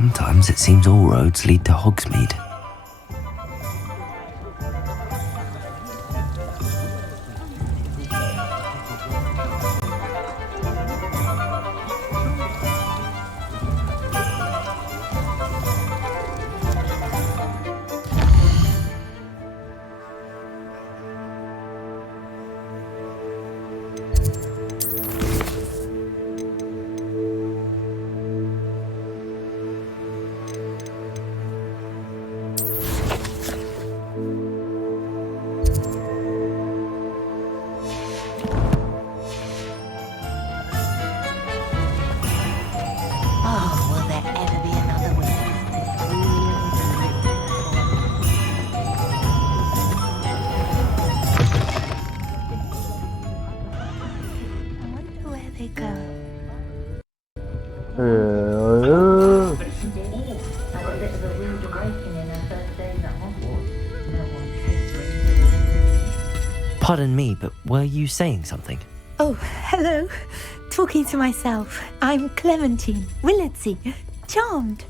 Sometimes it seems all roads lead to Hogsmeade. Pardon me, but were you saying something? Oh, hello. Talking to myself. I'm Clementine Willardsey. Charmed.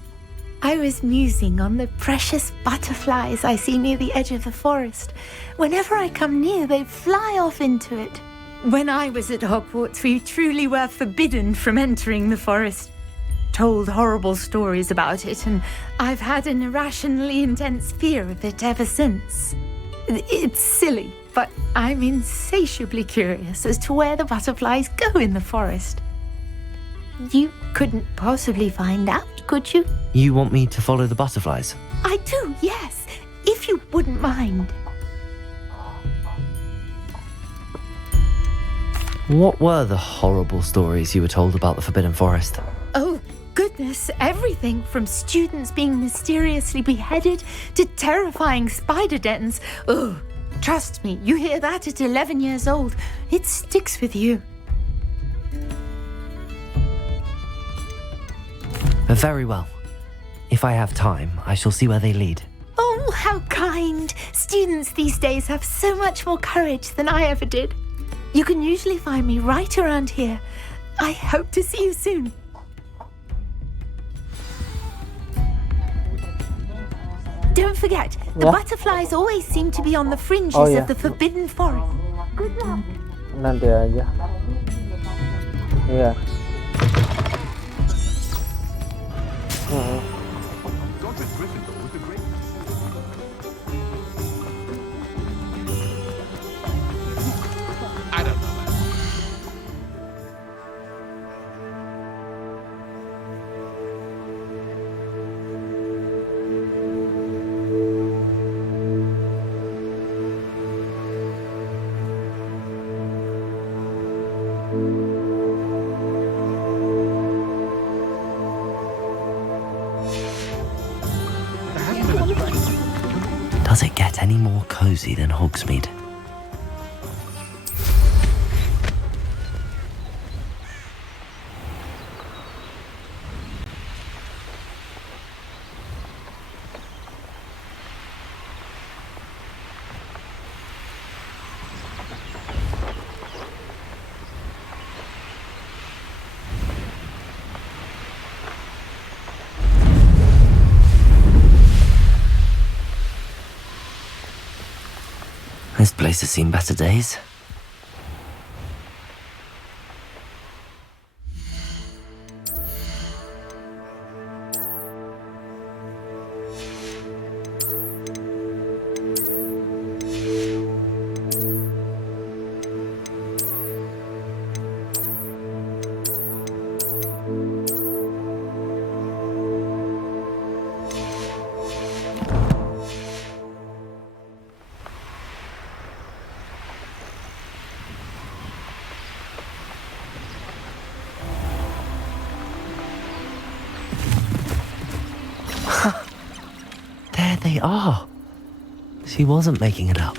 I was musing on the precious butterflies I see near the edge of the forest. Whenever I come near, they fly off into it. When I was at Hogwarts, we truly were forbidden from entering the forest. Told horrible stories about it, and I've had an irrationally intense fear of it ever since. It's silly, but I'm insatiably curious as to where the butterflies go in the forest. You couldn't possibly find out, could you? You want me to follow the butterflies? I do, yes, if you wouldn't mind. What were the horrible stories you were told about the Forbidden Forest? Oh, goodness, everything from students being mysteriously beheaded to terrifying spider dens. Oh, trust me, you hear that at 11 years old, it sticks with you. Very well. If I have time, I shall see where they lead. Oh, how kind. Students these days have so much more courage than I ever did. You can usually find me right around here. I hope to see you soon. Don't forget, the butterflies always seem to be on the fringes of the Forbidden Forest. Good luck. Nanti aja. Iya. I don't know. Does it get any more cozy than Hogsmeade? This place has seen better days. There they are. She wasn't making it up.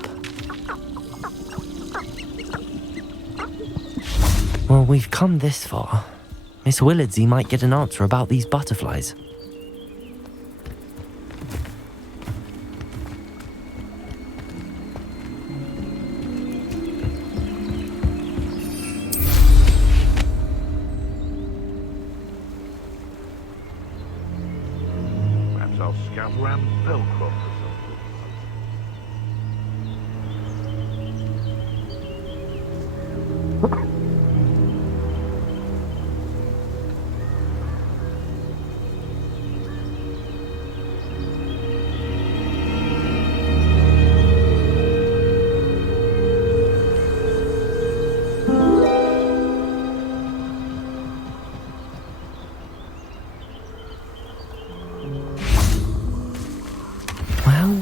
Well, we've come this far. Miss Willardsey might get an answer about these butterflies. scatter and fill processor.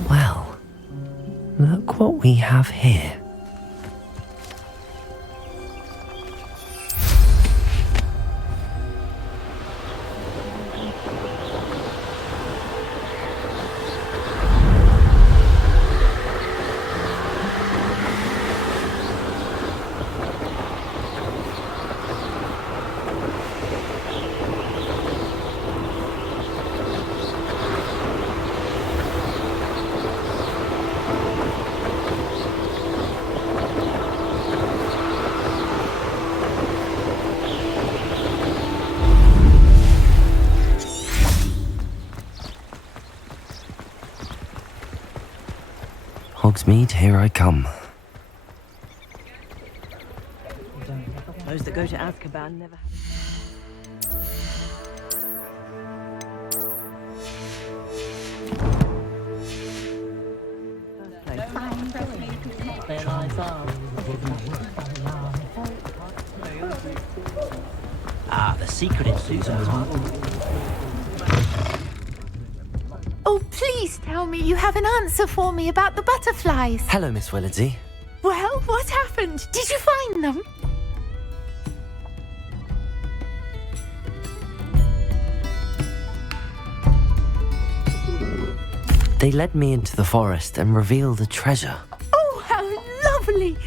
Well. Look what we have here. Hogsmeade, here I come. Those that go to Azkaban never have. Ah, the secret in Susan was Oh, please tell me you have an answer for me about the butterflies. Hello, Miss Willardsey. Well, what happened? Did you find them? They led me into the forest and revealed a treasure. Oh, how lovely!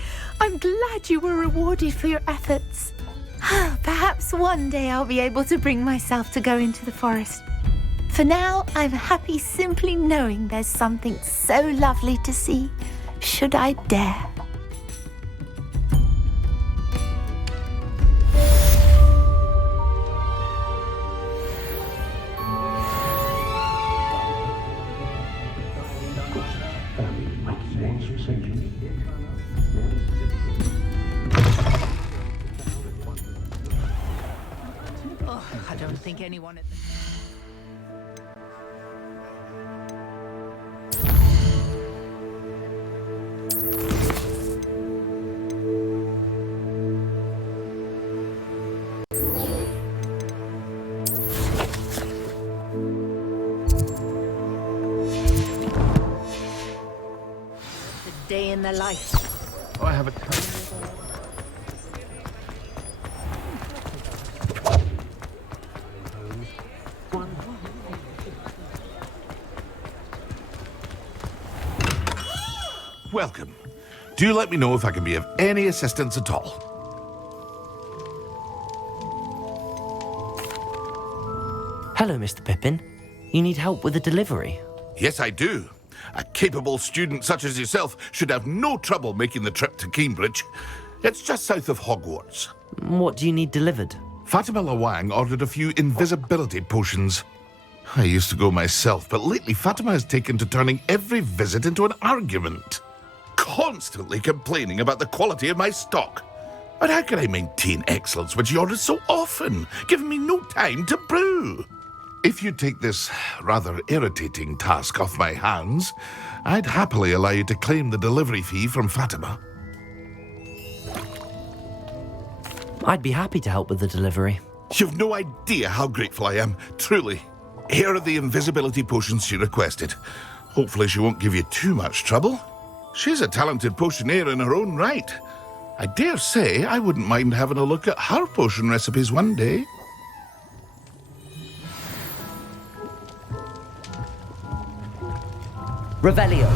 I'm glad you were rewarded for your efforts. Perhaps one day I'll be able to bring myself to go into the forest. For now, I'm happy simply knowing there's something so lovely to see, should I dare. I don't think anyone at the... Day in the life. Oh, I have a... Welcome. Do let me know if I can be of any assistance at all. Hello, Mr. Pippin. You need help with a delivery? Yes, I do. A capable student such as yourself should have no trouble making the trip to Cambridge. It's just south of Hogwarts. What do you need delivered? Fatima Lawang ordered a few invisibility potions. I used to go myself, but lately Fatima has taken to turning every visit into an argument. Constantly complaining about the quality of my stock. But how can I maintain excellence when she orders so often, giving me no time to brew? If you take this rather irritating task off my hands, I'd happily allow you to claim the delivery fee from Fatima. I'd be happy to help with the delivery. You've no idea how grateful I am, truly. Here are the invisibility potions she requested. Hopefully she won't give you too much trouble. She's a talented potioneer in her own right. I dare say I wouldn't mind having a look at her potion recipes one day. Revelio.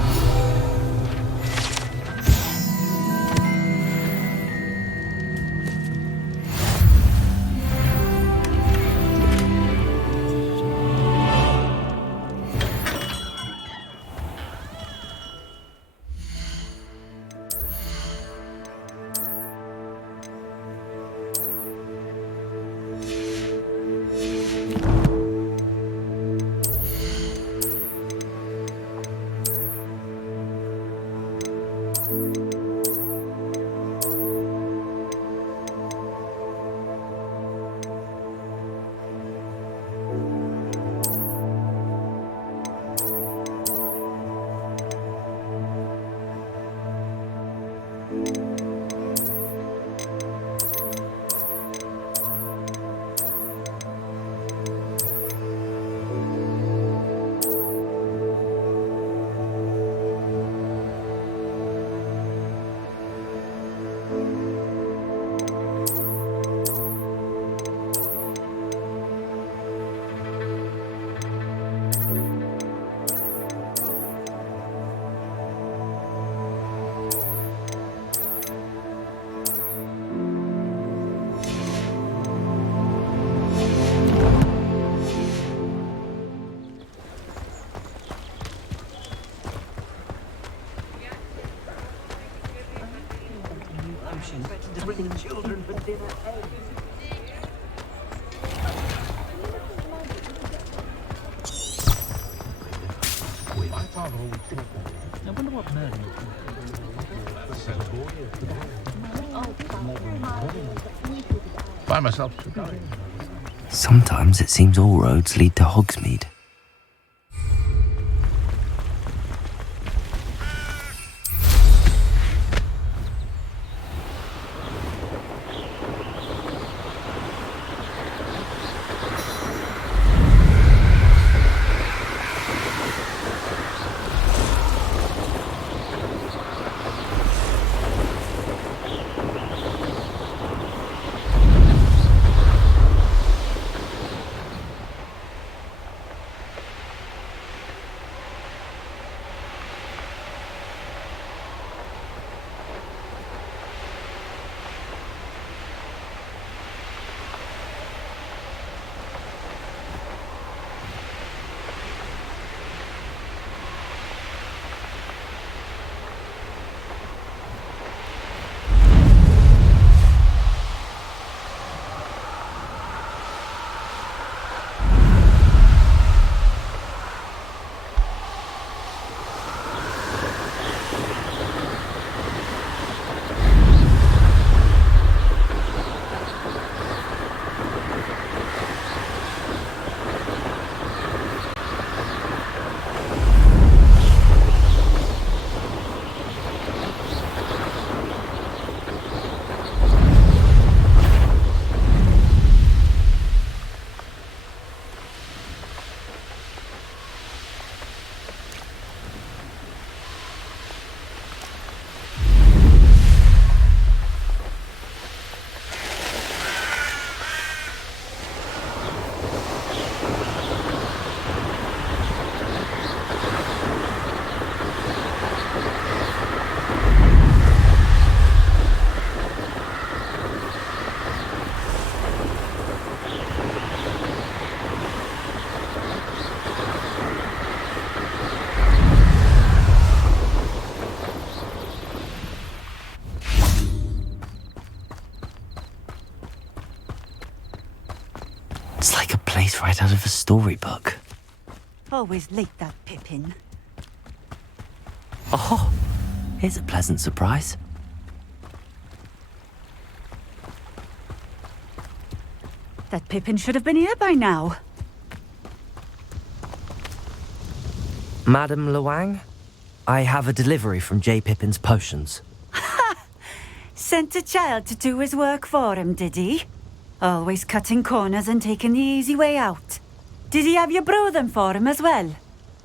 Children for dinner. I wonder what Merlin Find myself going. Sometimes it seems all roads lead to Hogsmeade. It's like a place right out of a storybook. Always late, that Pippin. Oh, here's a pleasant surprise. That Pippin should have been here by now. Madam Luang, I have a delivery from J. Pippin's Potions. Sent a child to do his work for him, did he? Always cutting corners and taking the easy way out. Did he have you brew them for him as well?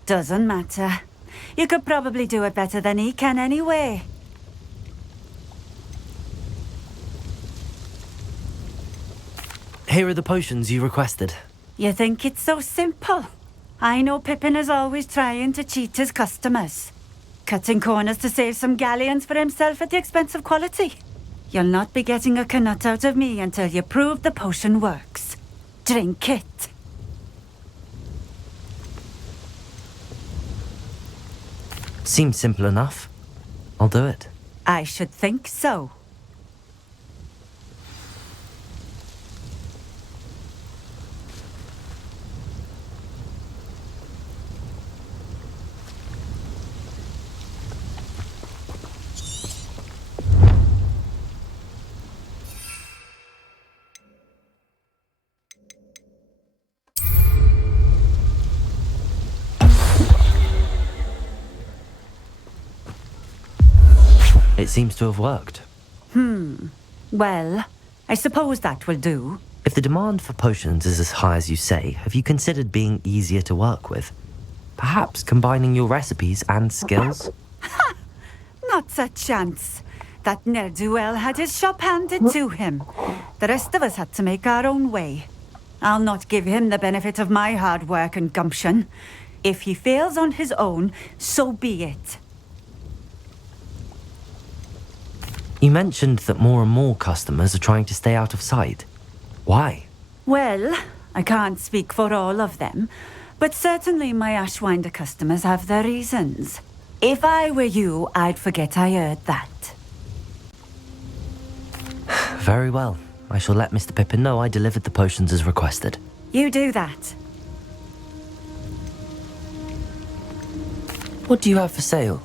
Doesn't matter. You could probably do it better than he can anyway. Here are the potions you requested. You think it's so simple? I know Pippin is always trying to cheat his customers. Cutting corners to save some galleons for himself at the expense of quality. You'll not be getting a canut out of me until you prove the potion works. Drink it. Seems simple enough. I'll do it. I should think so. It seems to have worked. Well, I suppose that will do. If the demand for potions is as high as you say, have you considered being easier to work with? Perhaps combining your recipes and skills? Not a chance. That ne'er-do-well had his shop handed to him. The rest of us had to make our own way. I'll not give him the benefit of my hard work and gumption. If he fails on his own, so be it. You mentioned that more and more customers are trying to stay out of sight. Why? Well, I can't speak for all of them, but certainly my Ashwinder customers have their reasons. If I were you, I'd forget I heard that. Very well. I shall let Mr. Pippin know I delivered the potions as requested. You do that. What do you have for sale?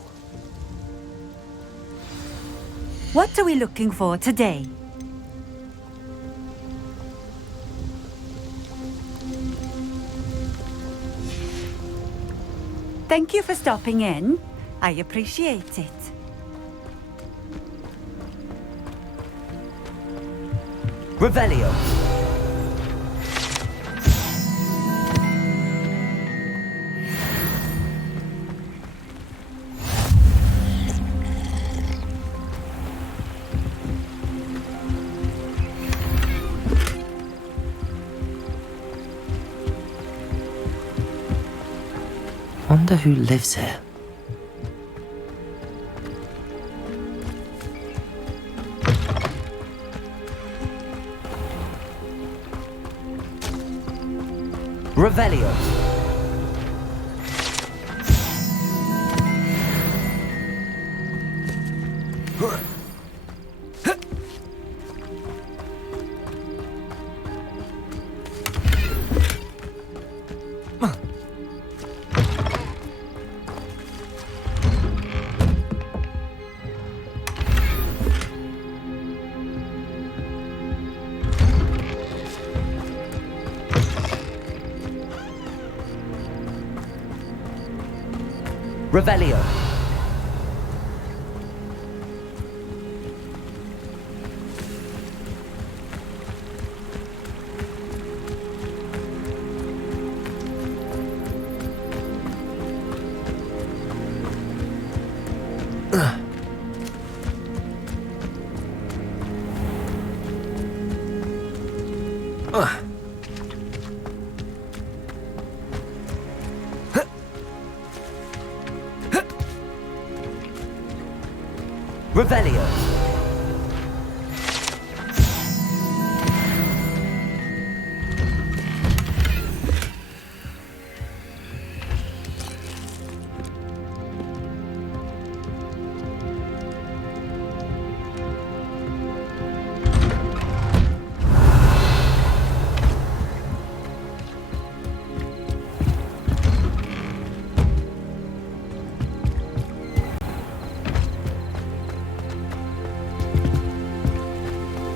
What are we looking for today? Thank you for stopping in. I appreciate it. Revelio. Wonder who lives here. Revelio. Revelio. Revelio.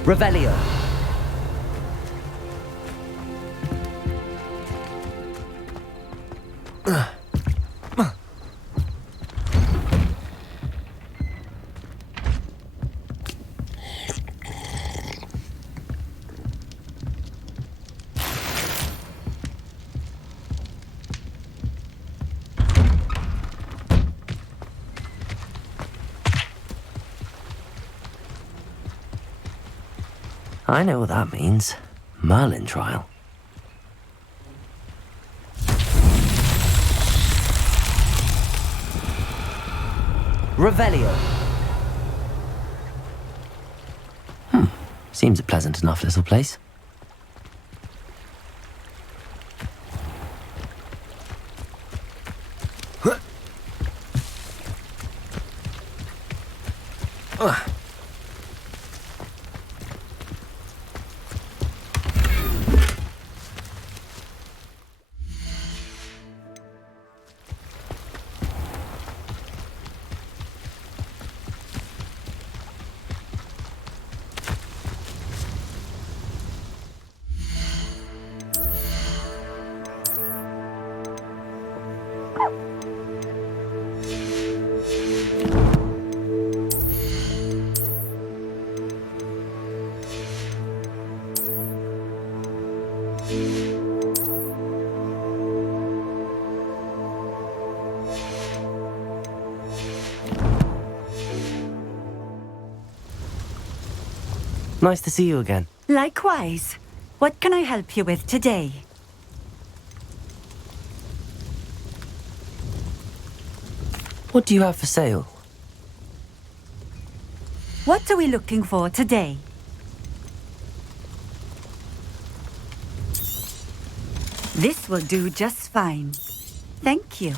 Revelio. I know what that means. Merlin trial. Revelio. Seems a pleasant enough little place. Nice to see you again. Likewise. What can I help you with today? What do you have for sale? What are we looking for today? This will do just fine. Thank you.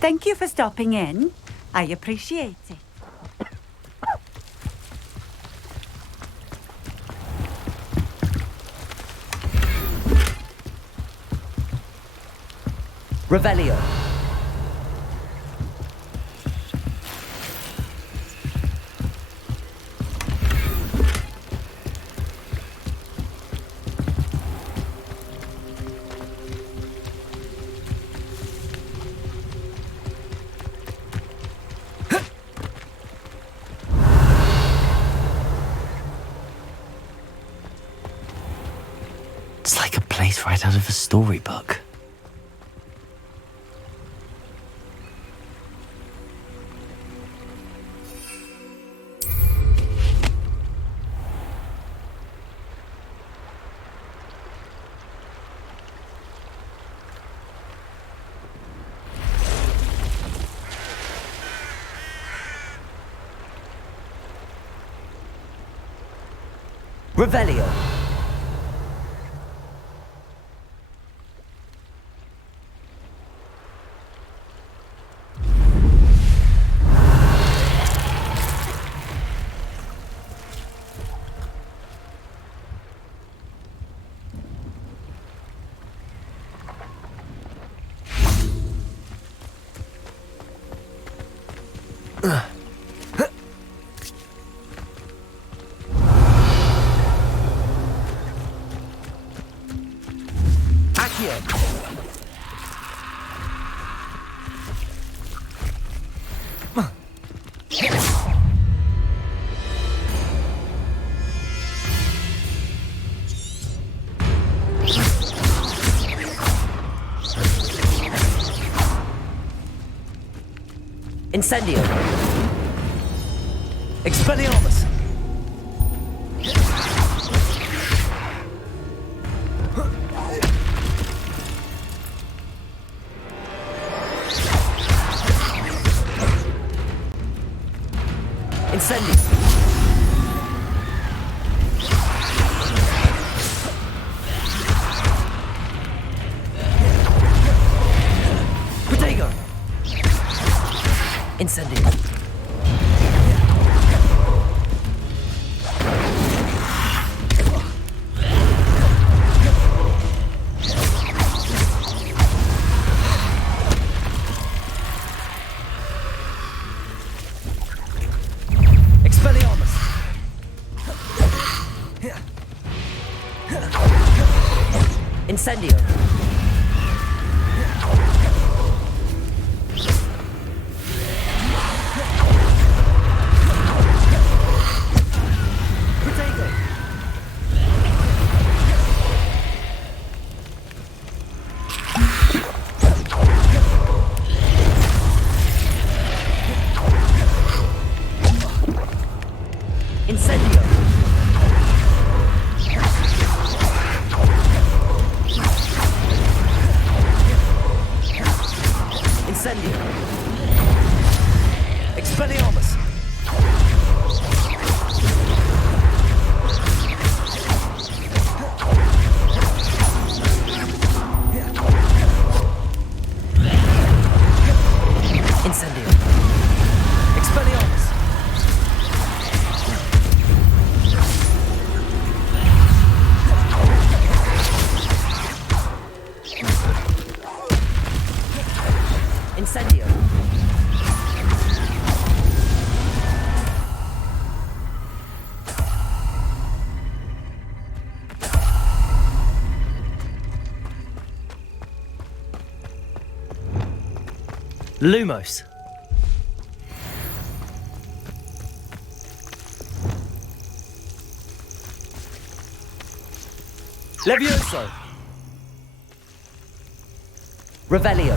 Thank you for stopping in. I appreciate it. Revelio. It's like a place right out of a storybook. Revelio. Incendio. Expelliarmus. Incendio. Protego. Incendio. Expelliarmus. Incendio. Incendio. Lumos. Levioso. Revelio.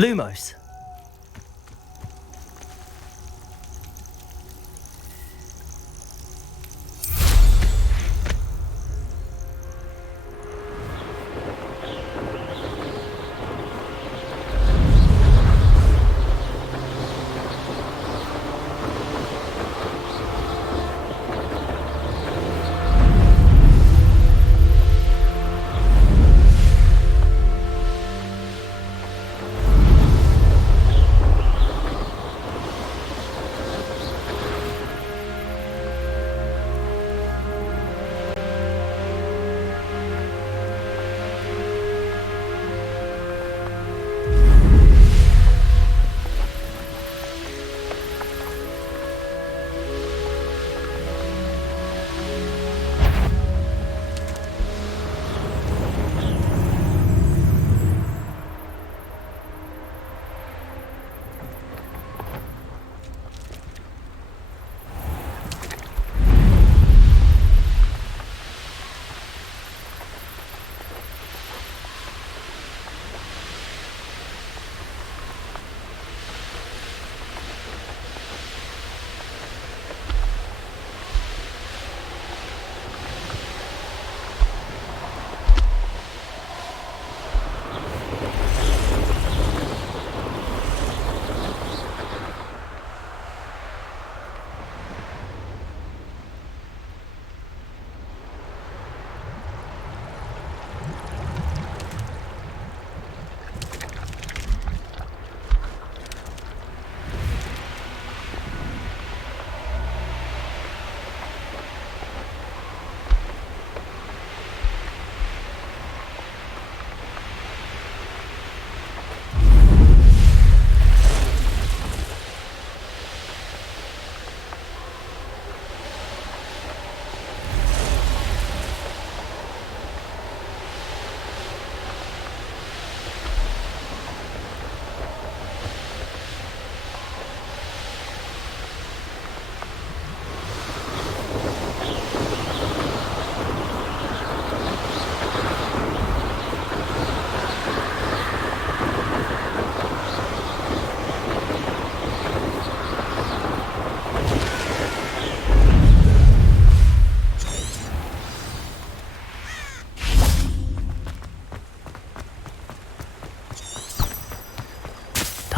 Lumos.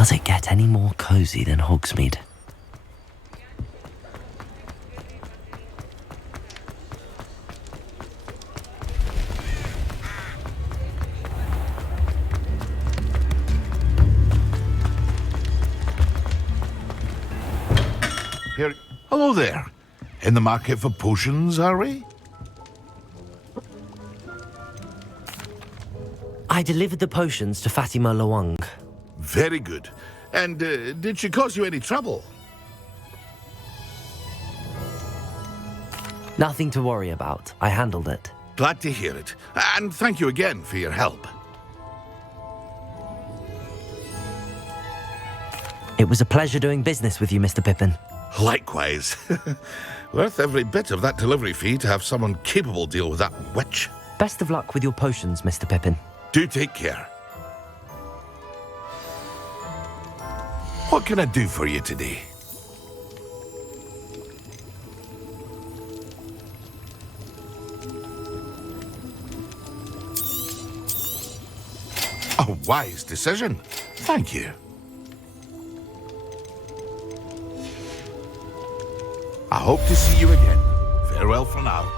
Does it get any more cozy than Hogsmeade? Here. Hello there. In the market for potions, are we? I delivered the potions to Fatima Lawang. Very good. And did she cause you any trouble? Nothing to worry about. I handled it. Glad to hear it. And thank you again for your help. It was a pleasure doing business with you, Mr. Pippin. Likewise. Worth every bit of that delivery fee to have someone capable deal with that witch. Best of luck with your potions, Mr. Pippin. Do take care. What can I do for you today? A wise decision. Thank you. I hope to see you again. Farewell for now.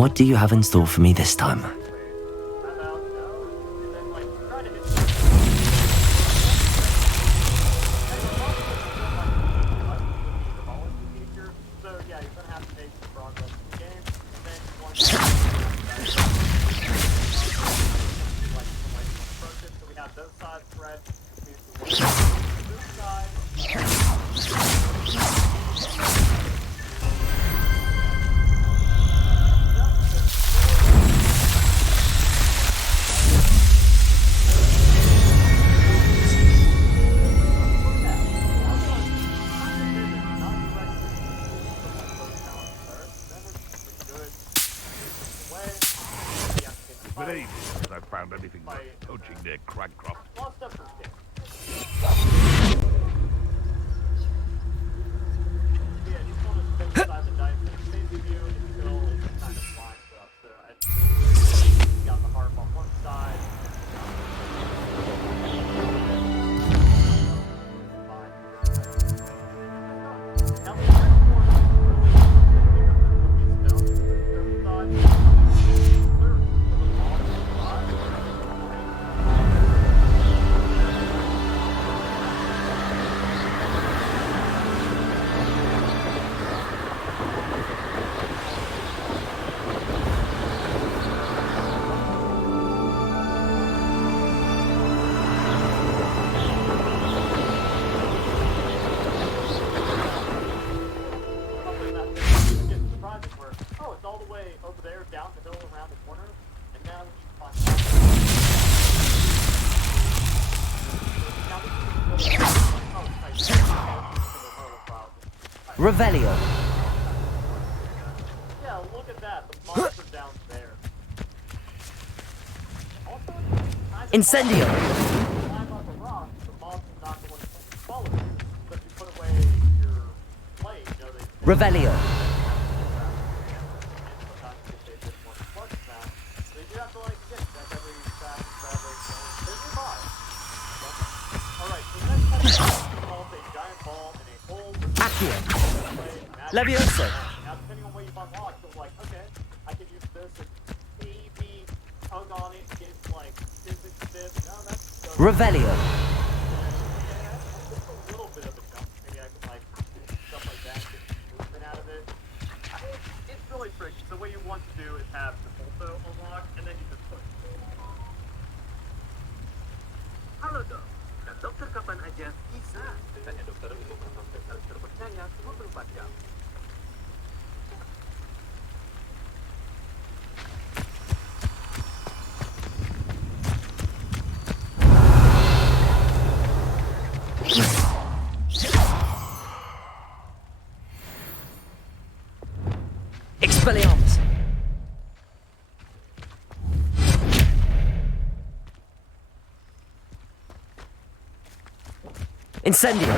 What do you have in store for me this time? Revelio. Yeah, look at that. The monster down there. Also, Incendio. climb up a rock, the monster's not going to follow you. But if you put away your blade, you know, they Revelio. Levioso. Now, depending on what you've unlocked, you're like, okay, I can use this and maybe tug on it, get like physics this. No, that's Revelio. just a little bit of a jump. Maybe I can like do stuff like that, get movement out of it. It's really tricky. So what you want to do is have the also unlocked, and then you just push. Halo dok, dokter kapan aja bisa. Tanya dokter untuk proses harus terpercaya 24 jam. Expelliarmus. Incendio.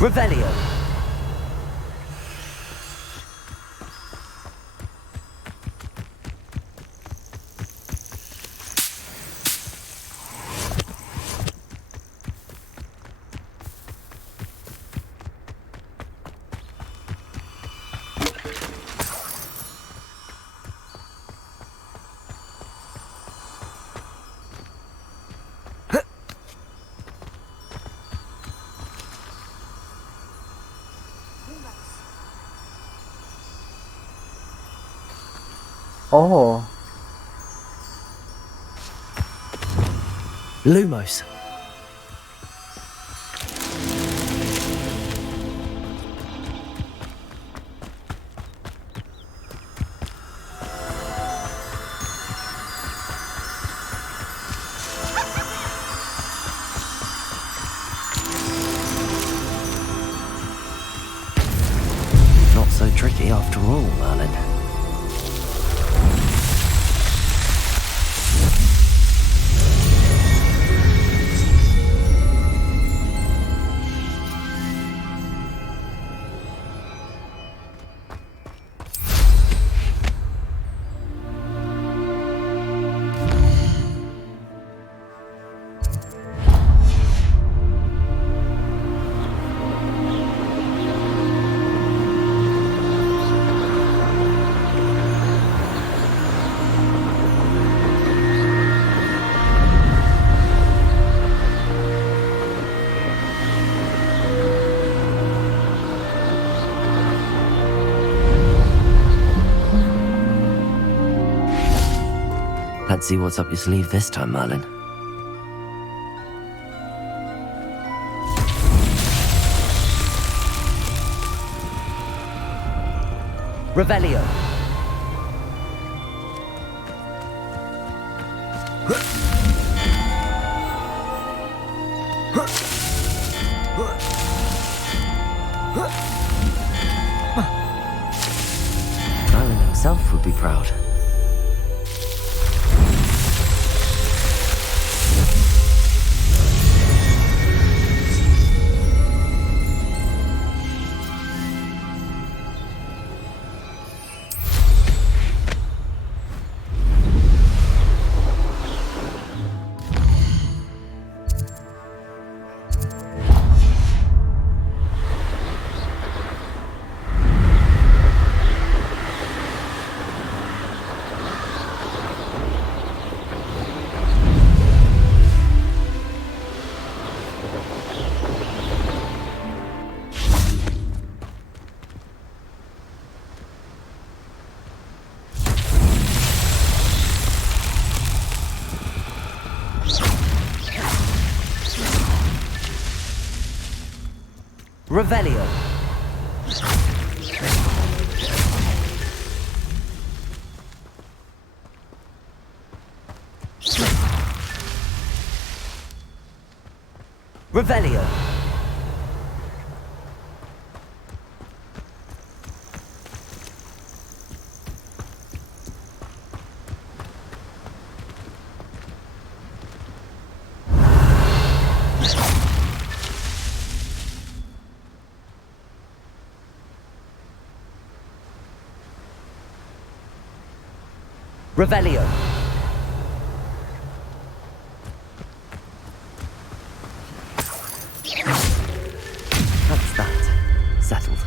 Revelio. Oh, Lumos. after all, Merlin. Let's see what's up your sleeve this time, Merlin. Revelio. Merlin himself would be proud. Revelio. Revelio. Revelio. That's that. Settled.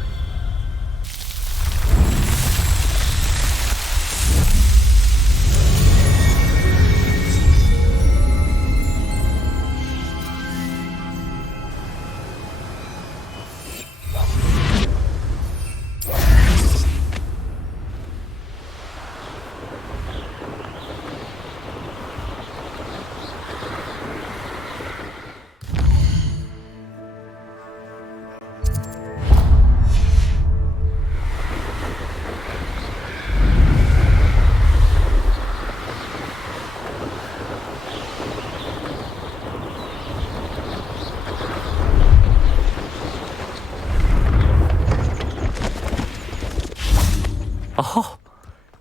Oh,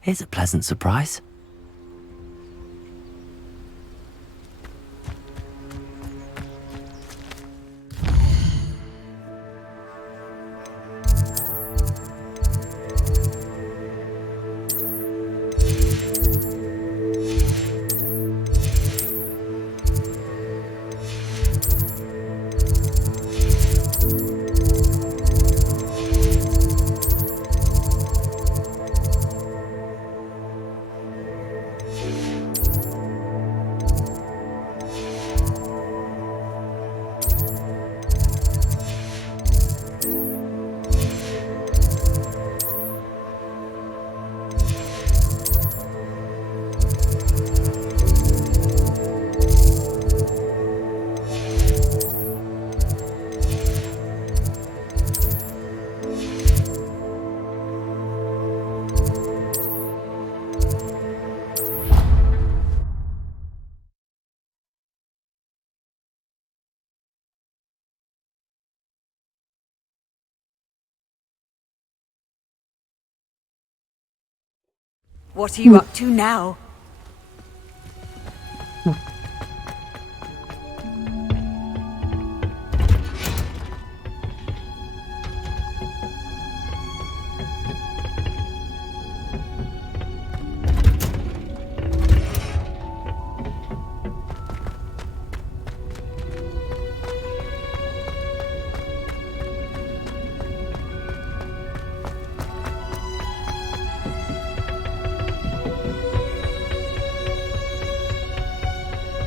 here's a pleasant surprise. What are you up to now?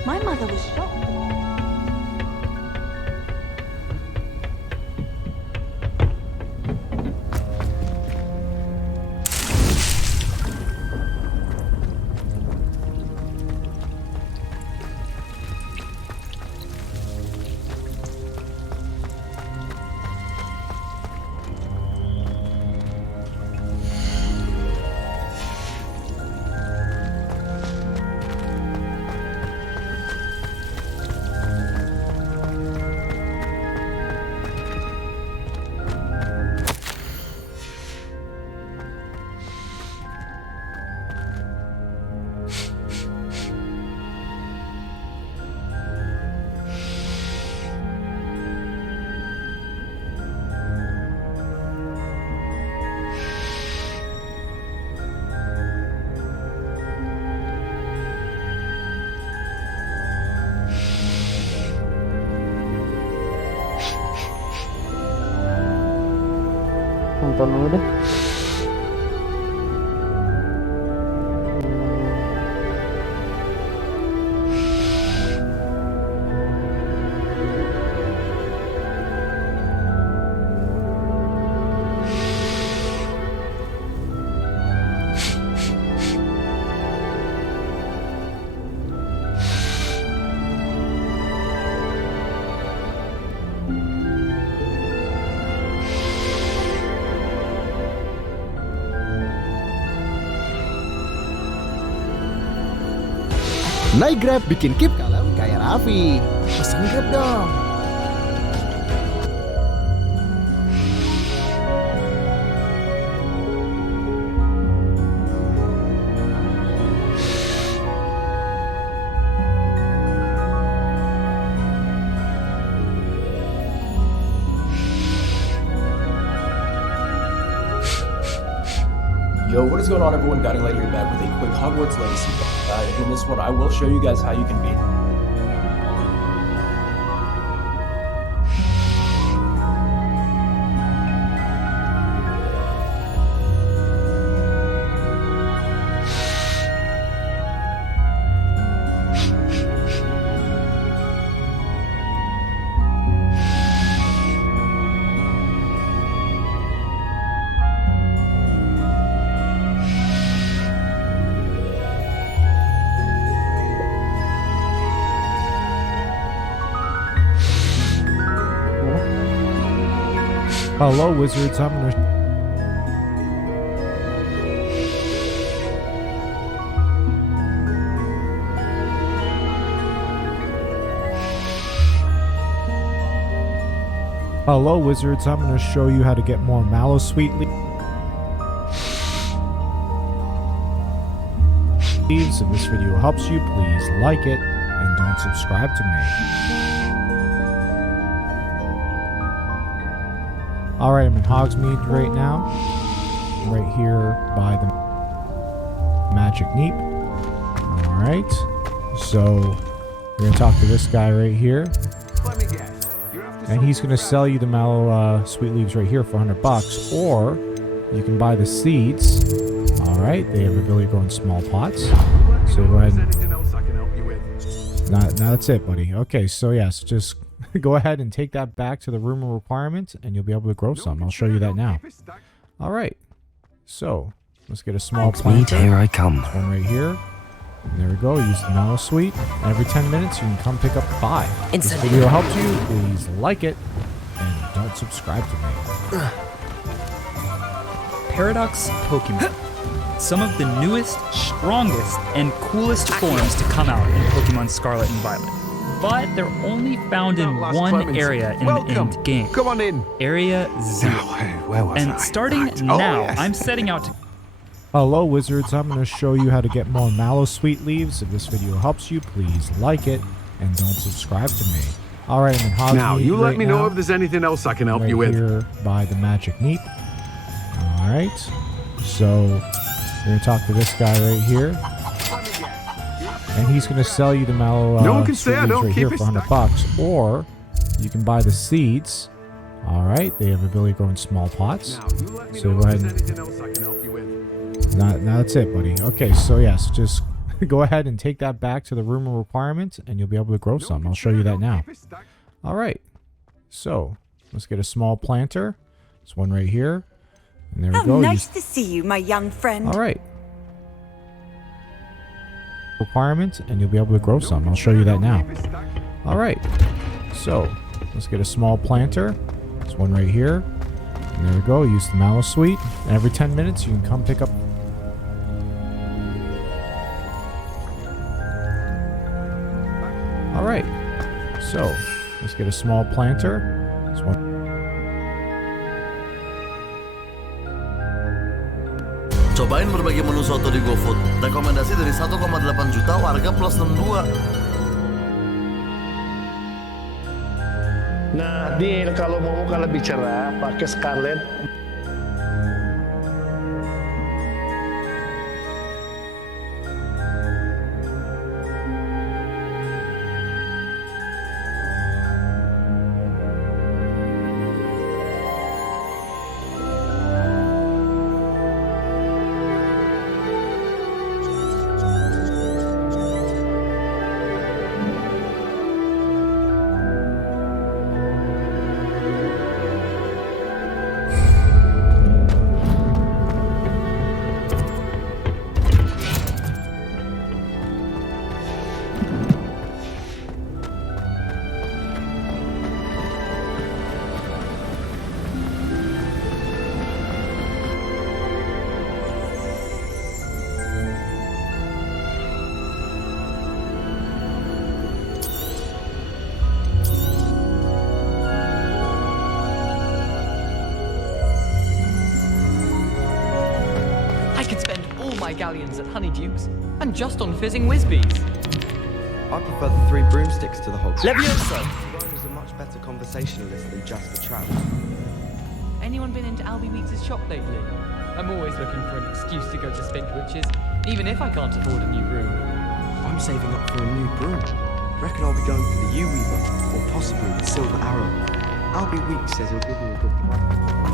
My mother was shocked. Nonton dulu deh. Naik Grab bikin keep kalem kayak Raffi. Pesen Grab dong. Yo, what is going on, everyone? Guiding Light here, back with a quick Hogwarts Legacy guide. In this one, I will show you guys how you can beat it. Hello, wizards. I'm gonna. Hello, wizards. I'm gonna show you how to get more mallow sweet leaves. If this video helps you, please like it and don't subscribe to me. Alright, I'm in Hogsmeade right now. Right here by the Magic Neep. Alright. So, we're going to talk to this guy right here. And he's going to sell you the mallow sweet leaves right here for $100. Or, you can buy the seeds. Alright, they have the ability to grow in small pots. So go ahead and... Now that's it, buddy. Okay, so yes, just... go ahead and take that back to the room of requirements and you'll be able to grow some. I'll show you that now. All right. So let's get a small plant. Here I come. This one right here. And there we go. Use the mallow sweet. And every 10 minutes you can come pick up 5. If this video helps you, please like it and don't subscribe to me. Paradox Pokemon. Some of the newest, strongest, and coolest forms to come out in Pokemon Scarlet and Violet. But they're only found in one area in the end game. Come on in. Area 0. Where was and I? starting Right. Oh, now, yes. I'm setting out to... Hello wizards, I'm going to show you how to get more mallow sweet leaves. If this video helps you, please like it and don't subscribe to me. Alright, I'm in Hogsmeade Now, you let right me now, know if there's anything else I can help right you with. here by the magic neep. Alright, so we're going to talk to this guy right here. And he's going to sell you the mallow No one can sweet say I leaves don't right keep here it for $100. Or you can buy the seeds. Alright, they have the ability to grow in small pots. Now, you let me So know go if ahead there's and anything else I can help you with. now that's it, buddy. Okay, so yes, just go ahead and take that back to the room of requirement, and you'll be able to grow some. I'll show you that now. All right, so let's get a small planter. This one right here, and there we go. Nice to see you, my young friend. All right. Requirement, and you'll be able to grow some. I'll show you that now. All right, so let's get a small planter. This one right here. And there we go. Use the mallow sweet. And every 10 minutes, you can come pick up. All right. So let's get a small planter. This one. Cobain berbagai menu soto di GoFood. Rekomendasi dari 1,8 juta warga plus 62. Nah, Deal, kalau mau muka lebih cerah, pakai sekalian. Galleons at Honeydukes and just on fizzing Whizbees. I prefer the 3 broomsticks to the Hogwarts. Leviosa! Rome is a much better conversationalist than just a travel. Anyone been into Albie Weeks' shop lately? I'm always looking for an excuse to go to Spintwitches, even if I can't afford a new broom. I'm saving up for a new broom. Reckon I'll be going for the U-Weaver, or possibly the Silver Arrow. Albie Weeks says he'll give me a good price.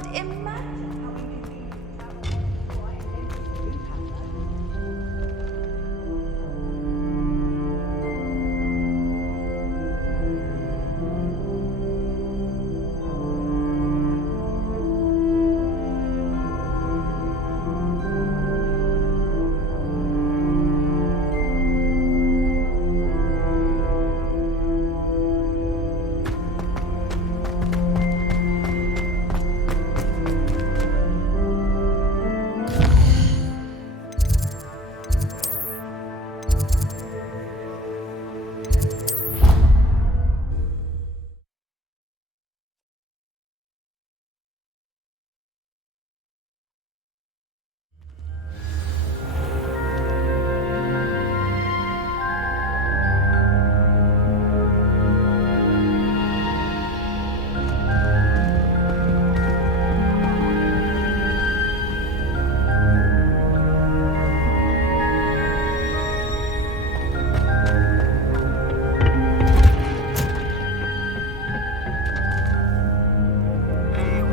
can't imagine how we can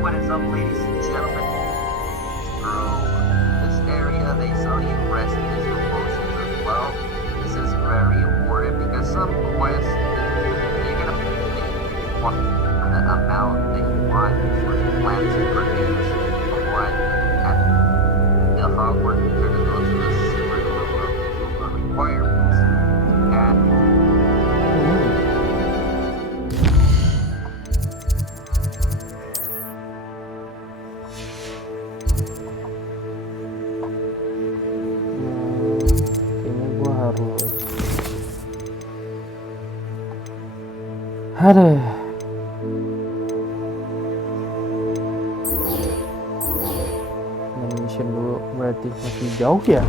What is up, ladies and gentlemen? Through this area, they sell you recipes for potions as well. This is very important because some quests, you're gonna want the amount that you want for the plants to produce. But at the Hogwarts, you're gonna go to the super requirements. And Aduh. Mission dulu berarti masih jauh ya.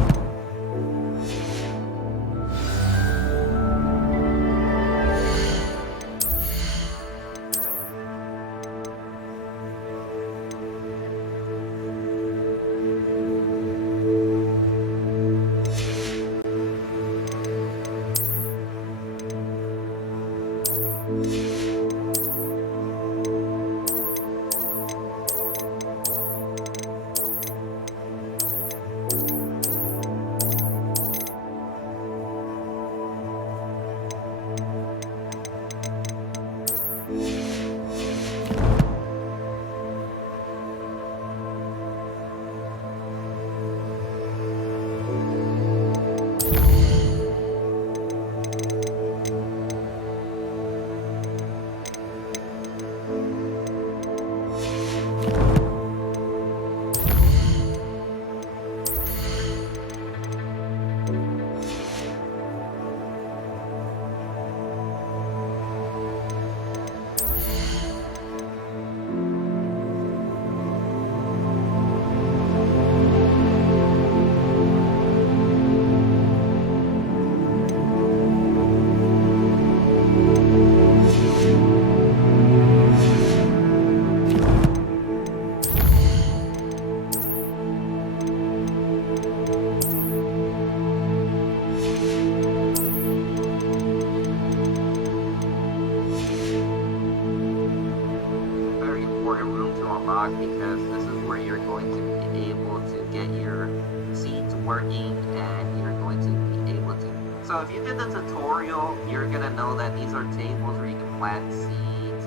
because this is where you're going to be able to get your seeds working and you're going to be able to. So if you did the tutorial, you're gonna know that these are tables where you can plant seeds,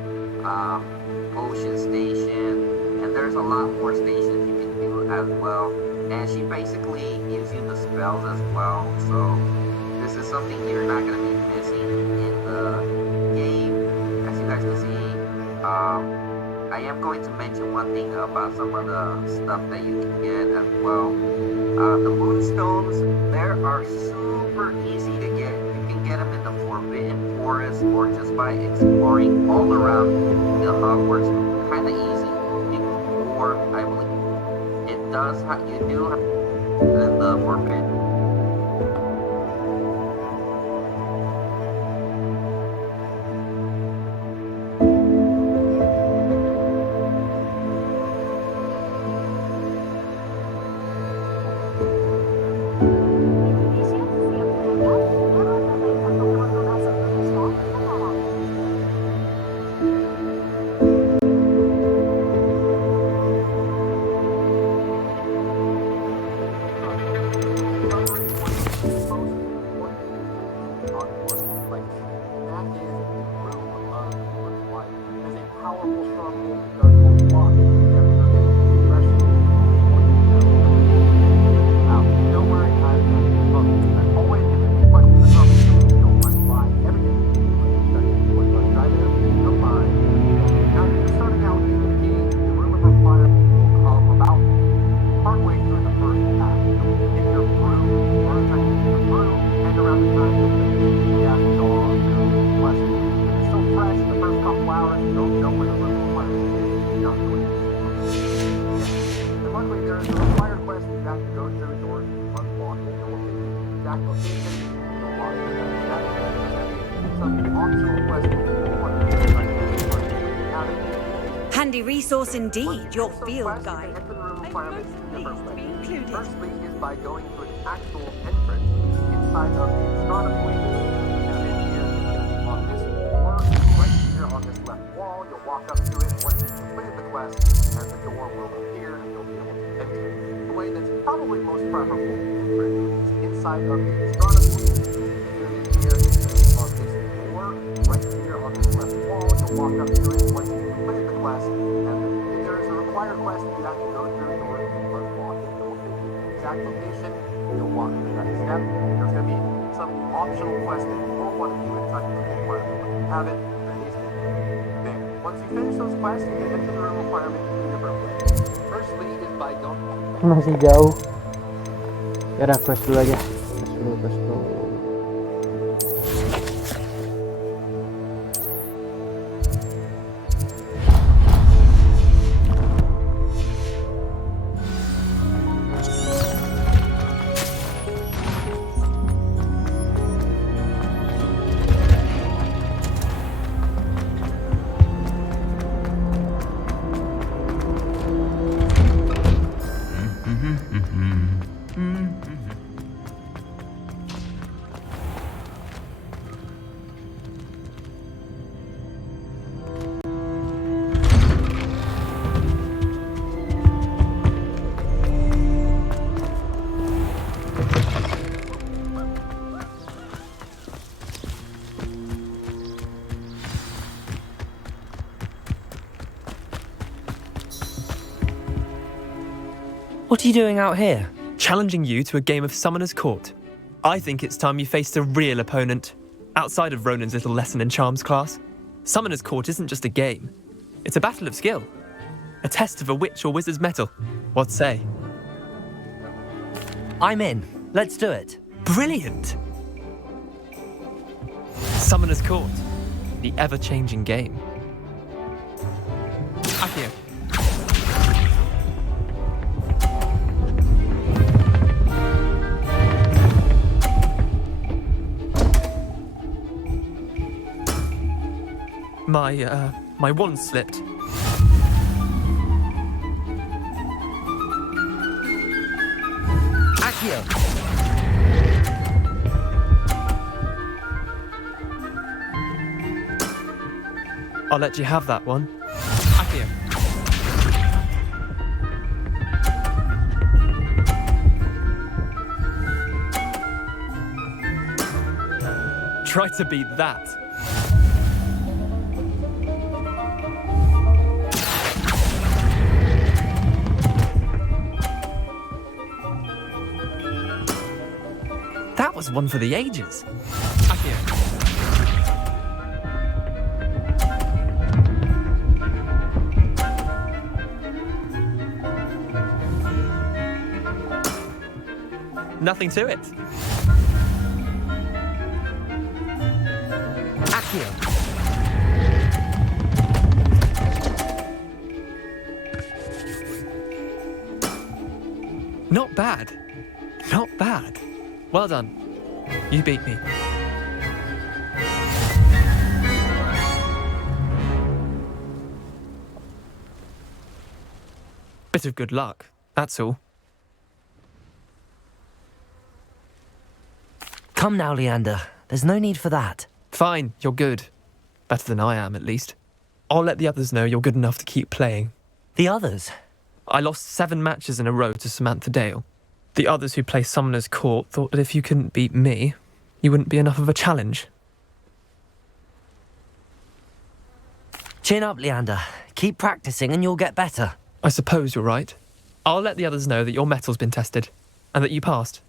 potion station, and there's a lot more stations you can do as well. And she basically gives you the spells as well. So this is something you're not gonna be missing in the game. As you guys can see, I am going to mention one thing about some of the stuff that you can get as well. The moonstones, they are super easy to get. You can get them in the Forbidden Forest or just by exploring all around the Hogwarts. Kind of easy. Or I believe it does. You do have in the Forbidden. optional quest if you want to do it. Have it. Handy resource indeed, your Also, field quests, you guide. can enter the room requirements in different ways. Included. Firstly is by going to an actual entrance inside of the astronomy wing. And then here on this door, right here on this left wall, you'll walk up to it once you've completed the quest, and the door will appear and you'll be able to enter. The way that's probably most preferable is inside of the astronomy wing. And then here on this door, right here on this left wall, you'll walk up to it once you've completed the quest, and then there is a required quest that you have to go through in order to unlock it. It will give you the exact location. You'll walk through that step. There's going to be some optional quest that you won't want to do inside the room requirement, but you have it. There needs to be there. Once you finish those quests, you can enter the room requirement in two different ways. Firstly is by going. Masih jauh. Ya udah, quest dulu aja. Quest dulu. What are you doing out here? Challenging you to a game of Summoner's Court. I think it's time you faced a real opponent, outside of Ronan's little lesson in charms class. Summoner's Court isn't just a game. It's a battle of skill. A test of a witch or wizard's mettle. What say? I'm in. Let's do it. Brilliant! Summoner's Court. The ever-changing game. Akio. My wand slipped. Akio! I'll let you have that one. Akio. Try to beat that. That was one for the ages. Akio. Nothing to it. Akio. Not bad. Not bad. Well done. You beat me. Bit of good luck, that's all. Come now, Leander. There's no need for that. Fine, you're good. Better than I am, at least. I'll let the others know you're good enough to keep playing. The others? I lost 7 matches in a row to Samantha Dale. The others who play Summoner's Court thought that if you couldn't beat me, you wouldn't be enough of a challenge. Chin up, Leander. Keep practicing and you'll get better. I suppose you're right. I'll let the others know that your metal's been tested, and that you passed.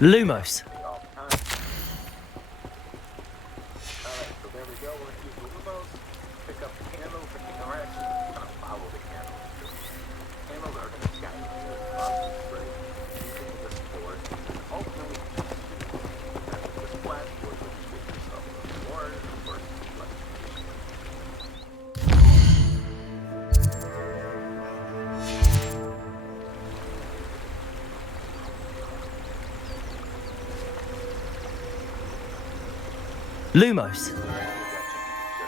Lumos. Lumos.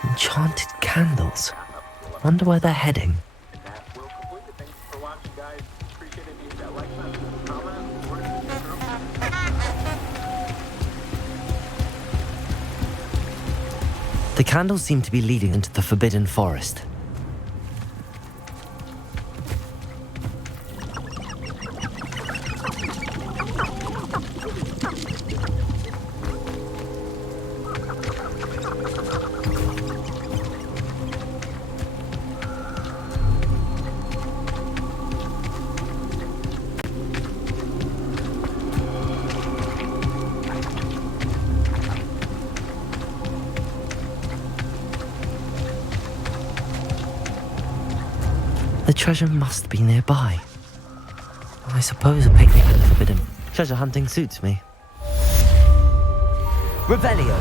Enchanted candles. Wonder where they're heading. The candles seem to be leading into the Forbidden Forest. The treasure must be nearby. I suppose a picnic at the Forbidden treasure hunting suits me. Revelio.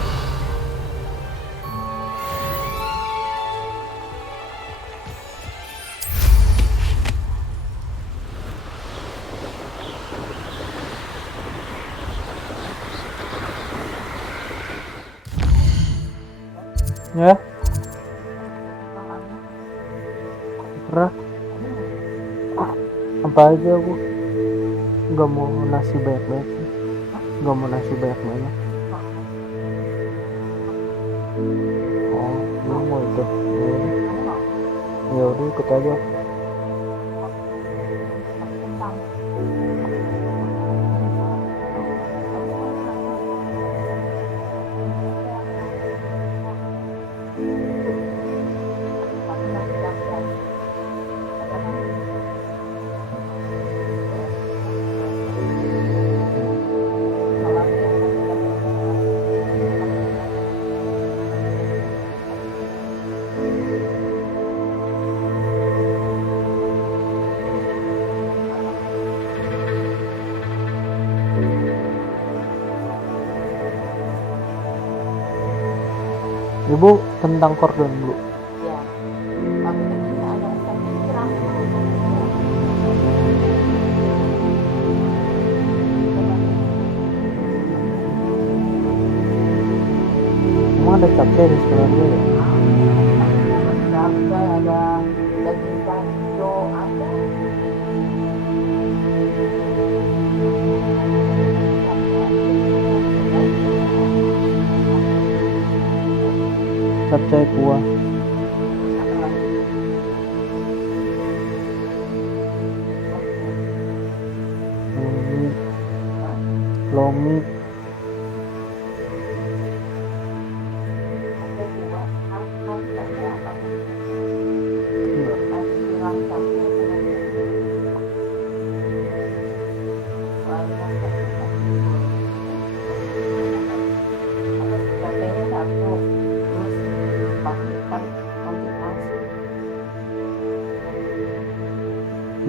Ya. Pernah. Apa aja aku nggak mau nasi banyak-banyak sih. Nggak mau nasi banyak-banyak. Oh, lu mau itu. Ya udah ikut aja. Ibu tentang kordon dulu. Emang ada capek di sekolah dia ya? Capek ada daging panco ada. Capcay kuah. Lomi.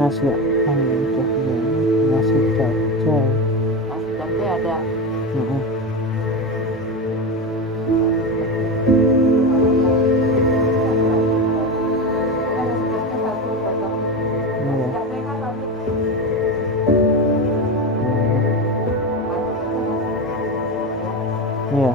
Nasi nasi capcay. Nasi capcay ada. Iya. Iya.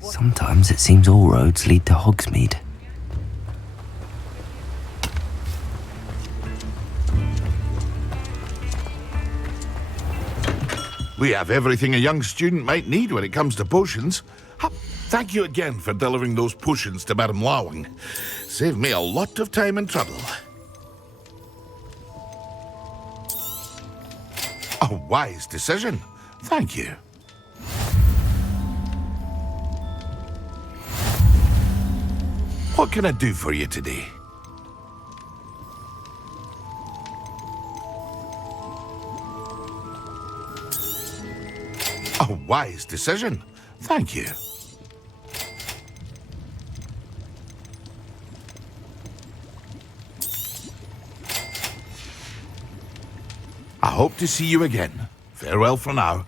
Sometimes it seems all roads lead to Hogsmeade. We have everything a young student might need when it comes to potions. Thank you again for delivering those potions to Madame Lawing. Saved me a lot of time and trouble. A wise decision. Thank you. What can I do for you today? A wise decision. Thank you. I hope to see you again. Farewell for now.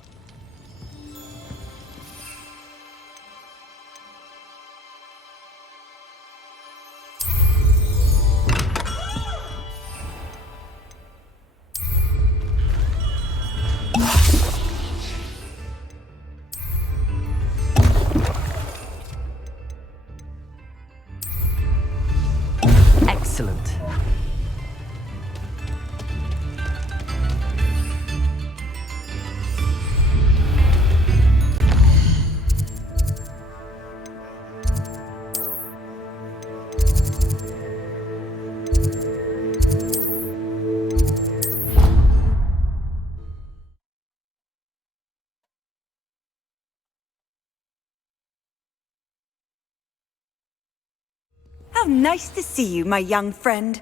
Excellent. How nice to see you, my young friend.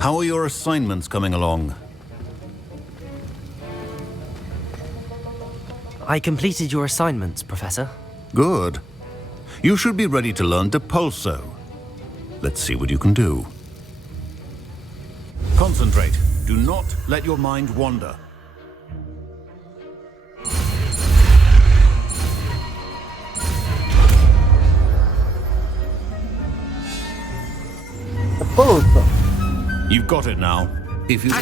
How are your assignments coming along? I completed your assignments, Professor. Good. You should be ready to learn Depulso. Let's see what you can do. Concentrate. Do not let your mind wander. Depulso. You've got it now. If you I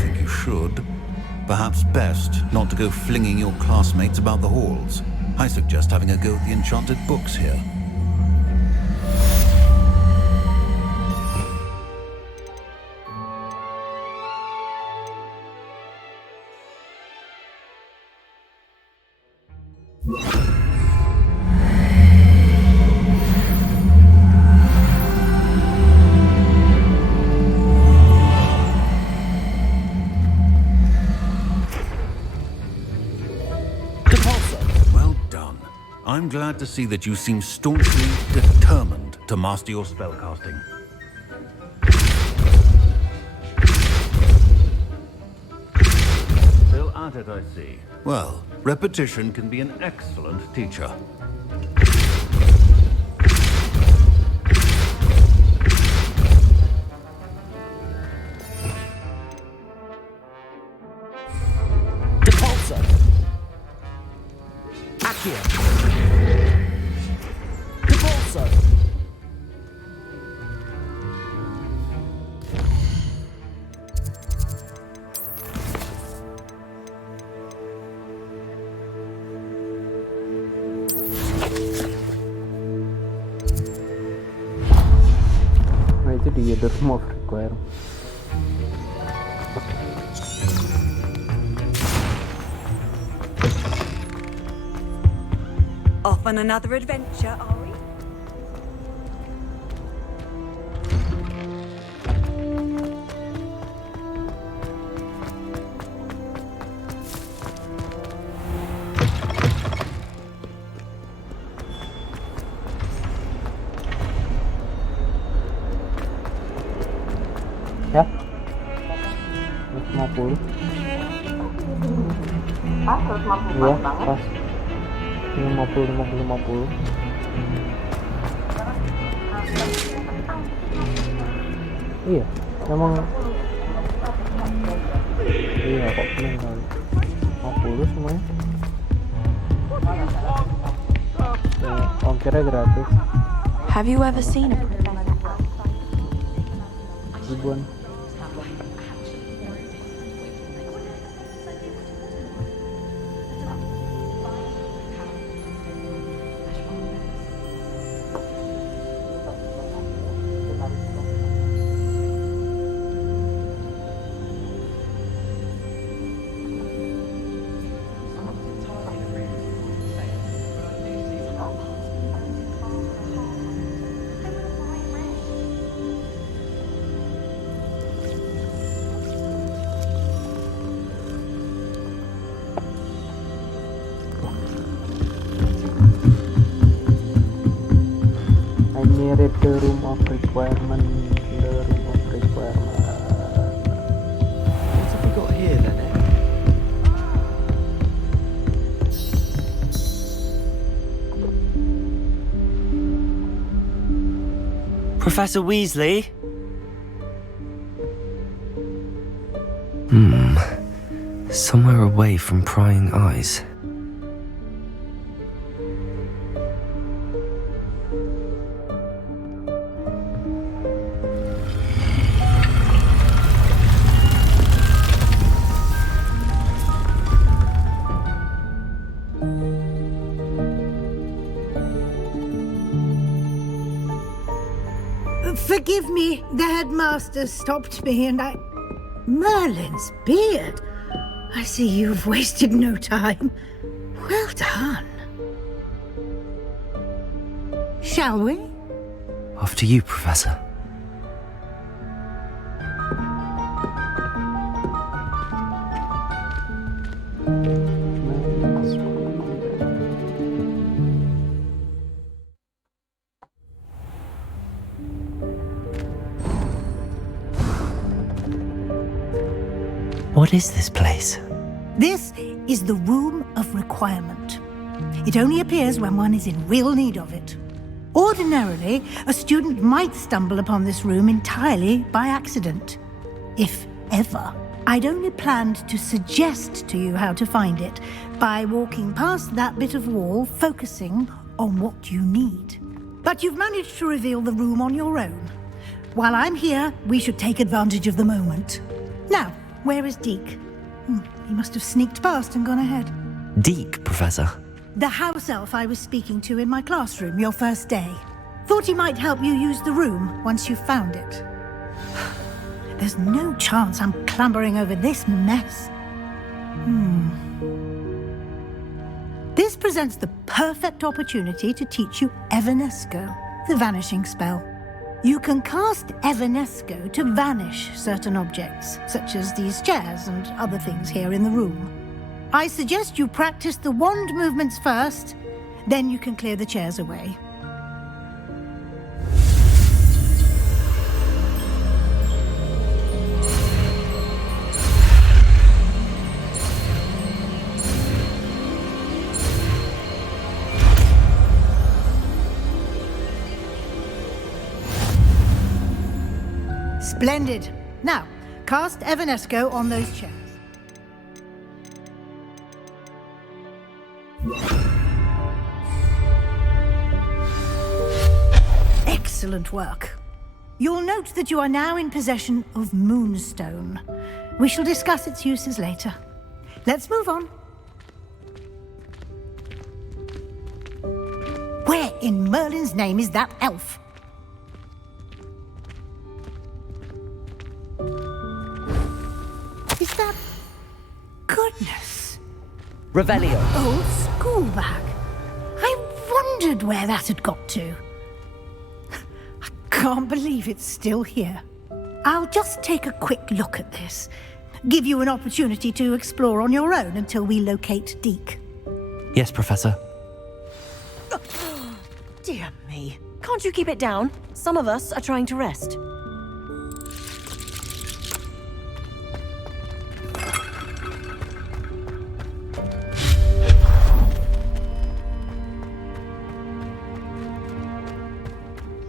think you should. Perhaps best not to go flinging your classmates about the halls. I suggest having a go at the enchanted books here. I'm glad to see that you seem staunchly determined to master your spellcasting. Still at it, I see. Well, repetition can be an excellent teacher. Repulsor. Accio. Repulsor. Nah itu dia the remove require. Off on another adventure, are we? Ya 150 Ah, 150 iya banget. pas 50 iya emang iya kok pening kali 50 semuanya ya, ongkirnya gratis. Have you ever seen a ribuan. Read the room of requirement. What have we got here then, eh? Professor Weasley? Somewhere away from prying eyes. Forgive me, the headmaster stopped me and I... Merlin's beard. I see you've wasted no time. Well done. Shall we? After you, Professor. What is this place? This is the Room of Requirement. It only appears when one is in real need of it. Ordinarily, a student might stumble upon this room entirely by accident. If ever. I'd only planned to suggest to you how to find it by walking past that bit of wall, focusing on what you need. But you've managed to reveal the room on your own. While I'm here, we should take advantage of the moment. Now, where is Deke? He must have sneaked past and gone ahead. Deke, Professor. The house elf I was speaking to in my classroom your first day. Thought he might help you use the room once you found it. There's no chance I'm clambering over this mess. This presents the perfect opportunity to teach you Evanesco, the vanishing spell. You can cast Evanesco to vanish certain objects, such as these chairs and other things here in the room. I suggest you practice the wand movements first, then you can clear the chairs away. Splendid. Now, cast Evanesco on those chairs. Excellent work. You'll note that you are now in possession of Moonstone. We shall discuss its uses later. Let's move on. Where in Merlin's name is that elf? Is that... Goodness. Revelio. Old school bag. I wondered where that had got to. I can't believe it's still here. I'll just take a quick look at this. Give you an opportunity to explore on your own until we locate Deke. Yes, Professor. Dear me. Can't you keep it down? Some of us are trying to rest.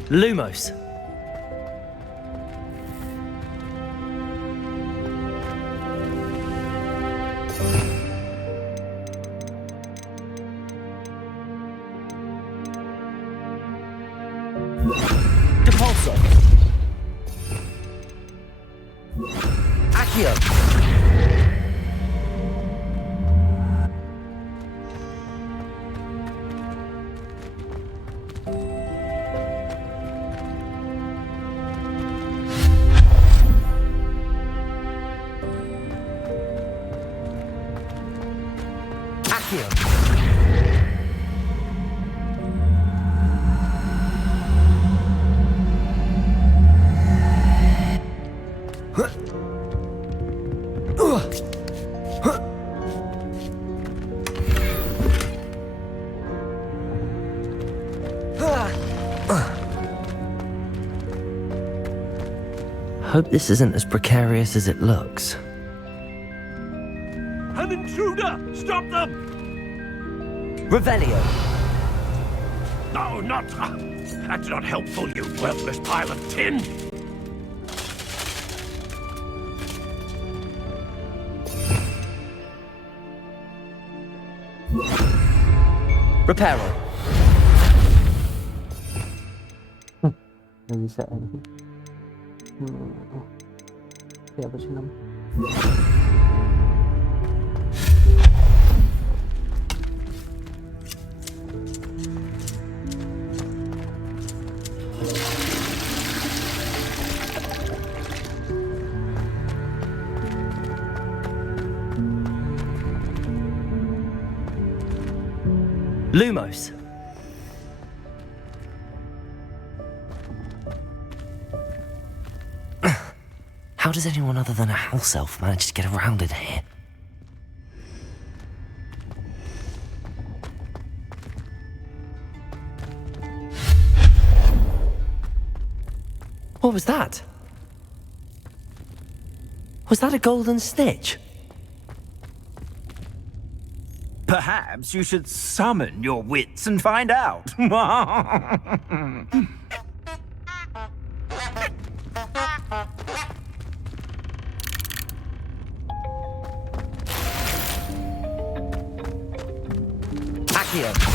Lumos. Depulso. Accio. Hope this isn't as precarious as it looks. An intruder! Stop them! Revelio. No, not... That's not helpful, you worthless pile of tin! Reparo. Nggak bisa ini. Siapa sih namanya? Lumos. How does anyone other than a house elf manage to get around in here? What was that? Was that a golden snitch? Perhaps you should summon your wits and find out. Accio.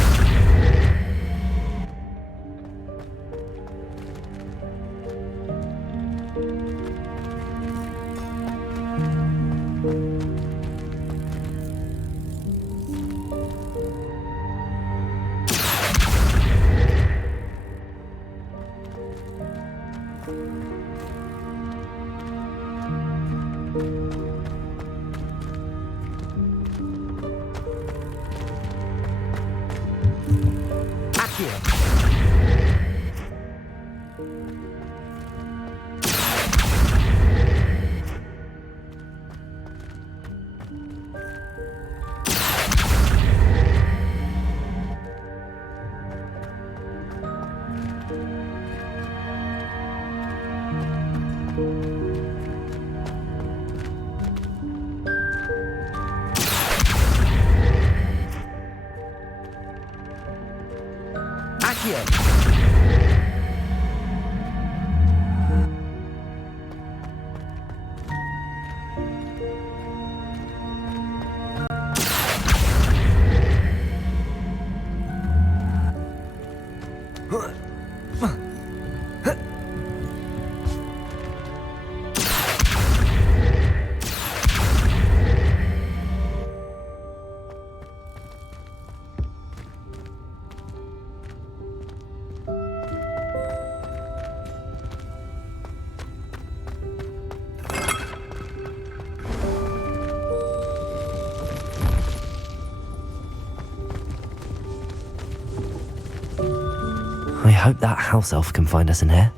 hope that house elf can find us in here.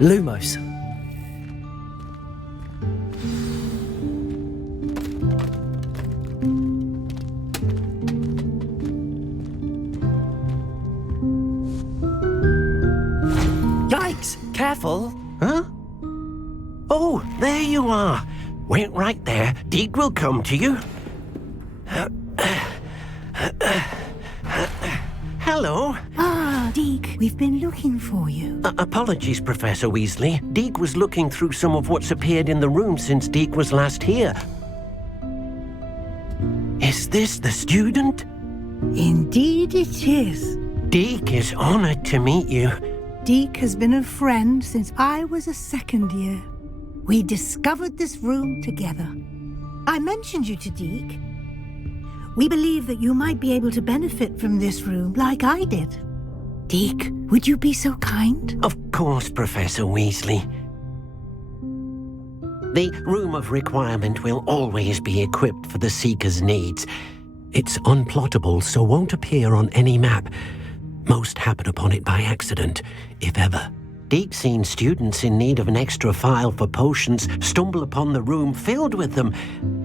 Lumos. Yikes! Careful! Huh? Oh, there you are. Wait right there. Deke will come to you. Hello. Ah, Deke, we've been looking for you. Apologies, Professor Weasley. Deke was looking through some of what's appeared in the room since Deke was last here. Is this the student? Indeed it is. Deke is honored to meet you. Deke has been a friend since I was a second year. We discovered this room together. I mentioned you to Deke. We believe that you might be able to benefit from this room like I did. Deke, would you be so kind? Of course, Professor Weasley. The Room of Requirement will always be equipped for the Seeker's needs. It's unplottable, so won't appear on any map. Most happen upon it by accident, if ever. Deke's seen students in need of an extra file for potions stumble upon the room filled with them.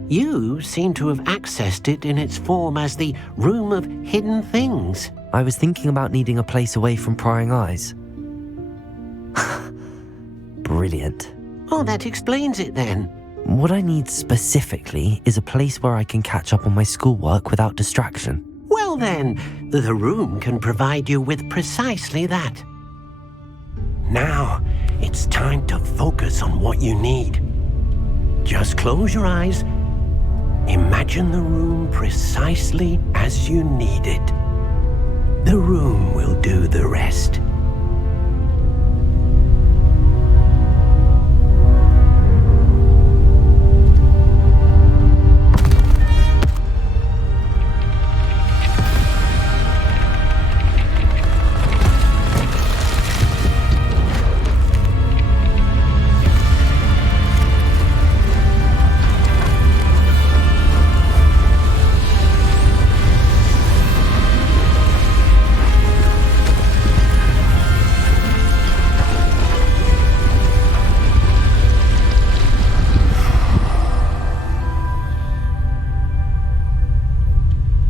You seem to have accessed it in its form as the Room of Hidden Things. I was thinking about needing a place away from prying eyes. Brilliant. Oh, that explains it then. What I need specifically is a place where I can catch up on my schoolwork without distraction. Well then, the room can provide you with precisely that. Now, it's time to focus on what you need. Just close your eyes. Imagine the room precisely as you need it. The room will do the rest.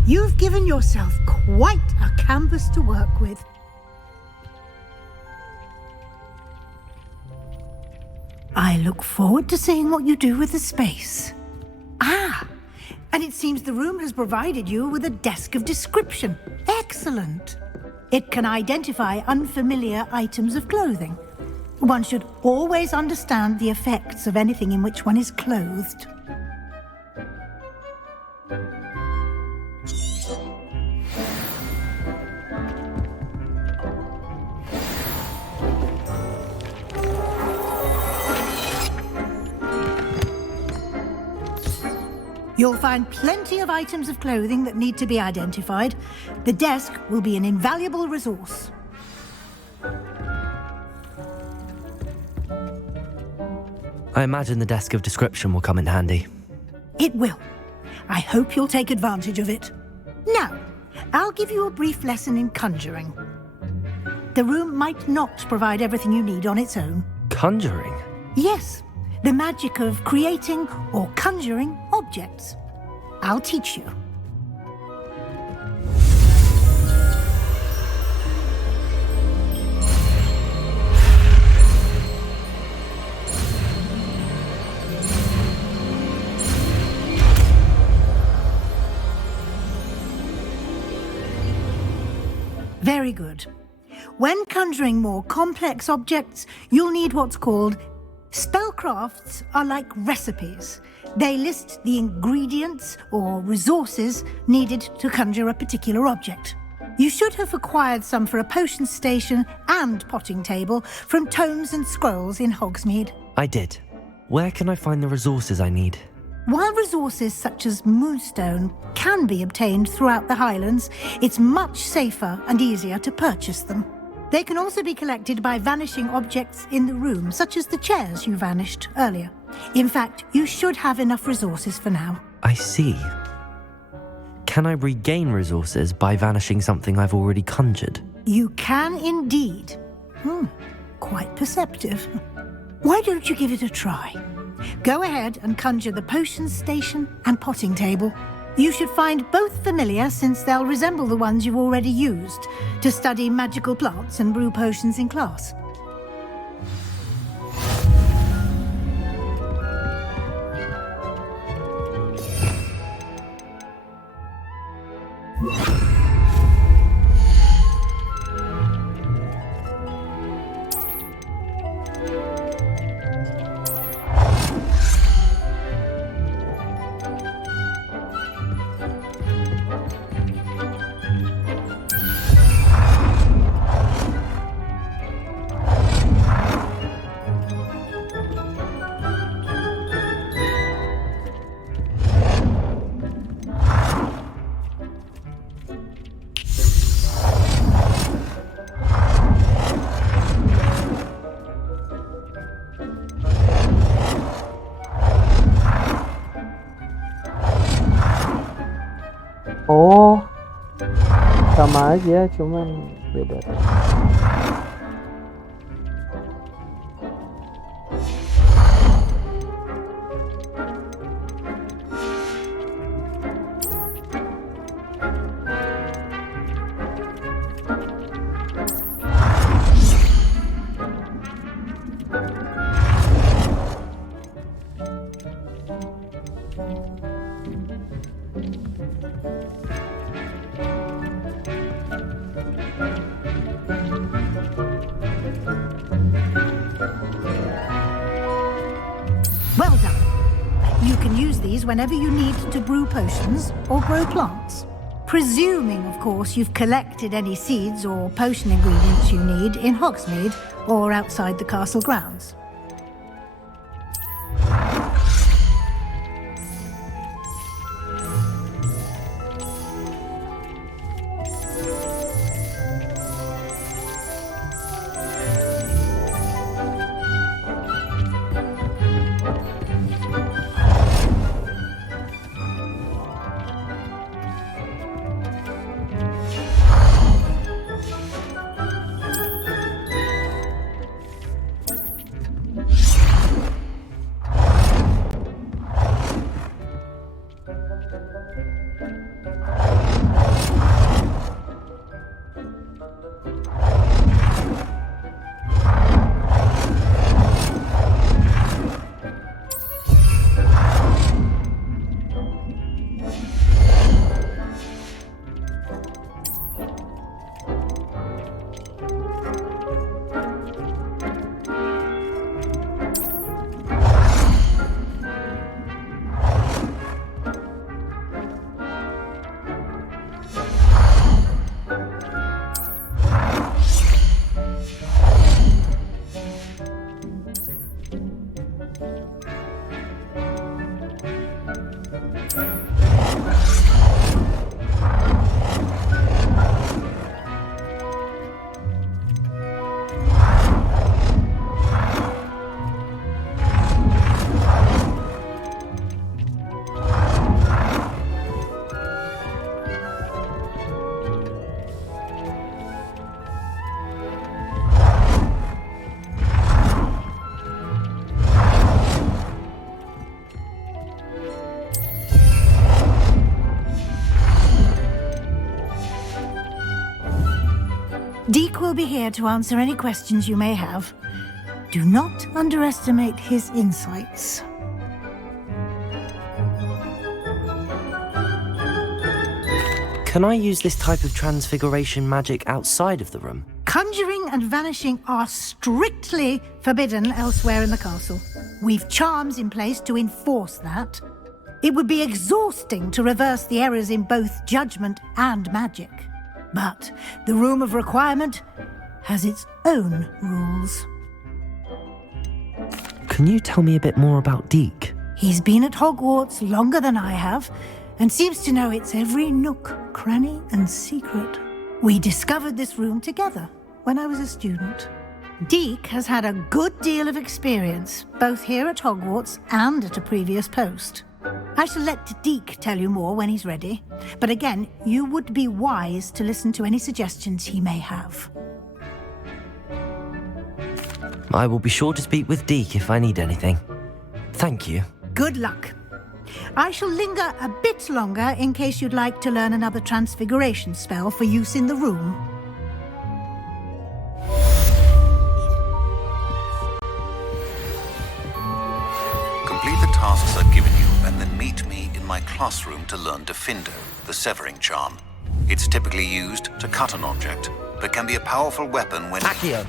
You've given yourself quite a canvas to work with. I look forward to seeing what you do with the space. Ah, and it seems the room has provided you with a desk of description. Excellent. It can identify unfamiliar items of clothing. One should always understand the effects of anything in which one is clothed. You'll find plenty of items of clothing that need to be identified. The desk will be an invaluable resource. I imagine the desk of description will come in handy. It will. I hope you'll take advantage of it. Now, I'll give you a brief lesson in conjuring. The room might not provide everything you need on its own. Conjuring? Yes, the magic of creating or conjuring objects. I'll teach you. Very good. When conjuring more complex objects, you'll need what's called spellcrafts are like recipes. They list the ingredients or resources needed to conjure a particular object. You should have acquired some for a potion station and potting table from tomes and scrolls in Hogsmeade. I did. Where can I find the resources I need? While resources such as moonstone can be obtained throughout the Highlands, it's much safer and easier to purchase them. They can also be collected by vanishing objects in the room, such as the chairs you vanished earlier. In fact, you should have enough resources for now. I see. Can I regain resources by vanishing something I've already conjured? You can indeed. Quite perceptive. Why don't you give it a try? Go ahead and conjure the potions station and potting table. You should find both familiar, since they'll resemble the ones you've already used to study magical plants and brew potions in class. Oh, sama aja, cuman beda. Well done. You can use these whenever you need to brew potions or grow plants. Presuming, of course, you've collected any seeds or potion ingredients you need in Hogsmeade or outside the castle grounds. Deke will be here to answer any questions you may have. Do not underestimate his insights. Can I use this type of transfiguration magic outside of the room? Conjuring and vanishing are strictly forbidden elsewhere in the castle. We've charms in place to enforce that. It would be exhausting to reverse the errors in both judgment and magic. But the Room of Requirement has its own rules. Can you tell me a bit more about Deke? He's been at Hogwarts longer than I have, and seems to know its every nook, cranny, and secret. We discovered this room together when I was a student. Deke has had a good deal of experience, both here at Hogwarts and at a previous post. I shall let Deke tell you more when he's ready, but again, you would be wise to listen to any suggestions he may have. I will be sure to speak with Deke if I need anything. Thank you. Good luck. I shall linger a bit longer in case you'd like to learn another transfiguration spell for use in the room. Complete the tasks I've given you and then meet me in my classroom to learn Defindo, the severing charm. It's typically used to cut an object, but can be a powerful weapon when... Accio!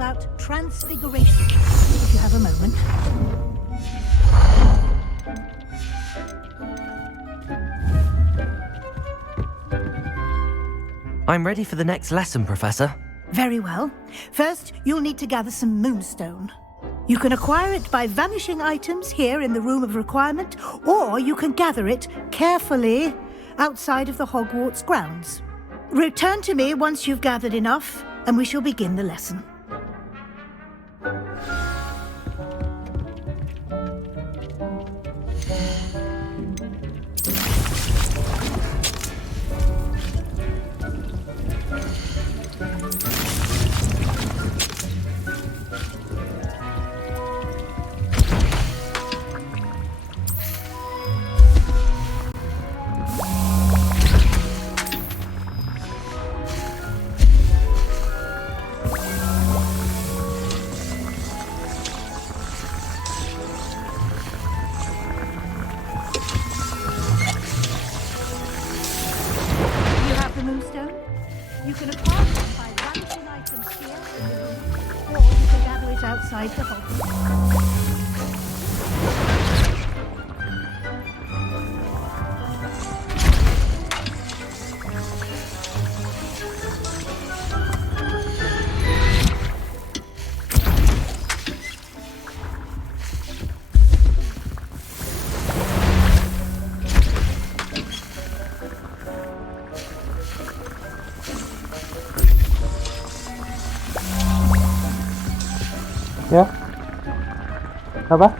about transfiguration, if you have a moment. I'm ready for the next lesson, Professor. Very well. First, you'll need to gather some moonstone. You can acquire it by vanishing items here in the Room of Requirement, or you can gather it carefully outside of the Hogwarts grounds. Return to me once you've gathered enough, and we shall begin the lesson. You can acquire it by vanishing items here in the room, or you can gather it outside the Hogwarts. Ya. Apa?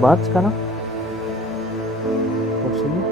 banget sekarang kursinya.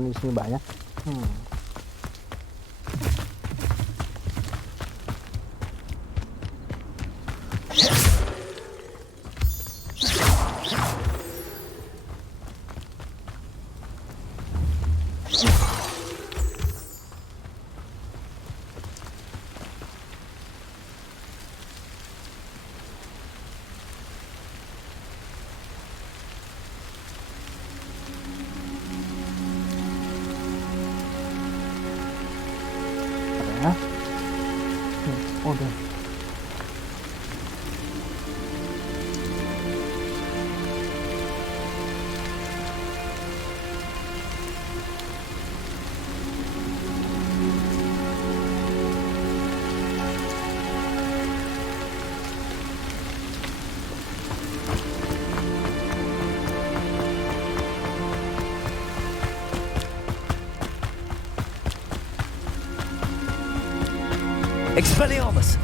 Di sini banyak. Udah. Expelliarmus!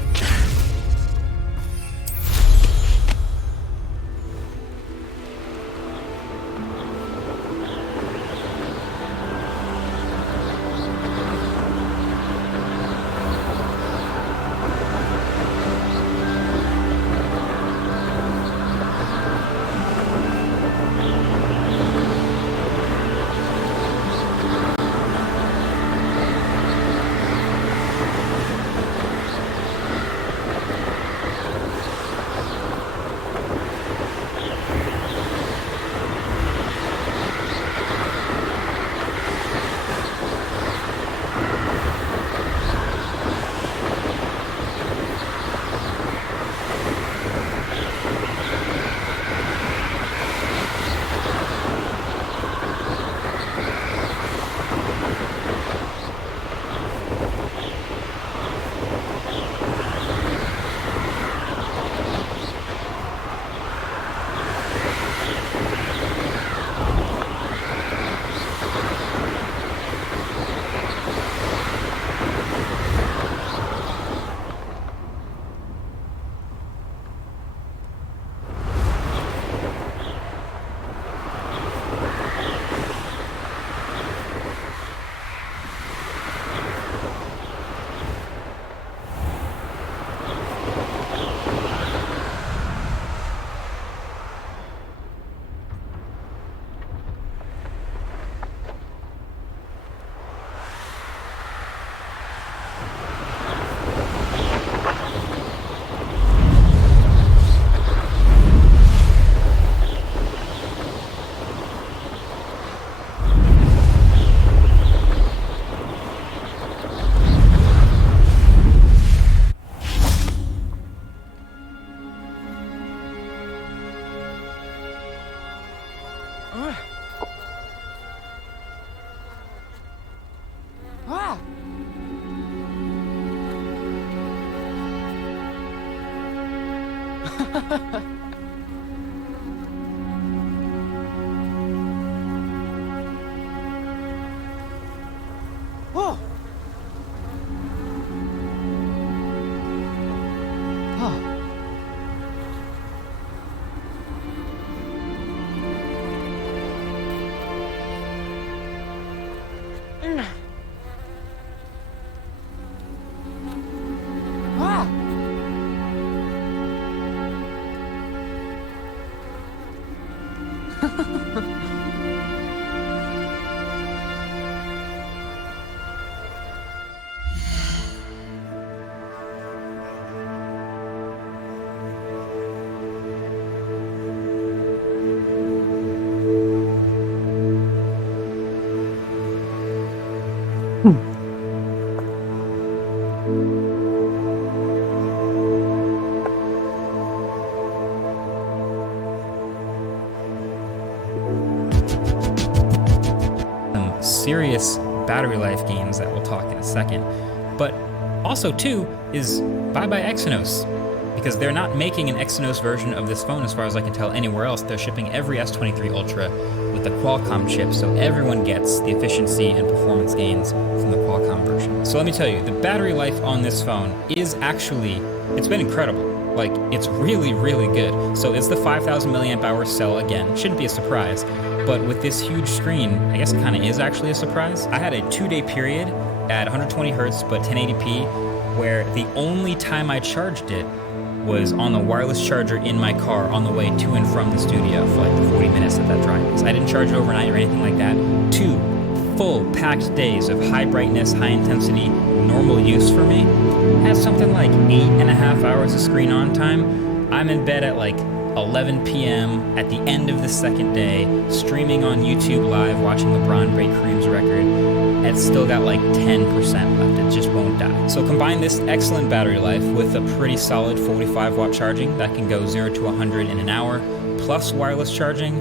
Some serious battery life gains that we'll talk in a second. But also too is bye-bye Exynos, because they're not making an Exynos version of this phone as far as I can tell anywhere else. They're shipping every S23 Ultra with the Qualcomm chip, so everyone gets the efficiency and performance gains from the Qualcomm version. So let me tell you, the battery life on this phone is actually, it's been incredible. Like, it's really, really good. So it's the 5,000 milliamp hour cell again. Shouldn't be a surprise. But with this huge screen, I guess it kind of is actually a surprise. I had a 2-day period at 120 hertz, but 1080p, where the only time I charged it was on the wireless charger in my car on the way to and from the studio for like the 40 minutes that drive is. I didn't charge it overnight or anything like that. 2 full packed days of high brightness, high intensity, normal use for me. Had something like 8.5 hours of screen on time. I'm in bed at like 11 p.m. at the end of the second day, streaming on YouTube Live, watching LeBron break Kareem's record. It's still got like 10% left, it just won't die. So combine this excellent battery life with a pretty solid 45 watt charging that can go 0 to 100 in an hour, plus wireless charging,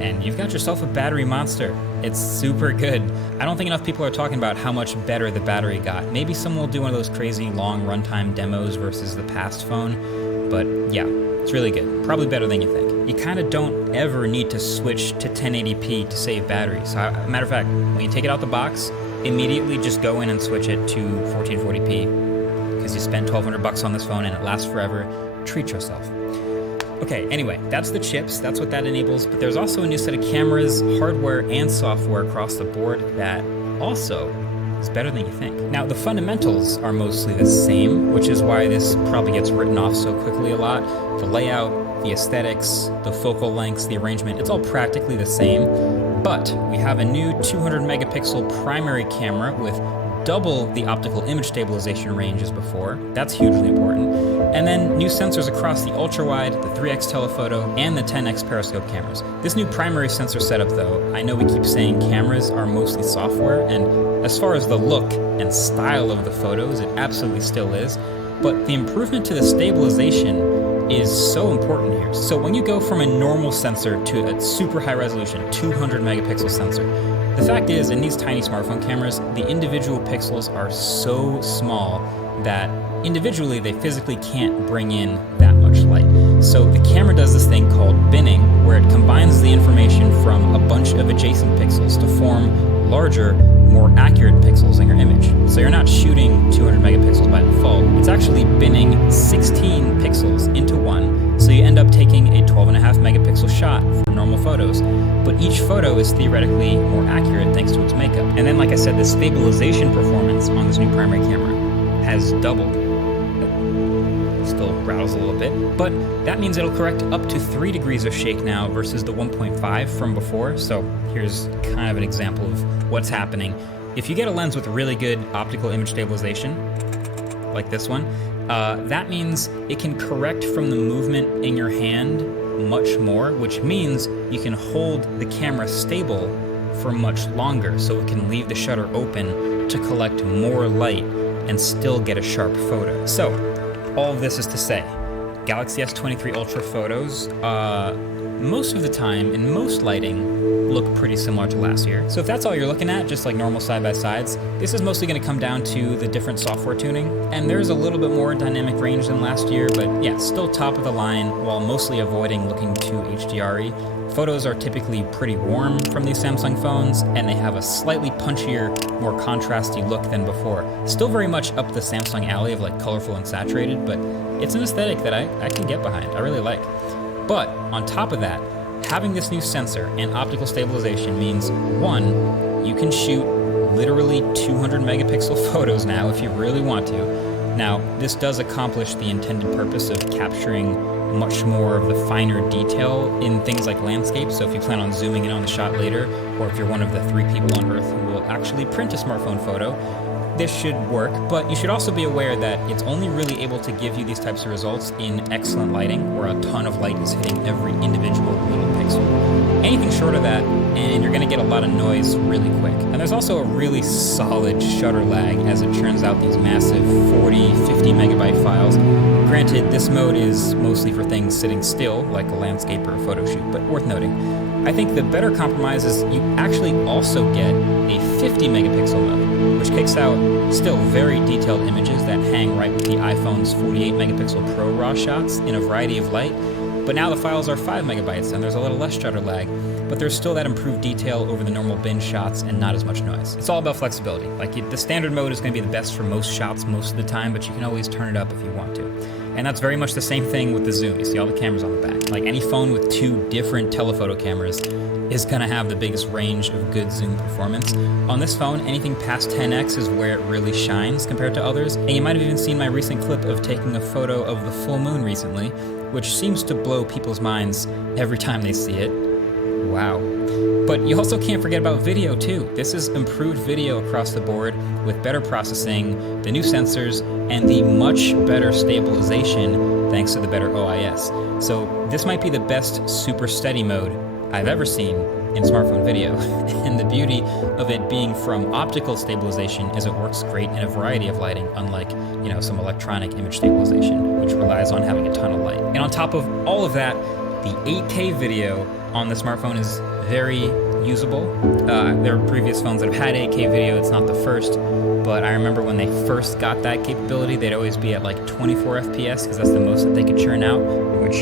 and you've got yourself a battery monster. It's super good. I don't think enough people are talking about how much better the battery got. Maybe someone will do one of those crazy long runtime demos versus the past phone, but yeah, it's really good. Probably better than you think. You kind of don't ever need to switch to 1080p to save battery. So, matter of fact, when you take it out the box, immediately just go in and switch it to 1440p because you spent $1,200 on this phone and it lasts forever. Treat yourself. Okay, anyway, that's the chips, that's what that enables, but there's also a new set of cameras, hardware and software across the board that also is better than you think. Now, the fundamentals are mostly the same, which is why this probably gets written off so quickly a lot. The layout, the aesthetics, the focal lengths, the arrangement, it's all practically the same, but we have a new 200 megapixel primary camera with double the optical image stabilization range as before. That's hugely important. And then new sensors across the ultra-wide, the 3x telephoto, and the 10x periscope cameras. This new primary sensor setup though, I know we keep saying cameras are mostly software, and as far as the look and style of the photos, it absolutely still is, but the improvement to the stabilization is so important here. So when you go from a normal sensor to a super high resolution 200 megapixel sensor, the fact is, in these tiny smartphone cameras, the individual pixels are so small that individually they physically can't bring in that much light. So the camera does this thing called binning, where it combines the information from a bunch of adjacent pixels to form larger, more accurate pixels in your image. So you're not shooting 200 megapixels by default, it's actually binning 16 pixels into one, so you end up taking a 12.5 megapixel shot for normal photos, but each photo is theoretically more accurate thanks to its makeup. And then, like I said, the stabilization performance on this new primary camera has doubled. Still rattles a little bit, but that means it'll correct up to 3 degrees of shake now versus the 1.5 from before. So here's kind of an example of what's happening. If you get a lens with really good optical image stabilization, like this one, that means it can correct from the movement in your hand much more, which means you can hold the camera stable for much longer, so it can leave the shutter open to collect more light and still get a sharp photo. So all of this is to say, Galaxy S23 Ultra photos, most of the time, in most lighting, look pretty similar to last year. So if that's all you're looking at, just like normal side-by-sides, this is mostly gonna come down to the different software tuning, and there's a little bit more dynamic range than last year, but yeah, still top of the line, while mostly avoiding looking too HDR-y. Photos are typically pretty warm from these Samsung phones, and they have a slightly punchier, more contrasty look than before. Still very much up the Samsung alley of like colorful and saturated, but it's an aesthetic that I can get behind, I really like. But on top of that, having this new sensor and optical stabilization means, one, you can shoot literally 200 megapixel photos now if you really want to. Now, this does accomplish the intended purpose of capturing much more of the finer detail in things like landscape. So if you plan on zooming in on the shot later, or if you're one of the 3 people on Earth who will actually print a smartphone photo, this should work. But you should also be aware that it's only really able to give you these types of results in excellent lighting, where a ton of light is hitting every individual little pixel. Anything short of that, and you're going to get a lot of noise really quick. And there's also a really solid shutter lag as it churns out these massive 40, 50 megabyte files. Granted, this mode is mostly for things sitting still, like a landscape or a photo shoot, but worth noting. I think the better compromise is you actually also get a 50 megapixel mode, which kicks out still very detailed images that hang right with the iPhone's 48 megapixel Pro RAW shots in a variety of light. But now the files are 5 megabytes and there's a little less shutter lag, but there's still that improved detail over the normal bin shots and not as much noise. It's all about flexibility. Like, the standard mode is going to be the best for most shots most of the time, but you can always turn it up if you want to. And that's very much the same thing with the zoom. You see all the cameras on the back. Like, any phone with 2 different telephoto cameras is going to have the biggest range of good zoom performance. On this phone, anything past 10x is where it really shines compared to others. And you might have even seen my recent clip of taking a photo of the full moon recently, which seems to blow people's minds every time they see it. Wow. But you also can't forget about video too. This is improved video across the board with better processing, the new sensors, and the much better stabilization thanks to the better OIS. So this might be the best super steady mode I've ever seen in smartphone video. And the beauty of it being from optical stabilization is it works great in a variety of lighting, unlike, you know, some electronic image stabilization, which relies on having a ton of light. And on top of all of that, the 8K video on the smartphone is very usable. There are previous phones that have had 8K video. It's not the first, but I remember when they first got that capability, they'd always be at like 24 FPS because that's the most that they could churn out, which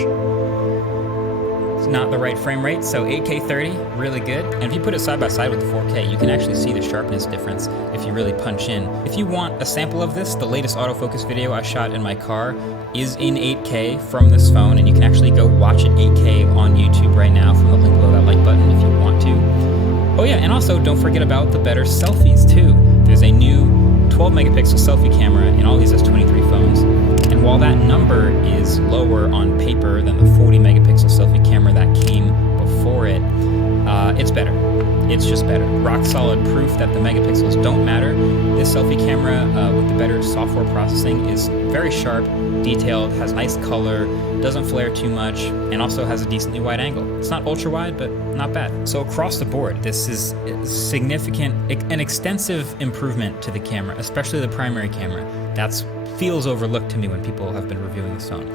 is not the right frame rate. So 8K 30, really good. And if you put it side by side with the 4K, you can actually see the sharpness difference if you really punch in. If you want a sample of this, the latest autofocus video I shot in my car is in 8K from this phone, and you can actually go watch it 8K on YouTube right now from the link below that like button if you want to. Oh yeah, and also don't forget about the better selfies too. There's a new 12 megapixel selfie camera in all these S23 phones, and while that number is lower on paper than the 40 megapixel selfie camera that came before it, it's better. It's just better. Rock solid proof that the megapixels don't matter. This selfie camera with the better software processing is very sharp, detailed, has nice color, doesn't flare too much, and also has a decently wide angle. It's not ultra wide, but not bad. So across the board, this is significant, an extensive improvement to the camera, especially the primary camera. That feels overlooked to me when people have been reviewing this phone.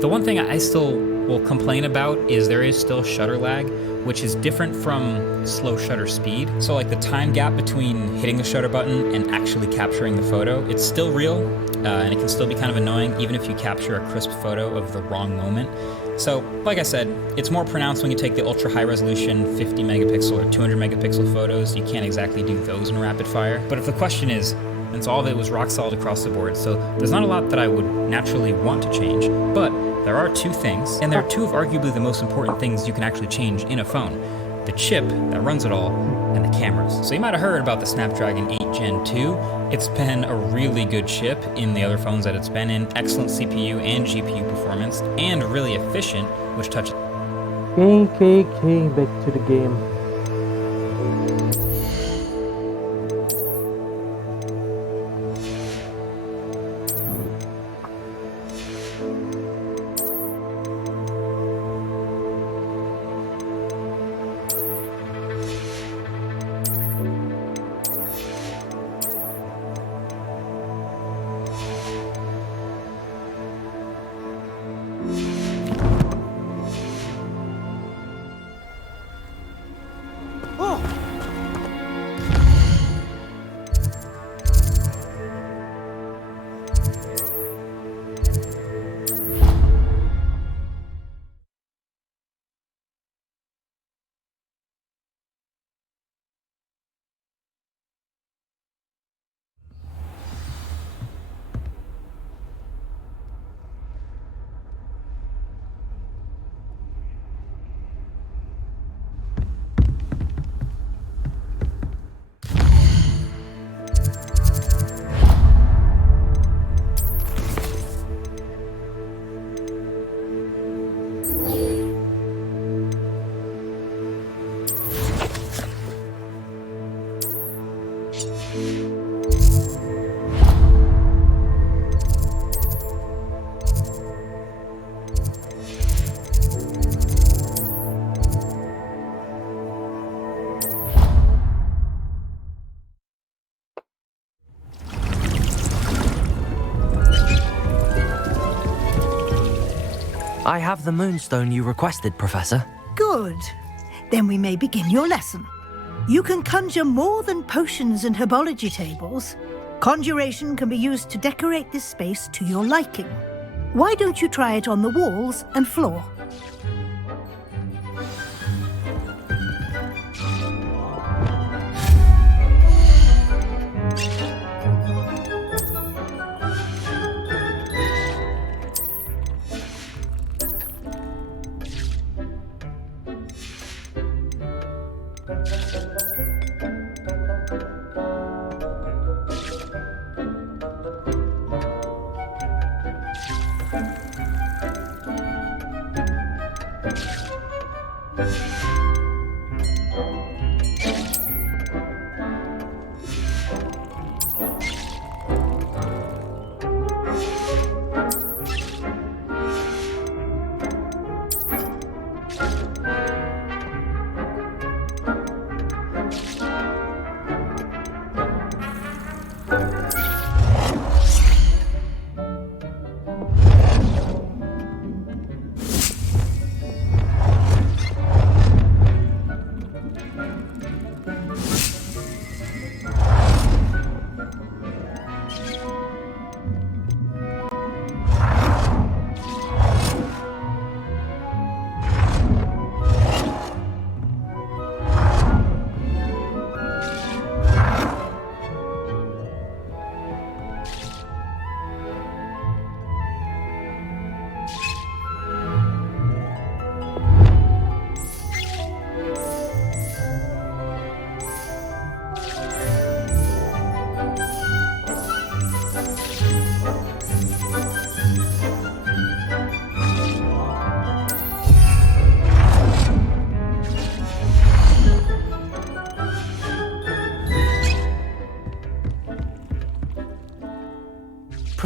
The one thing I still will complain about is there is still shutter lag, which is different from slow shutter speed. So like the time gap between hitting the shutter button and actually capturing the photo, it's still real, and it can still be kind of annoying even if you capture a crisp photo of the wrong moment. So like I said, it's more pronounced when you take the ultra high resolution 50 megapixel or 200 megapixel photos. You can't exactly do those in rapid fire. But if the question is, since all of it was rock solid across the board, so there's not a lot that I would naturally want to change, but there are 2 things, and they're 2 of arguably the most important things you can actually change in a phone. The chip that runs it all, and the cameras. So you might have heard about the Snapdragon 8 Gen 2. It's been a really good chip in the other phones that it's been in. Excellent CPU and GPU performance, and really efficient, which touches... Back to the game. I have the moonstone you requested, Professor. Good. Then we may begin your lesson. You can conjure more than potions and herbology tables. Conjuration can be used to decorate this space to your liking. Why don't you try it on the walls and floor?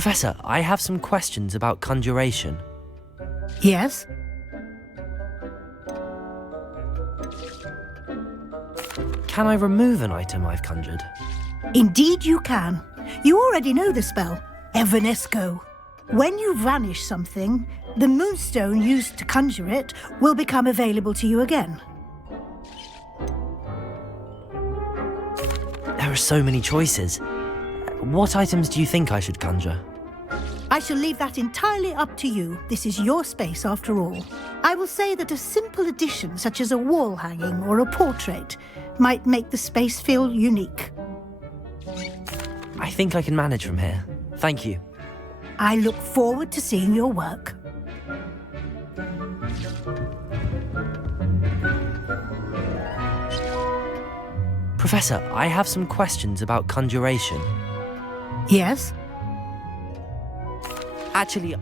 Professor, I have some questions about conjuration. Yes? Can I remove an item I've conjured? Indeed you can. You already know the spell, Evanesco. When you vanish something, the moonstone used to conjure it will become available to you again. There are so many choices. What items do you think I should conjure? I shall leave that entirely up to you. This is your space after all. I will say that a simple addition such as a wall hanging or a portrait might make the space feel unique. I think I can manage from here. Thank you. I look forward to seeing your work. Professor, I have some questions about conjuration. Yes? Actually,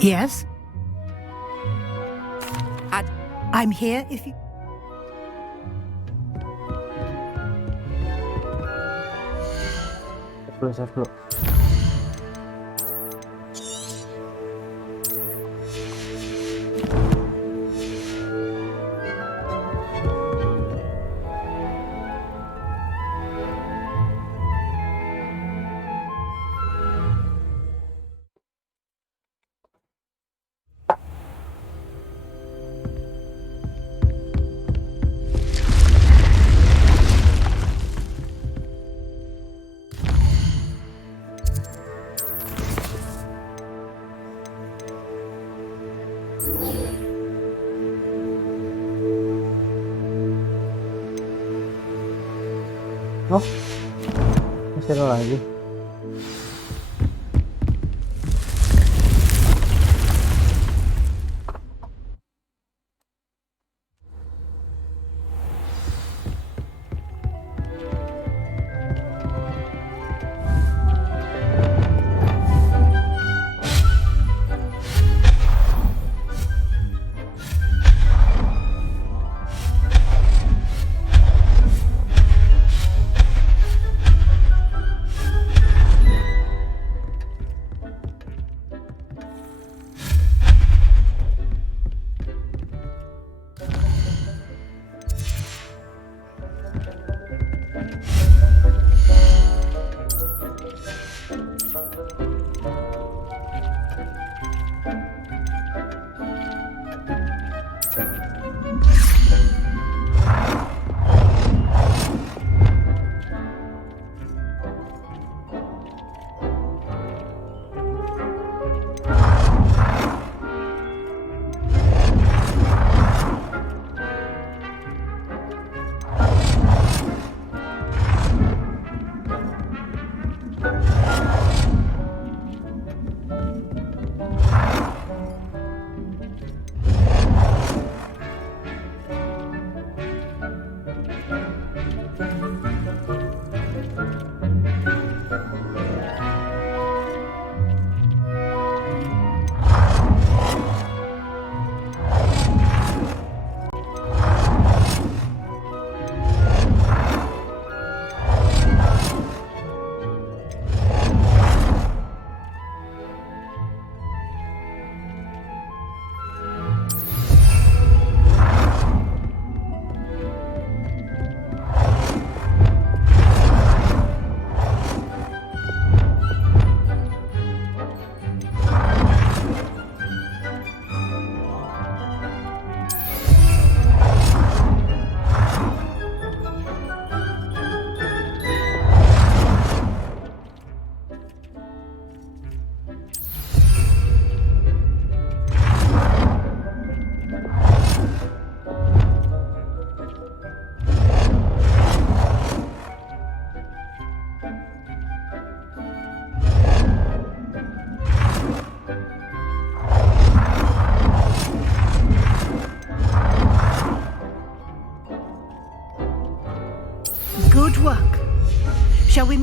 Yes? I'm here if you... Save dulu. Oh, masih ada lagi.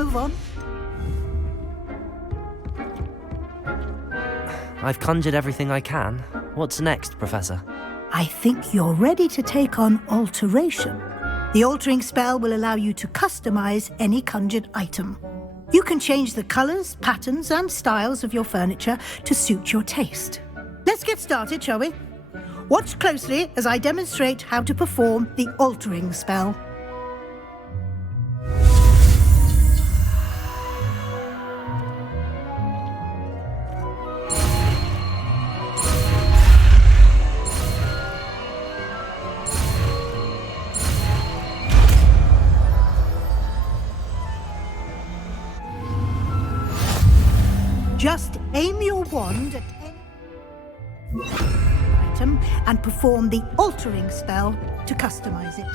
move on? I've conjured everything I can. What's next, Professor? I think you're ready to take on alteration. The altering spell will allow you to customize any conjured item. You can change the colors, patterns, and styles of your furniture to suit your taste. Let's get started, shall we? Watch closely as I demonstrate how to perform the altering spell. Just aim your wand at any item and perform the altering spell to customize it.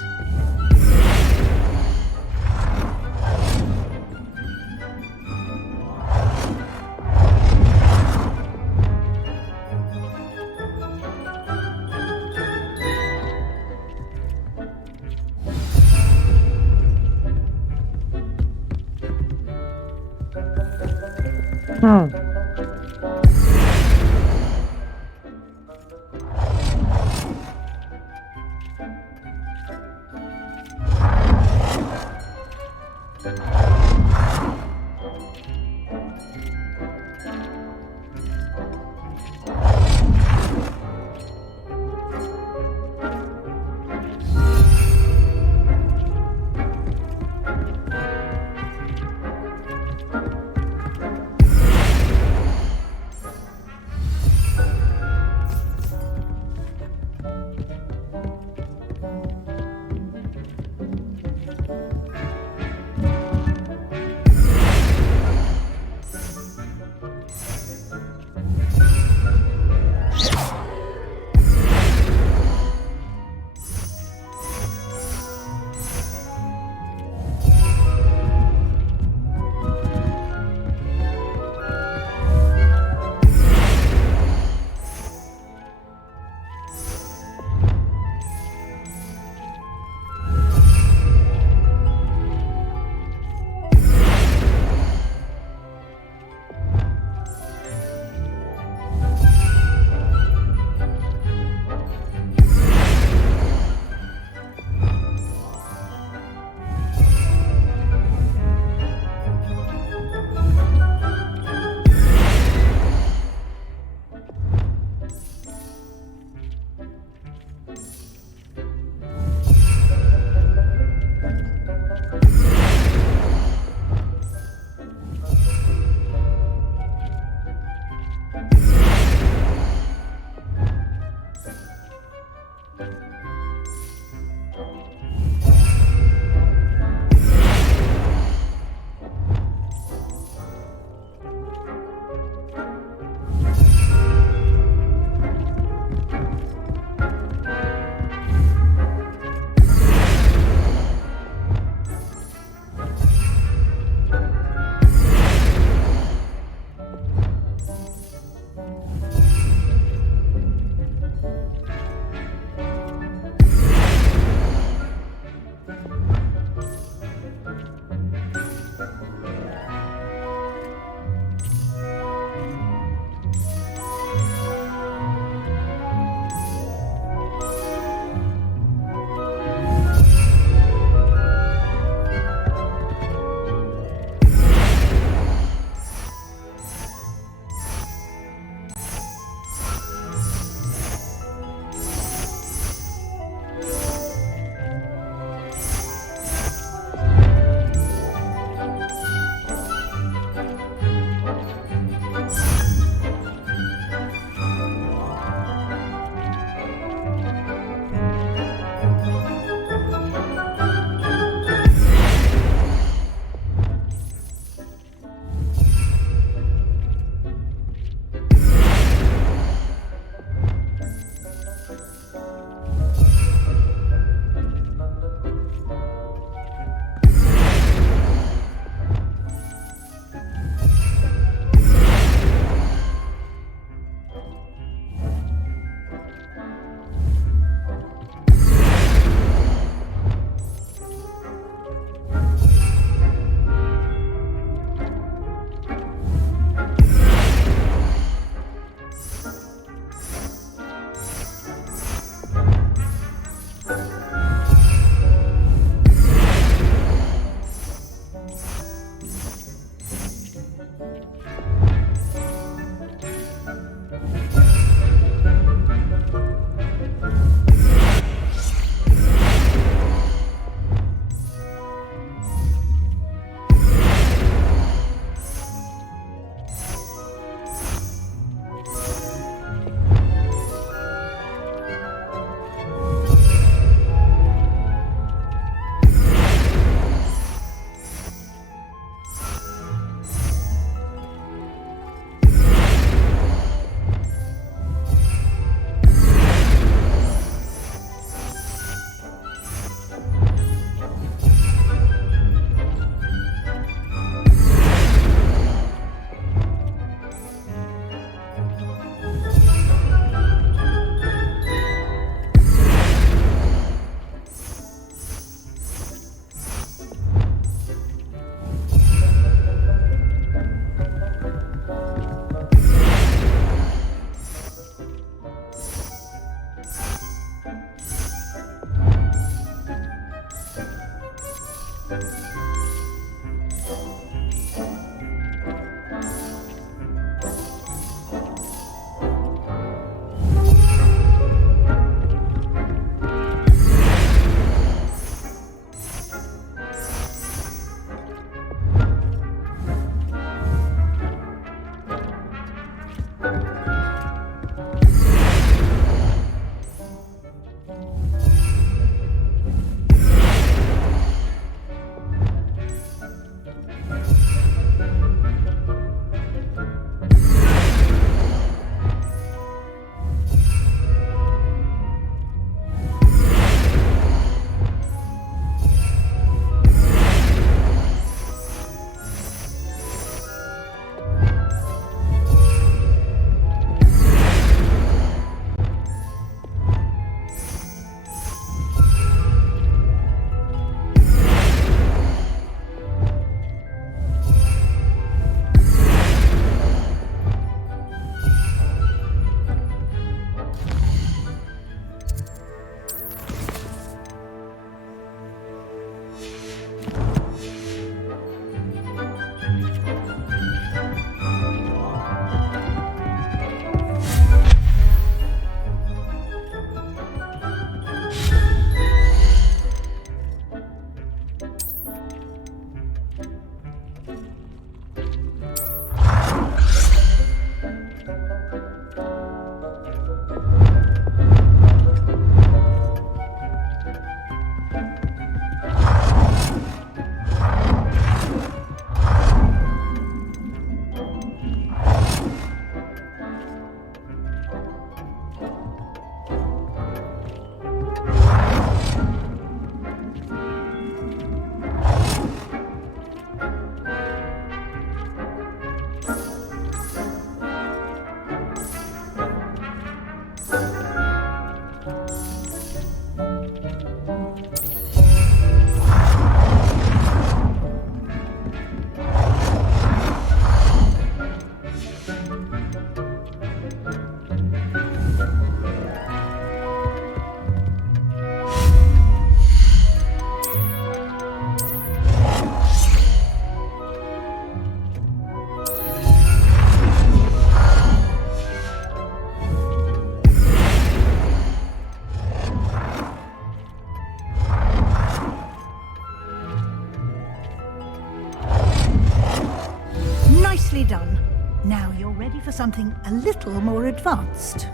Now you're ready for something a little more advanced.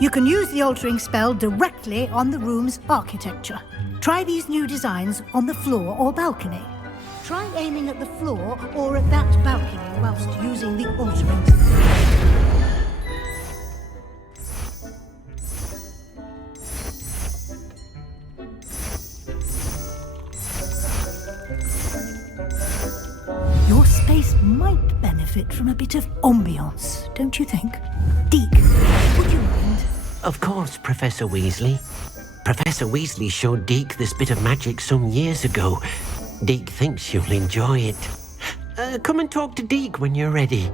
You can use the altering spell directly on the room's architecture. Try these new designs on the floor or balcony. Try aiming at the floor or at that balcony whilst using the altering spell. Your space might benefit from a bit of ambiance, don't you think? Deke, would you mind? Of course, Professor Weasley. Professor Weasley showed Deke this bit of magic some years ago. Deke thinks you'll enjoy it. Come and talk to Deke when you're ready.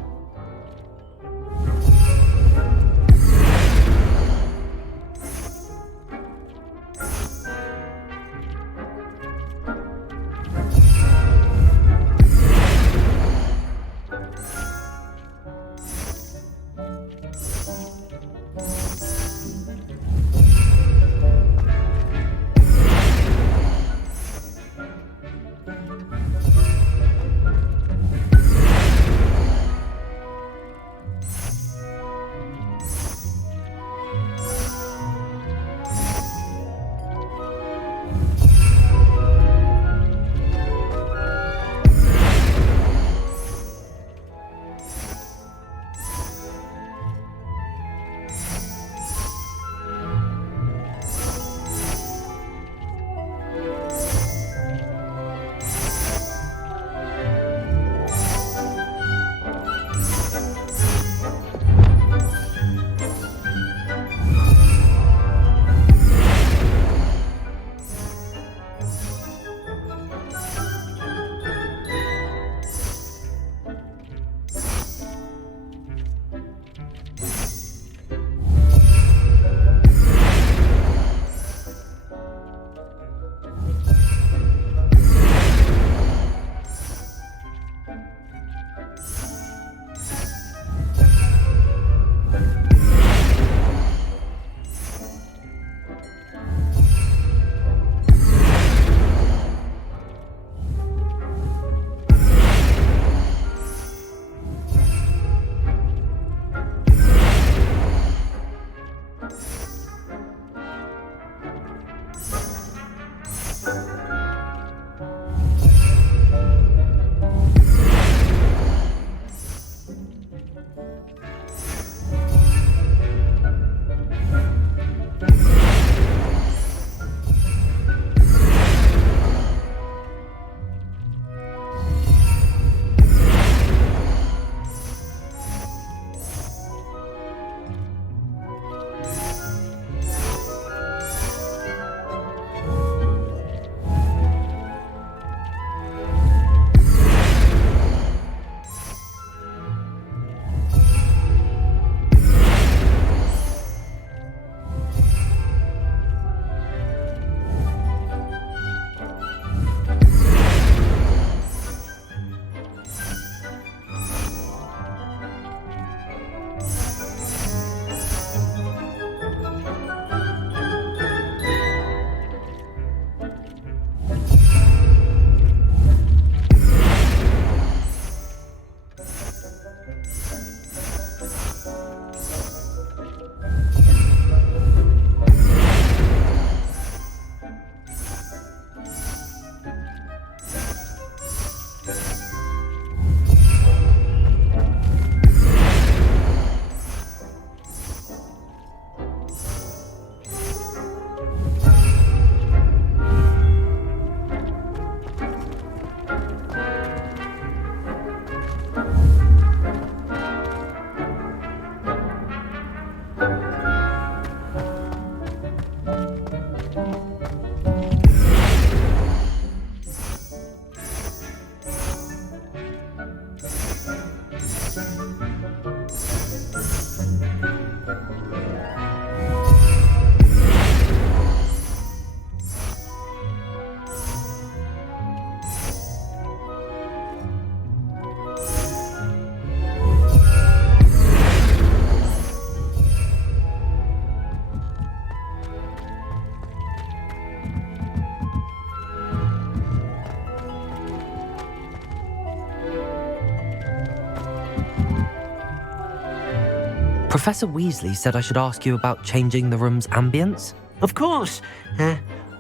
Professor Weasley said I should ask you about changing the room's ambience. Of course.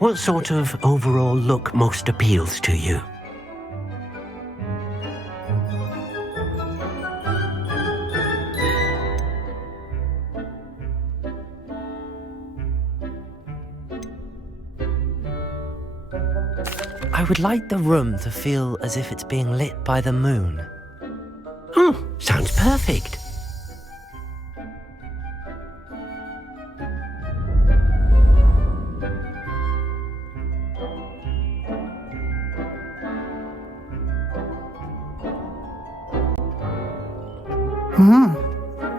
What sort of overall look most appeals to you? I would like the room to feel as if it's being lit by the moon. Oh, sounds perfect.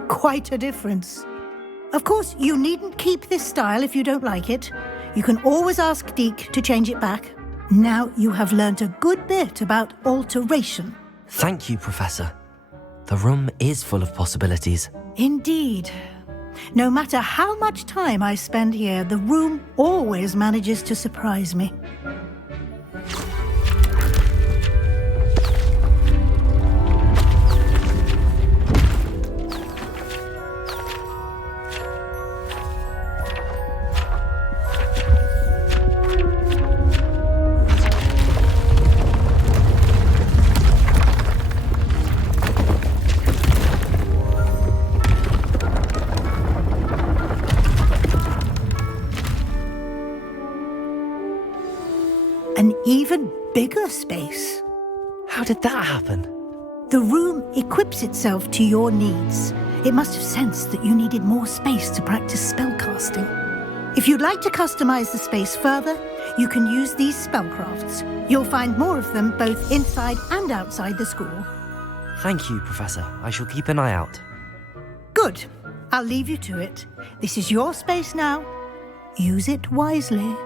Quite a difference. Of course, you needn't keep this style if you don't like it. You can always ask Deke to change it back. Now you have learnt a good bit about alteration. Thank you, Professor. The room is full of possibilities. Indeed. No matter how much time I spend here, the room always manages to surprise me. An even bigger space. How did that happen? The room equips itself to your needs. It must have sensed that you needed more space to practice spellcasting. If you'd like to customize the space further, you can use these spellcrafts. You'll find more of them both inside and outside the school. Thank you, Professor. I shall keep an eye out. Good. I'll leave you to it. This is your space now. Use it wisely.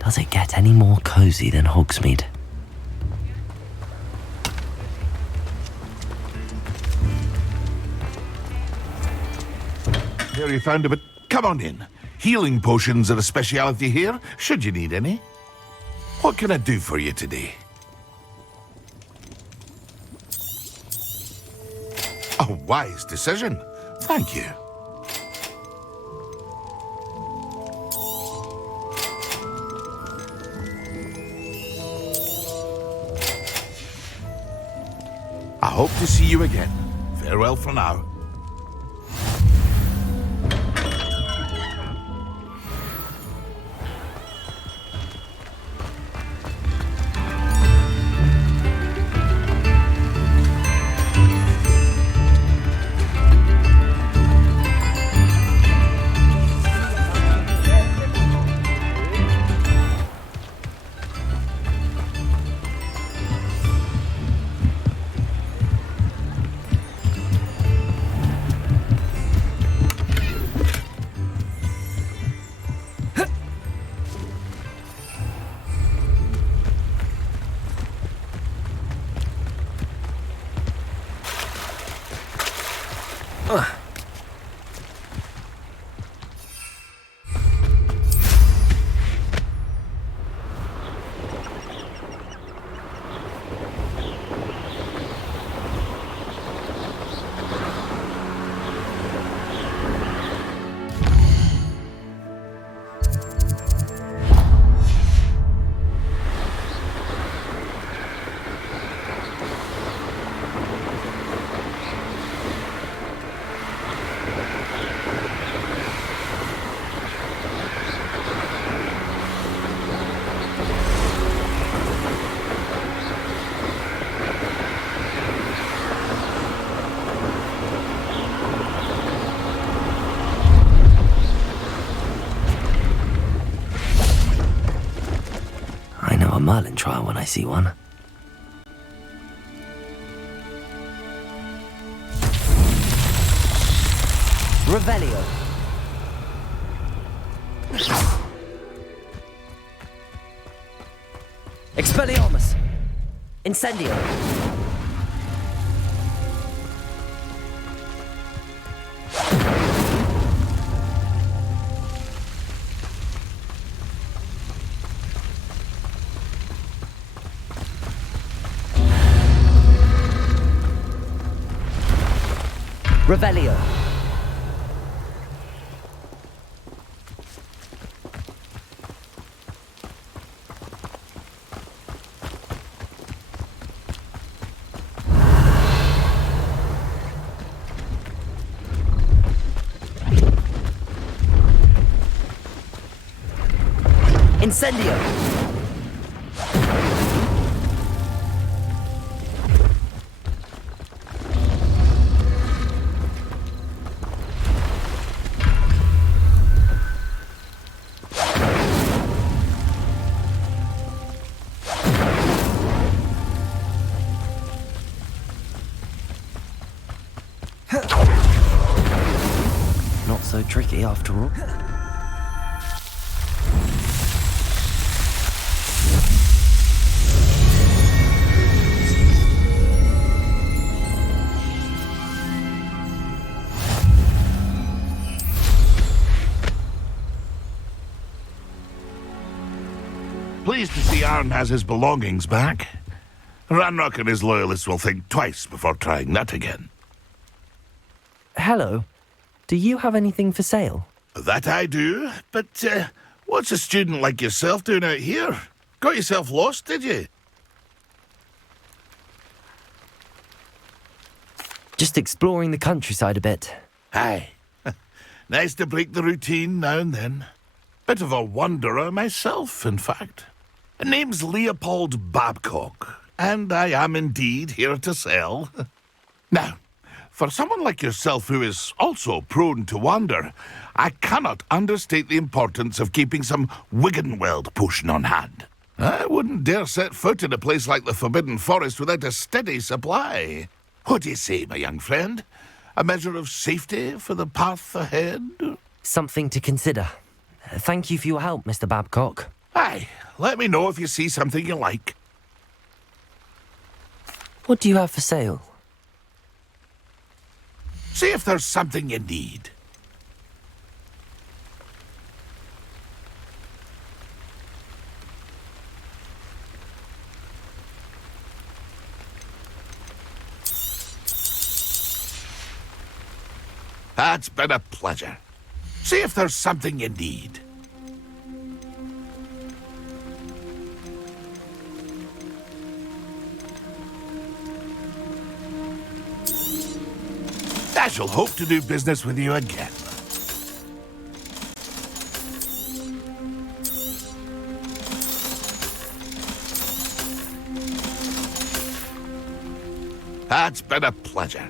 Does it get any more cozy than Hogsmeade? Here you found a bit. Come on in. Healing potions are a speciality here, should you need any. What can I do for you today? A wise decision. Thank you. I hope to see you again. Farewell for now. A Merlin trial when I see one. Revelio. Expelliarmus. Incendio. Revelio. Incendio. so tricky after all. Pleased to see Arn has his belongings back. Ranrock and his loyalists will think twice before trying that again. Hello. Do you have anything for sale? That I do, but what's a student like yourself doing out here? Got yourself lost, did you? Just exploring the countryside a bit. Aye. Nice to break the routine now and then. Bit of a wanderer myself, in fact. Name's Leopold Babcock, and I am indeed here to sell. Now, for someone like yourself who is also prone to wander, I cannot understate the importance of keeping some Wiggenweld potion on hand. I wouldn't dare set foot in a place like the Forbidden Forest without a steady supply. What do you say, my young friend? A measure of safety for the path ahead? Something to consider. Thank you for your help, Mr. Babcock. Aye, let me know if you see something you like. What do you have for sale? See if there's something you need. That's been a pleasure. See if there's something you need. I shall hope to do business with you again. That's been a pleasure.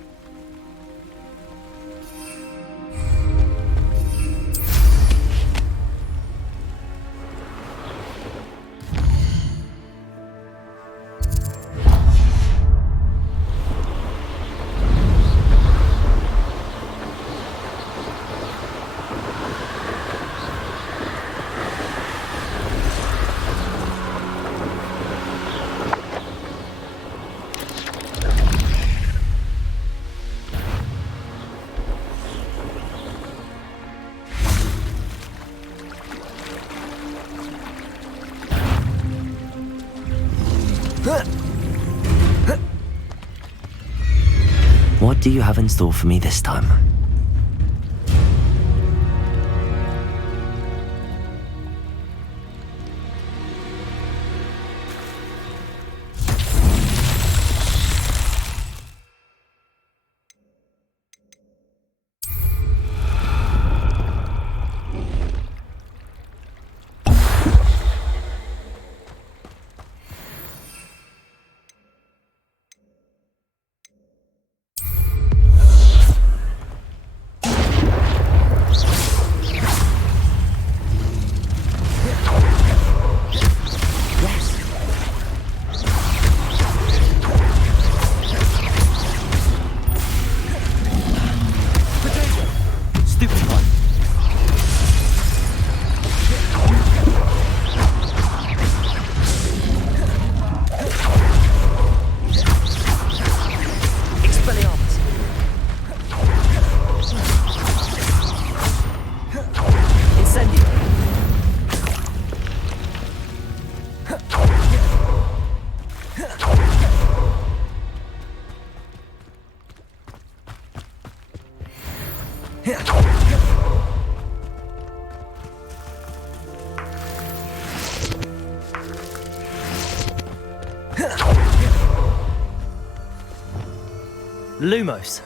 What do you have in store for me this time? Lumos.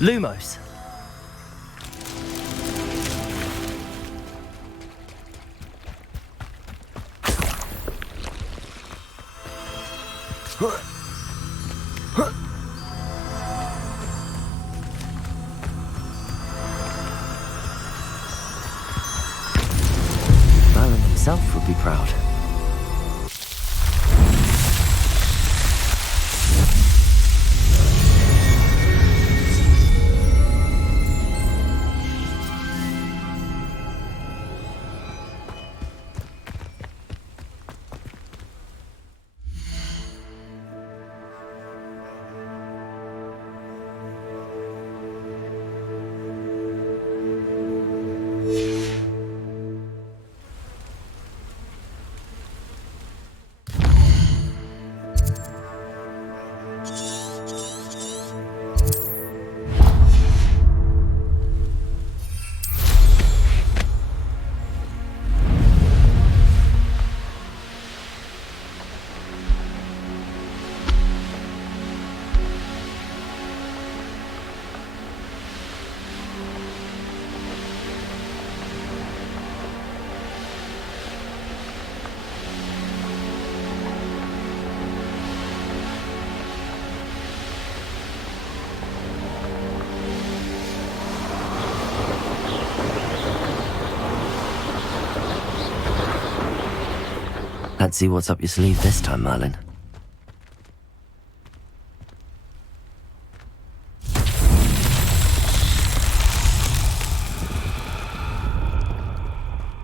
Lumos. Merlin himself would be proud. Let's see what's up your sleeve this time, Merlin.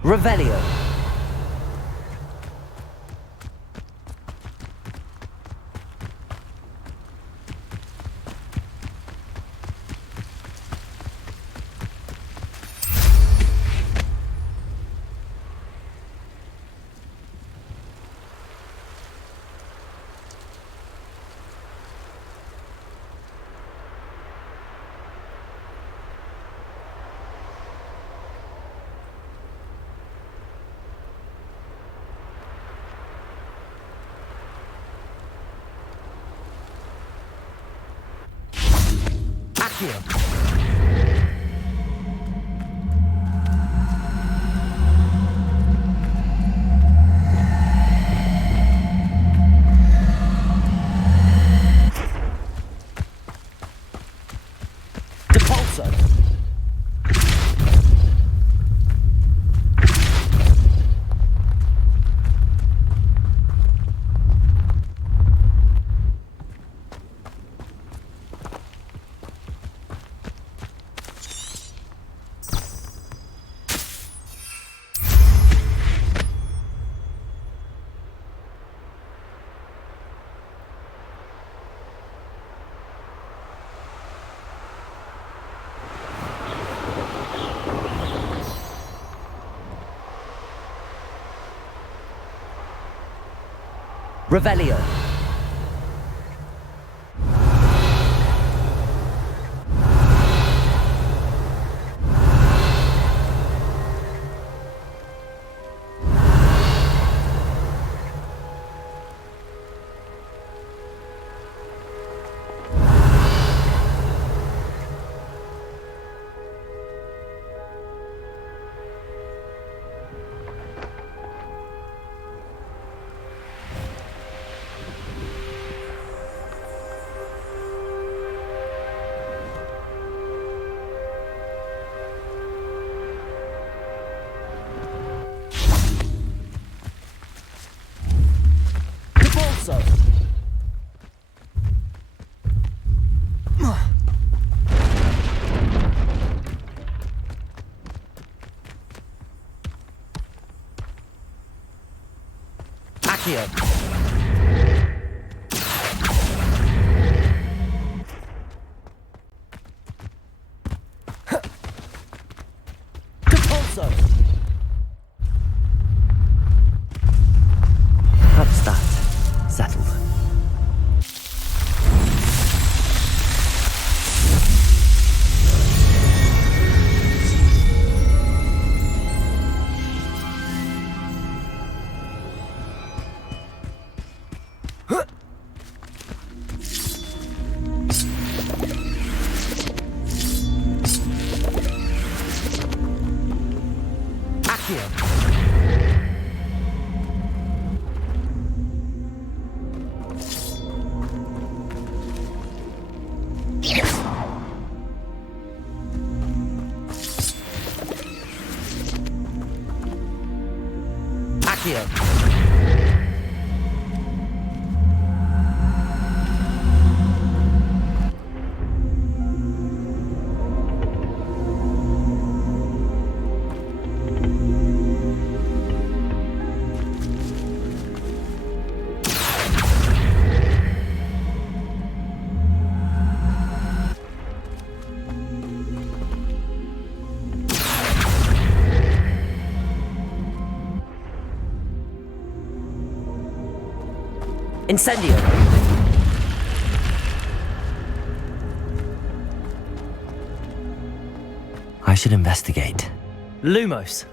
Revelio. Accio. Depulso. Revelio. Accio. Depulso. That's that. Settled. Incendio! I should investigate. Lumos!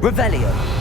Revelio!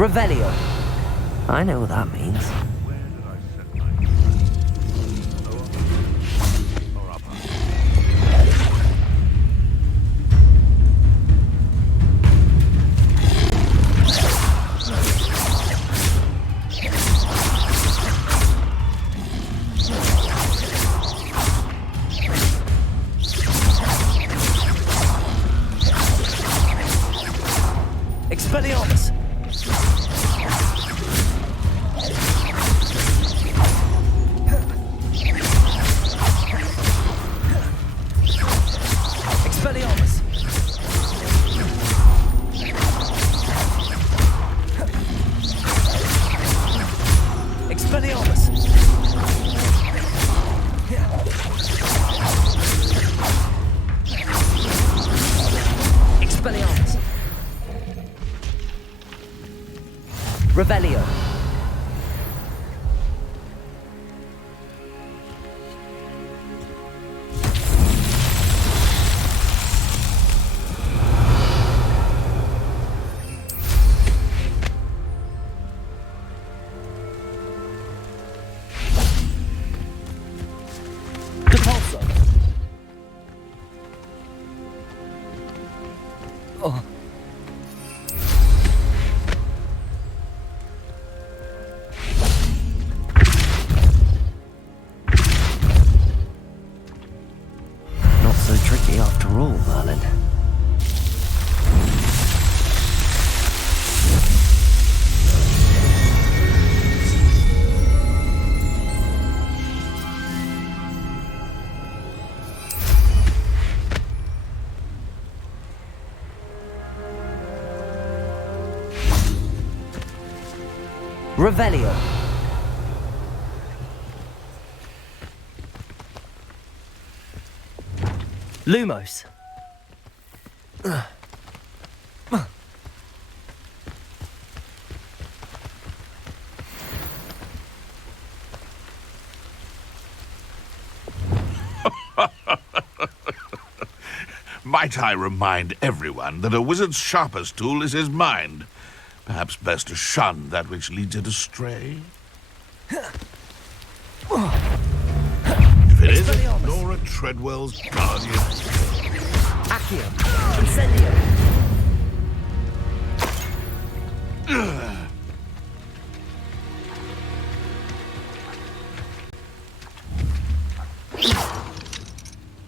Revelio. I know what that means. Expelliarmus! Expelliarmus! Expelliarmus! Expelliarmus! Revelio. Depulso. Oh. Not so tricky after all, Merlin. Revelio. Lumos. My Might I remind everyone that a wizard's sharpest tool is his mind? Perhaps best to shun that which leads it astray? If it isn't Nora Treadwell's guardian... Accio. Incendio.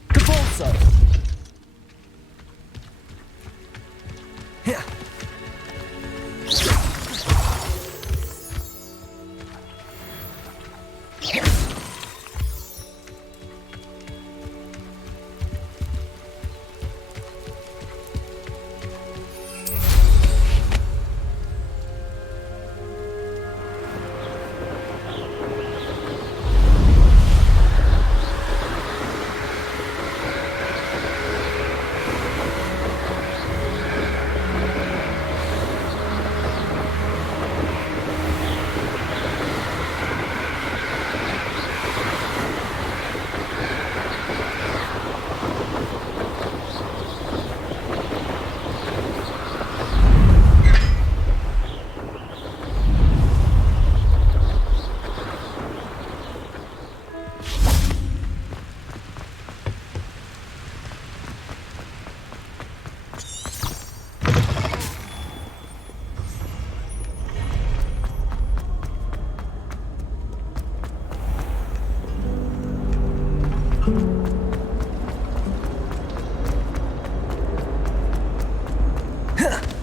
Cabalso. Here.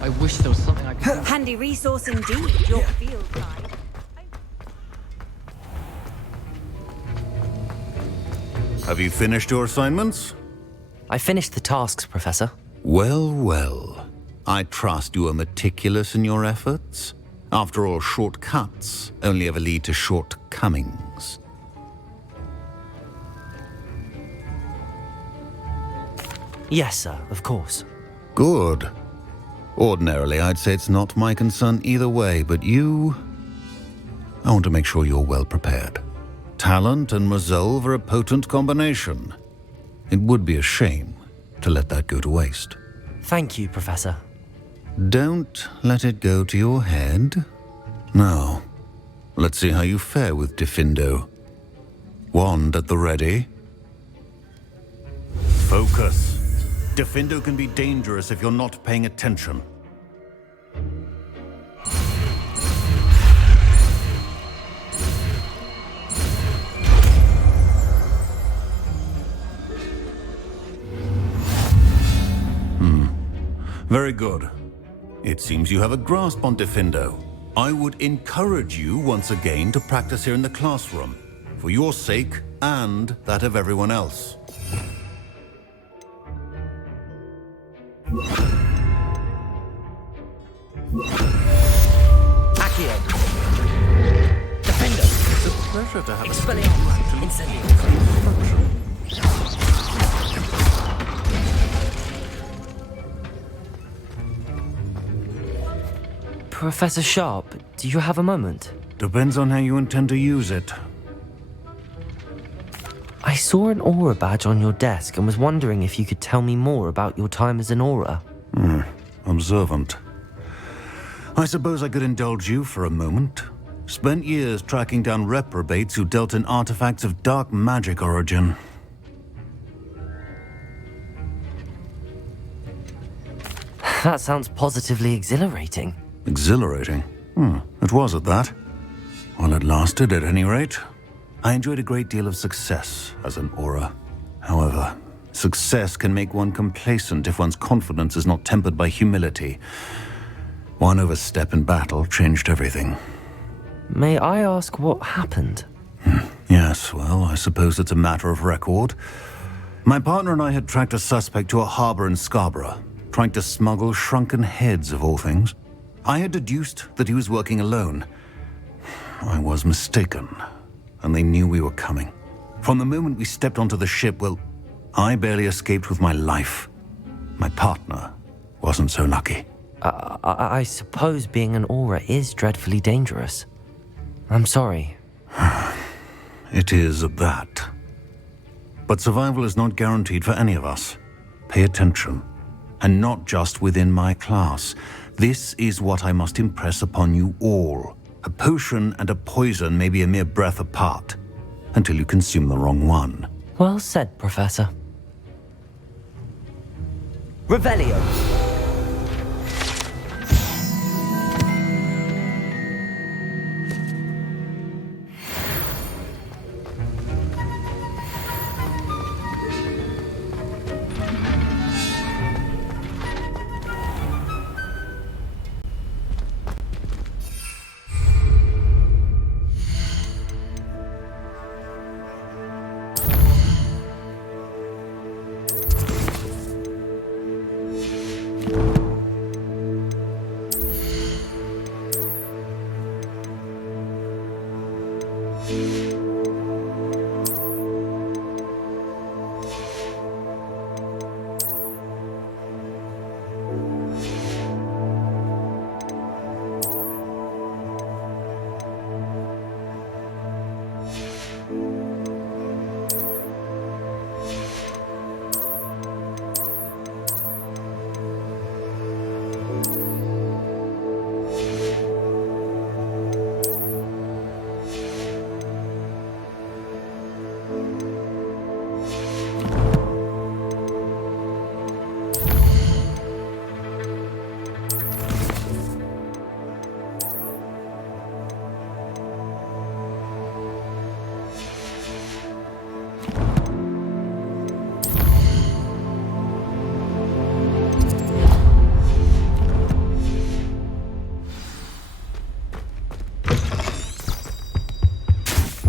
I wish there was something I could... Handy resource indeed, your field guide. Have you finished your assignments? I finished the tasks, Professor. Well, well. I trust you are meticulous in your efforts. After all, shortcuts only ever lead to shortcomings. Yes, sir, of course. Good. Ordinarily, I'd say it's not my concern either way, but you... I want to make sure you're well prepared. Talent and resolve are a potent combination. It would be a shame to let that go to waste. Thank you, Professor. Don't let it go to your head. Now, let's see how you fare with Diffindo. Wand at the ready. Focus. Diffindo can be dangerous if you're not paying attention. Very good. It seems you have a grasp on Diffindo. I would encourage you once again to practice here in the classroom, for your sake and that of everyone else. Accio. Defender. It's a pleasure to have Expelliarmus. Incendio. Professor Sharp, do you have a moment? Depends on how you intend to use it. I saw an Aura badge on your desk and was wondering if you could tell me more about your time as an Aura. Observant. I suppose I could indulge you for a moment. Spent years tracking down reprobates who dealt in artifacts of dark magic origin. That sounds positively exhilarating. Exhilarating? It was at that. While it lasted, at any rate. I enjoyed a great deal of success as an Aura. However, success can make one complacent if one's confidence is not tempered by humility. One overstep in battle changed everything. May I ask what happened? Yes, well, I suppose it's a matter of record. My partner and I had tracked a suspect to a harbor in Scarborough, trying to smuggle shrunken heads of all things. I had deduced that he was working alone. I was mistaken, and they knew we were coming. From the moment we stepped onto the ship, well, I barely escaped with my life. My partner wasn't so lucky. I suppose being an Aura is dreadfully dangerous. I'm sorry. It is at that. But survival is not guaranteed for any of us. Pay attention, and not just within my class. This is what I must impress upon you all. A potion and a poison may be a mere breath apart, until you consume the wrong one. Well said, Professor. Revelio.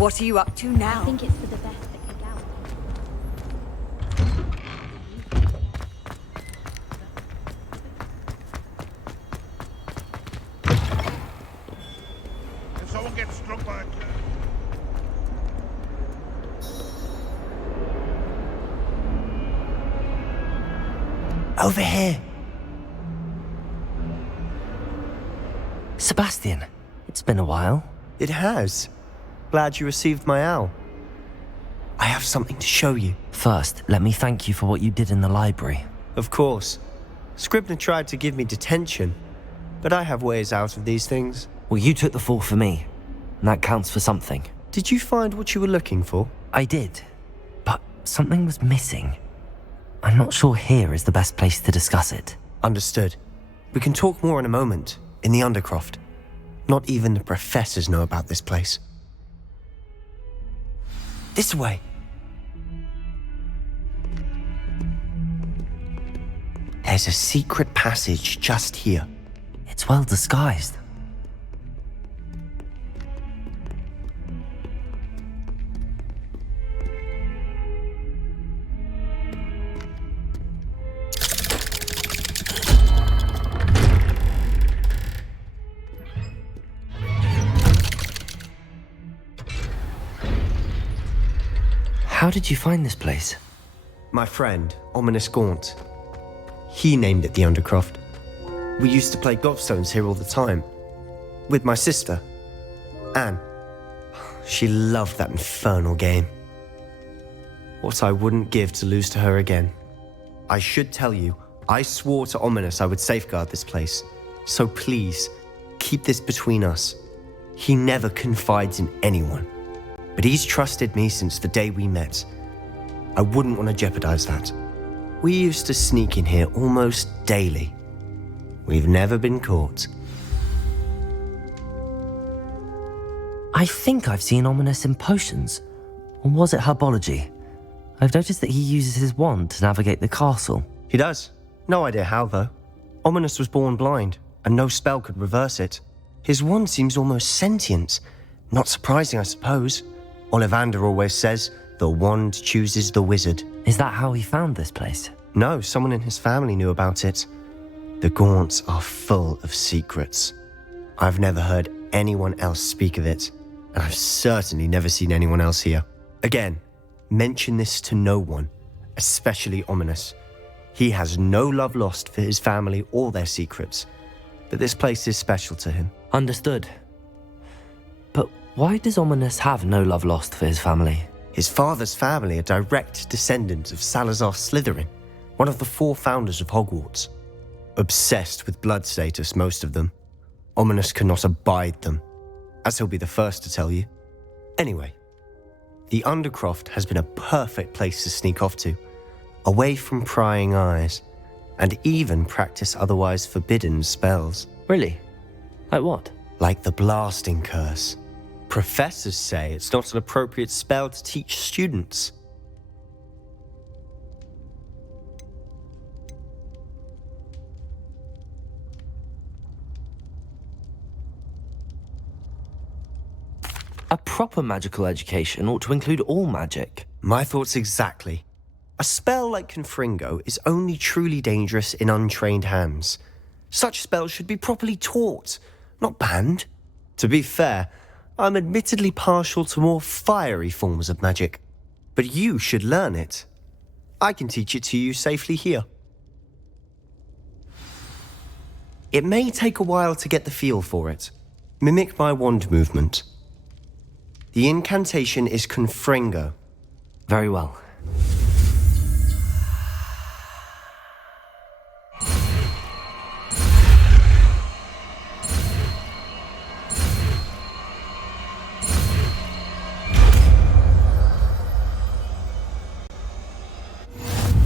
What are you up to now? I think it's for the best that you're down. If someone gets struck by a Over here. Sebastian, it's been a while. It has. Glad you received my owl. I have something to show you. First, let me thank you for what you did in the library. Of course. Scribner tried to give me detention, but I have ways out of these things. Well, you took the fall for me, and that counts for something. Did you find what you were looking for? I did, but something was missing. I'm not sure here is the best place to discuss it. Understood. We can talk more in a moment, in the Undercroft. Not even the professors know about this place. This way. There's a secret passage just here. It's well disguised. How did you find this place? My friend, Ominous Gaunt. He named it the Undercroft. We used to play gobstones here all the time. With my sister, Anne. She loved that infernal game. What I wouldn't give to lose to her again. I should tell you, I swore to Ominous I would safeguard this place. So please, keep this between us. He never confides in anyone. But he's trusted me since the day we met. I wouldn't want to jeopardize that. We used to sneak in here almost daily. We've never been caught. I think I've seen Ominous in potions. Or was it herbology? I've noticed that he uses his wand to navigate the castle. He does. No idea how, though. Ominous was born blind, and no spell could reverse it. His wand seems almost sentient. Not surprising, I suppose. Ollivander always says, the wand chooses the wizard. Is that how he found this place? No, someone in his family knew about it. The Gaunts are full of secrets. I've never heard anyone else speak of it, and I've certainly never seen anyone else here. Again, mention this to no one, especially Ominous. He has no love lost for his family or their secrets, but this place is special to him. Understood. But why does Ominous have no love lost for his family? His father's family are direct descendants of Salazar Slytherin, one of the 4 founders of Hogwarts. Obsessed with blood status, most of them. Ominous cannot abide them, as he'll be the first to tell you. Anyway, the Undercroft has been a perfect place to sneak off to, away from prying eyes, and even practice otherwise forbidden spells. Really? Like what? Like the blasting curse. Professors say it's not an appropriate spell to teach students. A proper magical education ought to include all magic. My thoughts exactly. A spell like Confringo is only truly dangerous in untrained hands. Such spells should be properly taught, not banned. To be fair, I'm admittedly partial to more fiery forms of magic, but you should learn it. I can teach it to you safely here. It may take a while to get the feel for it. Mimic my wand movement. The incantation is Confringo. Very well.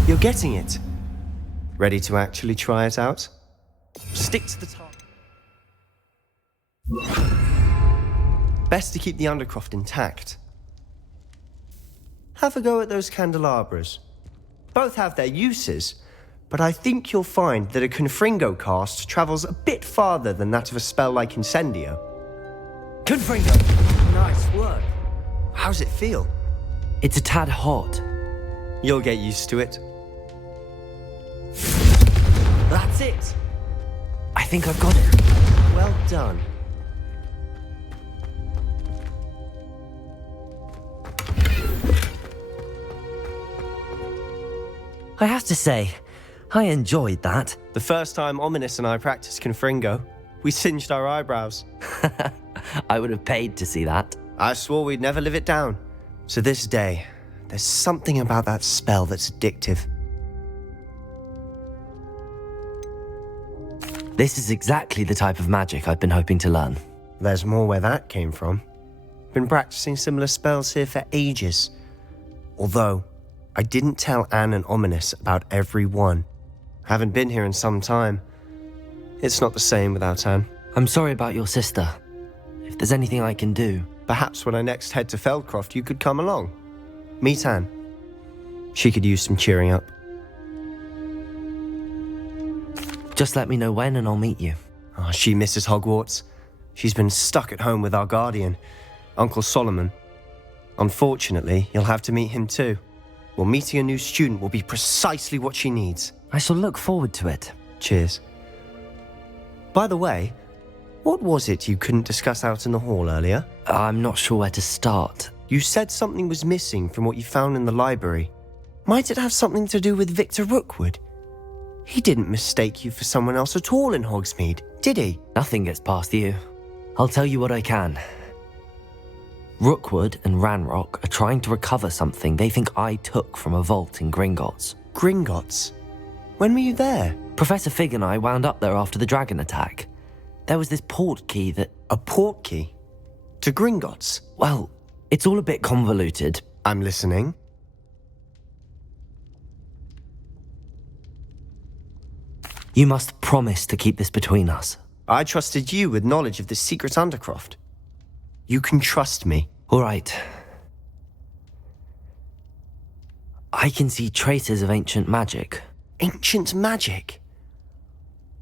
You're getting it. Ready to actually try it out? Stick to the target. Best to keep the Undercroft intact. Have a go at those candelabras. Both have their uses, but I think you'll find that a Confringo cast travels a bit farther than that of a spell like Incendio. Confringo! Nice work. How's it feel? It's a tad hot. You'll get used to it. That's it! I think I've got it. Well done. I have to say, I enjoyed that. The first time Ominous and I practiced Confringo, we singed our eyebrows. I would have paid to see that. I swore we'd never live it down. To this day, there's something about that spell that's addictive. This is exactly the type of magic I've been hoping to learn. There's more where that came from. Been practicing similar spells here for ages. Although, I didn't tell Anne and Ominous about every one. Haven't been here in some time. It's not the same without Anne. I'm sorry about your sister. If there's anything I can do... Perhaps when I next head to Feldcroft, you could come along. Meet Anne. She could use some cheering up. Just let me know when and I'll meet you. Oh, she misses Hogwarts. She's been stuck at home with our guardian, Uncle Solomon. Unfortunately, you'll have to meet him too. Well, meeting a new student will be precisely what she needs. I shall look forward to it. Cheers. By the way, what was it you couldn't discuss out in the hall earlier? I'm not sure where to start. You said something was missing from what you found in the library. Might it have something to do with Victor Rookwood? He didn't mistake you for someone else at all in Hogsmeade, did he? Nothing gets past you. I'll tell you what I can. Rookwood and Ranrock are trying to recover something they think I took from a vault in Gringotts. Gringotts? When were you there? Professor Fig and I wound up there after the dragon attack. There was this port key that... A port key? To Gringotts? Well, it's all a bit convoluted. I'm listening. You must promise to keep this between us. I trusted you with knowledge of the secret Undercroft. You can trust me. All right. I can see traces of ancient magic. Ancient magic?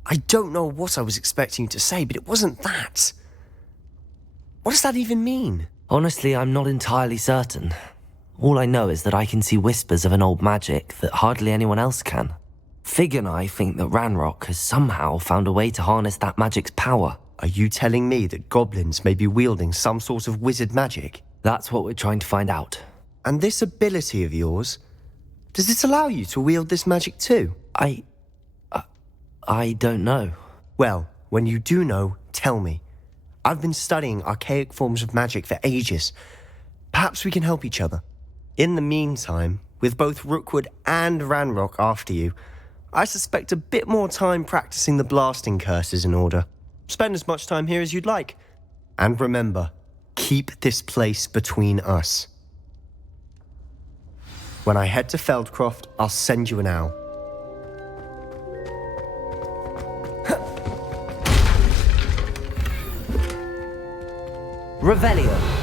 I don't know what I was expecting you to say, but it wasn't that. What does that even mean? Honestly, I'm not entirely certain. All I know is that I can see whispers of an old magic that hardly anyone else can. Fig and I think that Ranrock has somehow found a way to harness that magic's power. Are you telling me that goblins may be wielding some sort of wizard magic? That's what we're trying to find out. And this ability of yours, does it allow you to wield this magic too? I don't know. Well, when you do know, tell me. I've been studying archaic forms of magic for ages. Perhaps we can help each other. In the meantime, with both Rookwood and Ranrock after you, I suspect a bit more time practicing the blasting curse is in order. Spend as much time here as you'd like. And remember, keep this place between us. When I head to Feldcroft, I'll send you an owl. Revelio.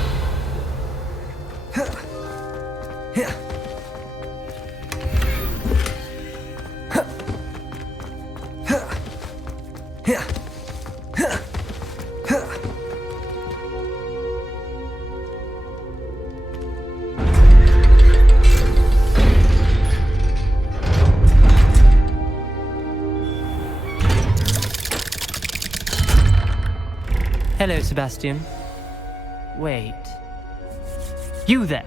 Hello, Sebastian. Wait. You there?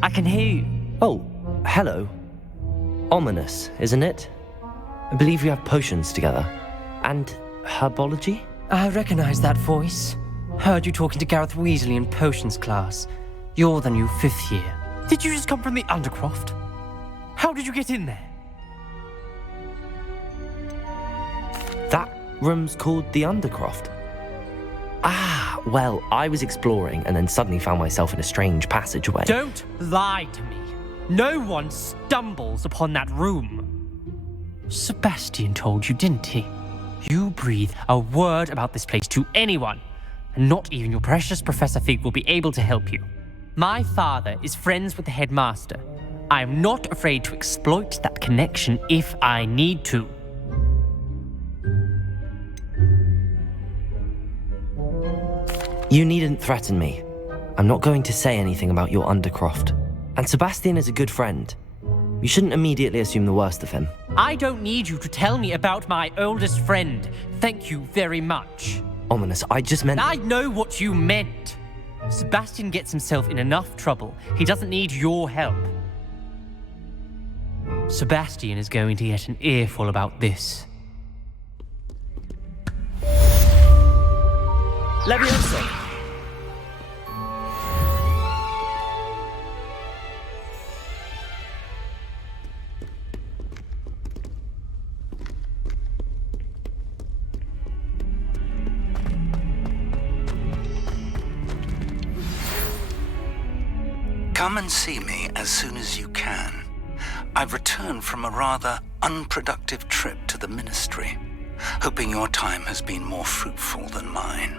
I can hear you. Oh, hello. Ominous, isn't it? I believe we have potions together. And herbology? I recognize that voice. Heard you talking to Gareth Weasley in potions class. You're the new 5th year. Did you just come from the Undercroft? How did you get in there? That room's called the Undercroft. Ah, well, I was exploring and then suddenly found myself in a strange passageway. Don't lie to me. No one stumbles upon that room. Sebastian told you, didn't he? You breathe a word about this place to anyone, and not even your precious Professor Fig will be able to help you. My father is friends with the headmaster. I am not afraid to exploit that connection if I need to. You needn't threaten me. I'm not going to say anything about your Undercroft. And Sebastian is a good friend. You shouldn't immediately assume the worst of him. I don't need you to tell me about my oldest friend. Thank you very much. Ominous, I just meant... I know what you meant. Sebastian gets himself in enough trouble. He doesn't need your help. Sebastian is going to get an earful about this. Leviosa! Come and see me as soon as you can. I've returned from a rather unproductive trip to the Ministry, hoping your time has been more fruitful than mine.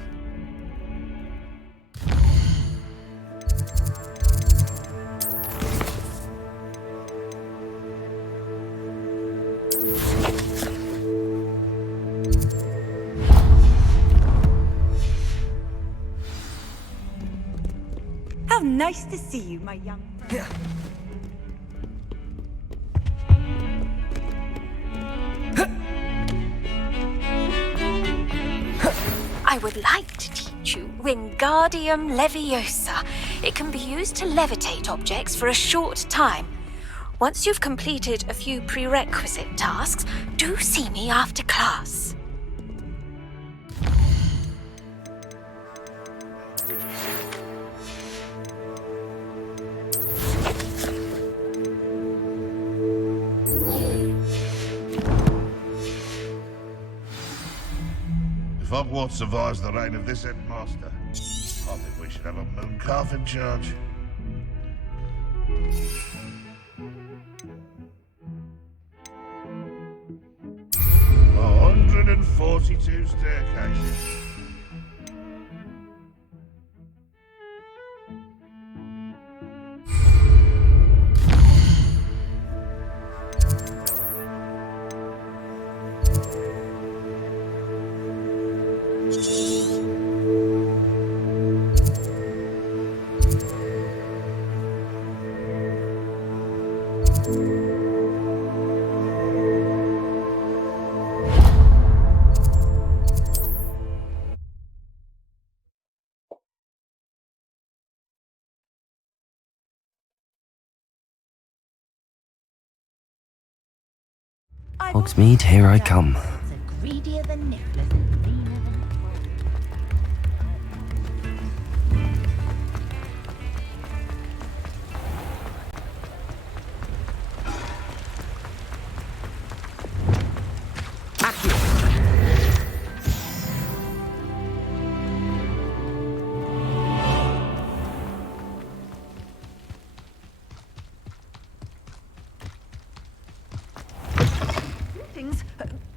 How nice to see you, my young friend. I would like to teach you Wingardium Leviosa. It can be used to levitate objects for a short time. Once you've completed a few prerequisite tasks, do see me after class. If Hogwarts survives the reign of this headmaster, I think we should have a moon calf in charge. A 142 staircases. Hogsmeade, here I come. Greedier than Nicholas.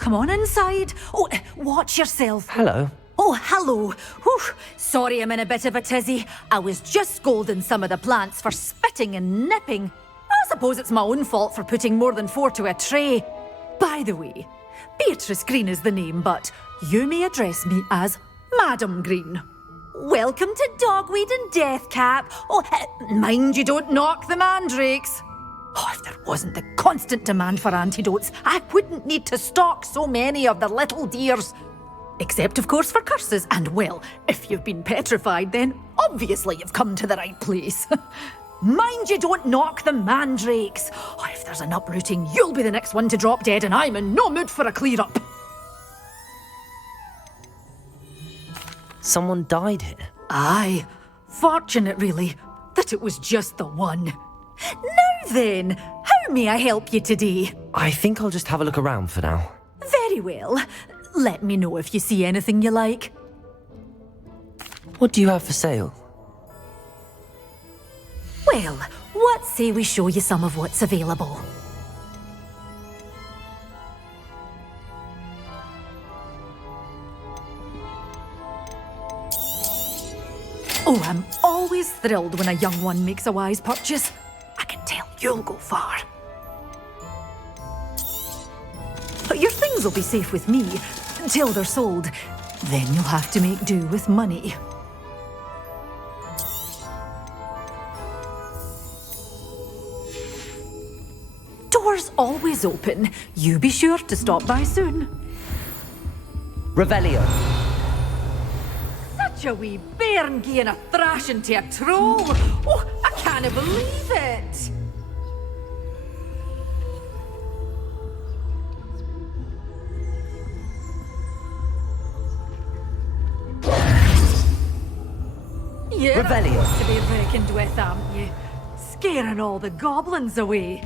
come on inside. Oh, watch yourself. Hello. Oh, hello. Whew. Sorry I'm in a bit of a tizzy. I was just scolding some of the plants for spitting and nipping. I suppose it's my own fault for putting more than 4 to a tray. By the way, Beatrice Green is the name, but you may address me as Madam Green. Welcome to Dogweed and Deathcap. Oh, mind you don't knock the mandrakes. Oh, if there wasn't the constant demand for antidotes, I wouldn't need to stock so many of the little dears. Except, of course, for curses. And, well, if you've been petrified, then obviously you've come to the right place. Mind you don't knock the mandrakes. Oh, if there's an uprooting, you'll be the next one to drop dead, and I'm in no mood for a clear-up. Someone died here? Aye. Fortunate, really, that it was just the one. Now then, how may I help you today? I think I'll just have a look around for now. Very well. Let me know if you see anything you like. What do you have for sale? Well, what say we show you some of what's available? Oh, I'm always thrilled when a young one makes a wise purchase. I can tell you'll go far. But your things will be safe with me until they're sold. Then you'll have to make do with money. Doors always open. You be sure to stop by soon. Revelio. Such a wee bairn gieing a thrashing to a troll. Oh, I can't believe it. You're Revelio. a force to be reckoned with, aren't you? Scaring all the goblins away.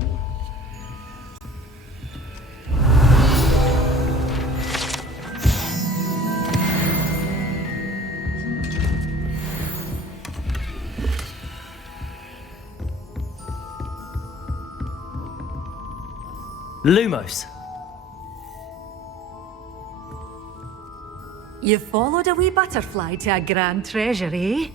Lumos. You followed a wee butterfly to a grand treasure, eh?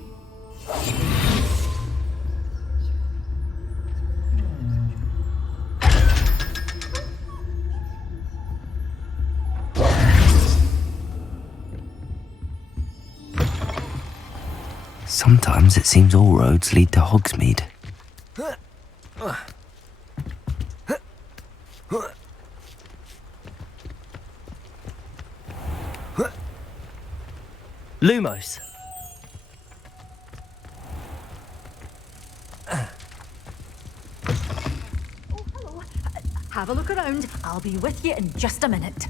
Sometimes it seems all roads lead to Hogsmeade. Lumos. Have a look around. I'll be with you in just a minute.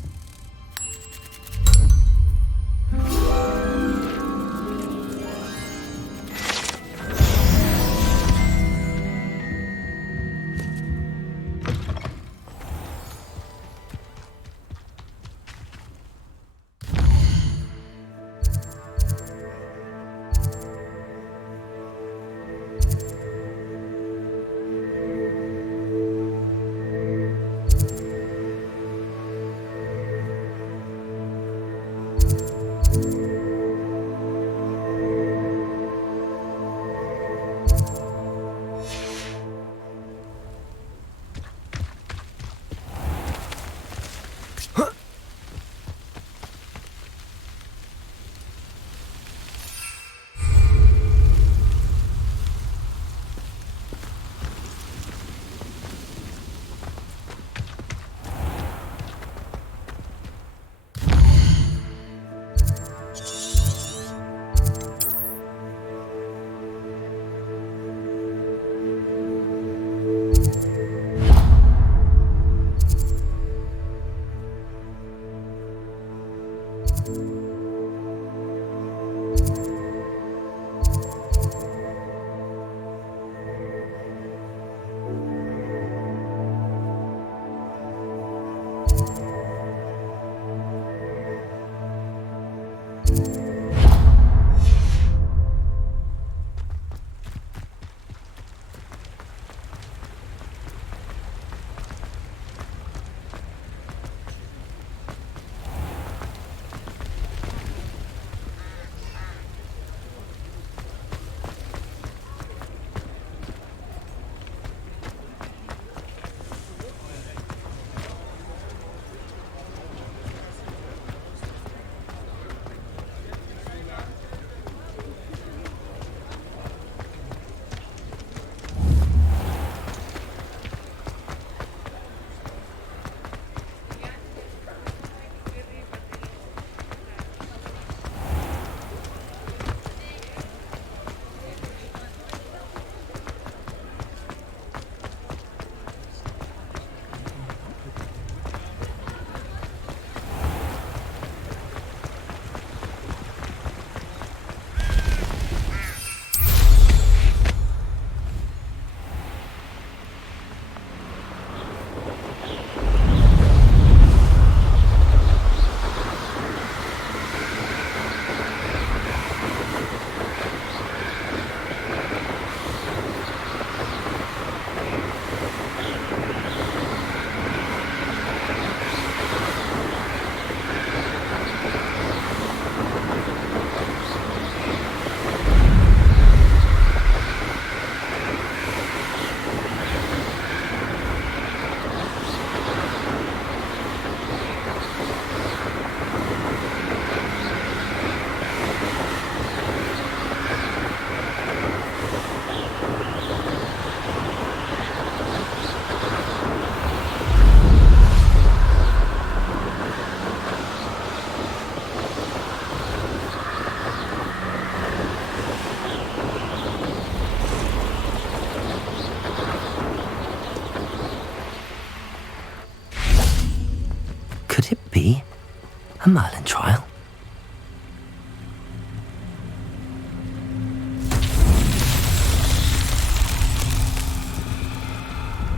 A Merlin trial?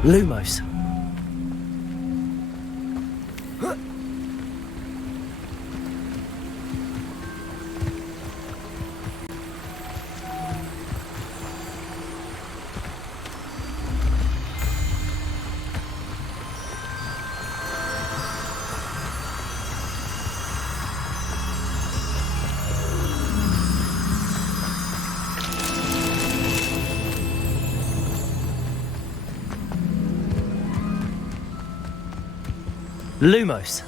Lumos. Lumos.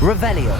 Revelio.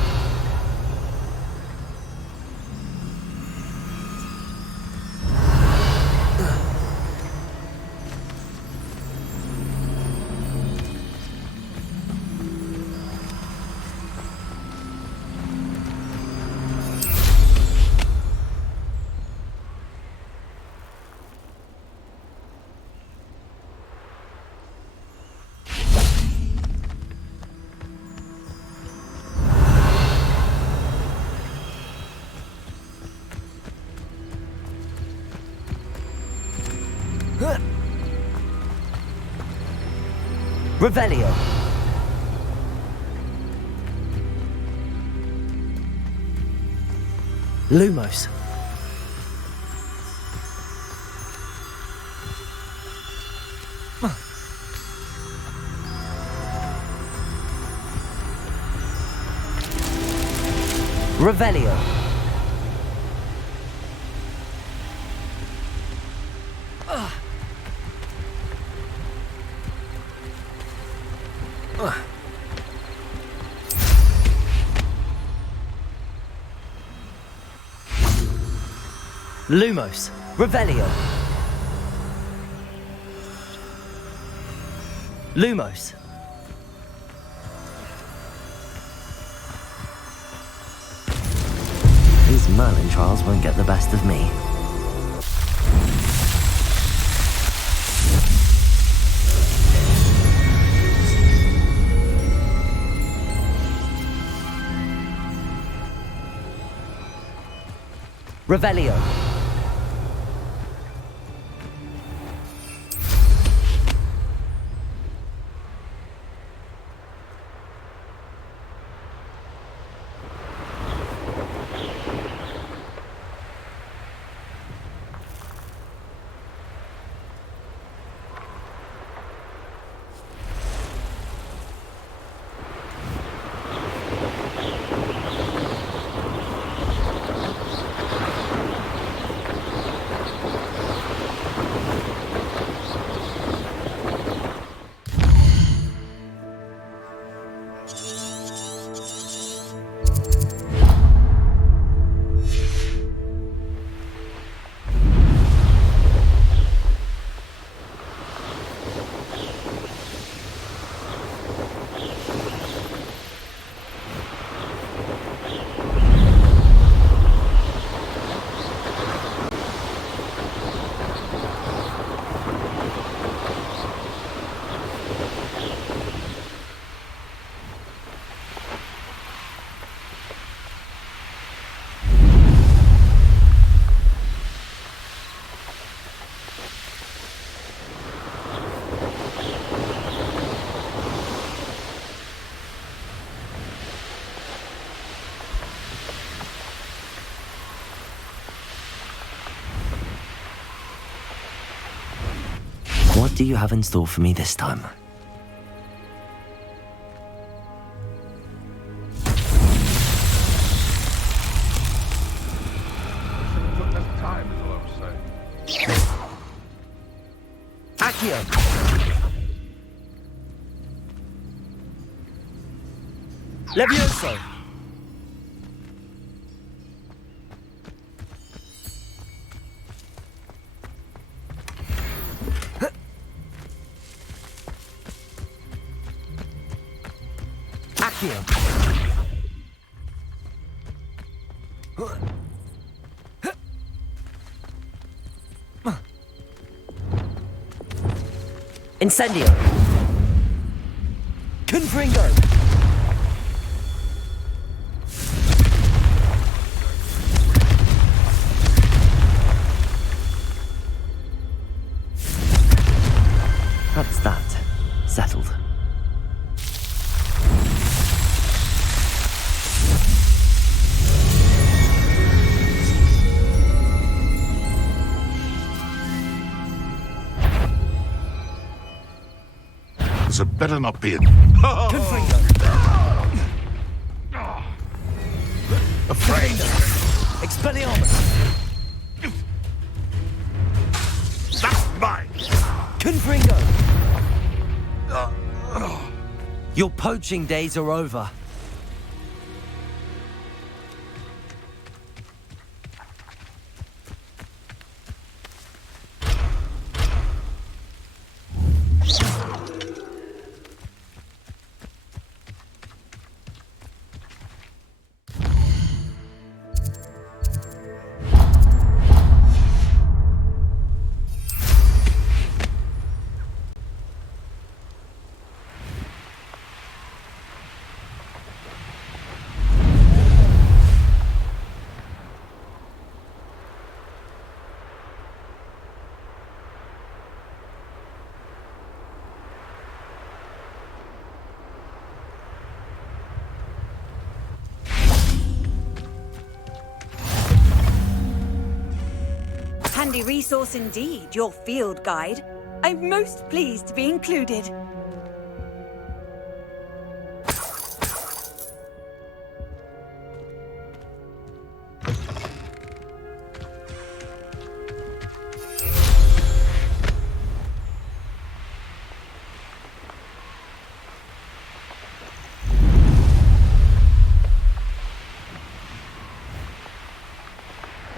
Revelio. Lumos. Revelio. Lumos. Revelio. Lumos. These Merlin trials won't get the best of me. Revelio. What do you have in store for me this time? Took less time, is all I'm saying. Accio! Levioso! Accio! Incendio! Confringo! That's that. Settled. This had better not be it. Afraid! Expelliarmus! That's mine! Confringo! Your poaching days are over. Handy resource indeed, your field guide. I'm most pleased to be included.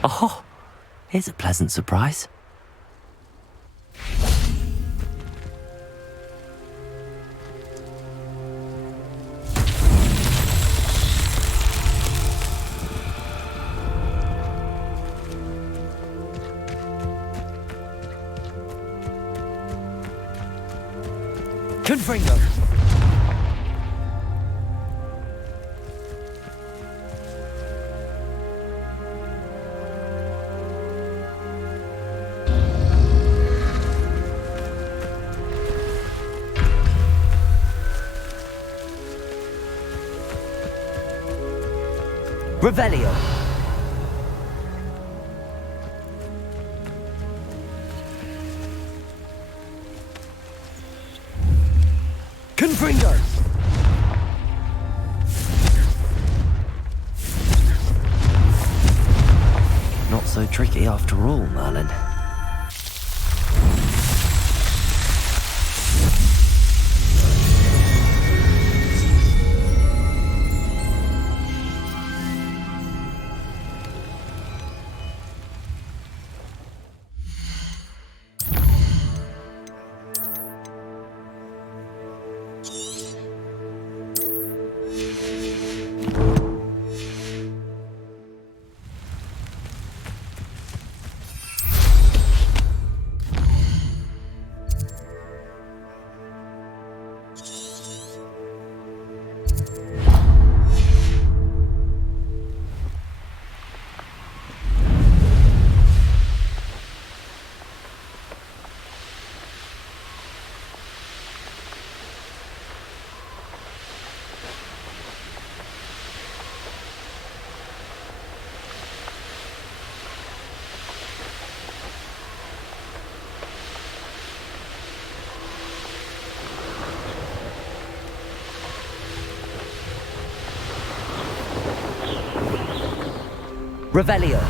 Oh, here's a pleasant surprise. Confringo! Revelio. Confringo. Not so tricky after all, Merlin. Revelio.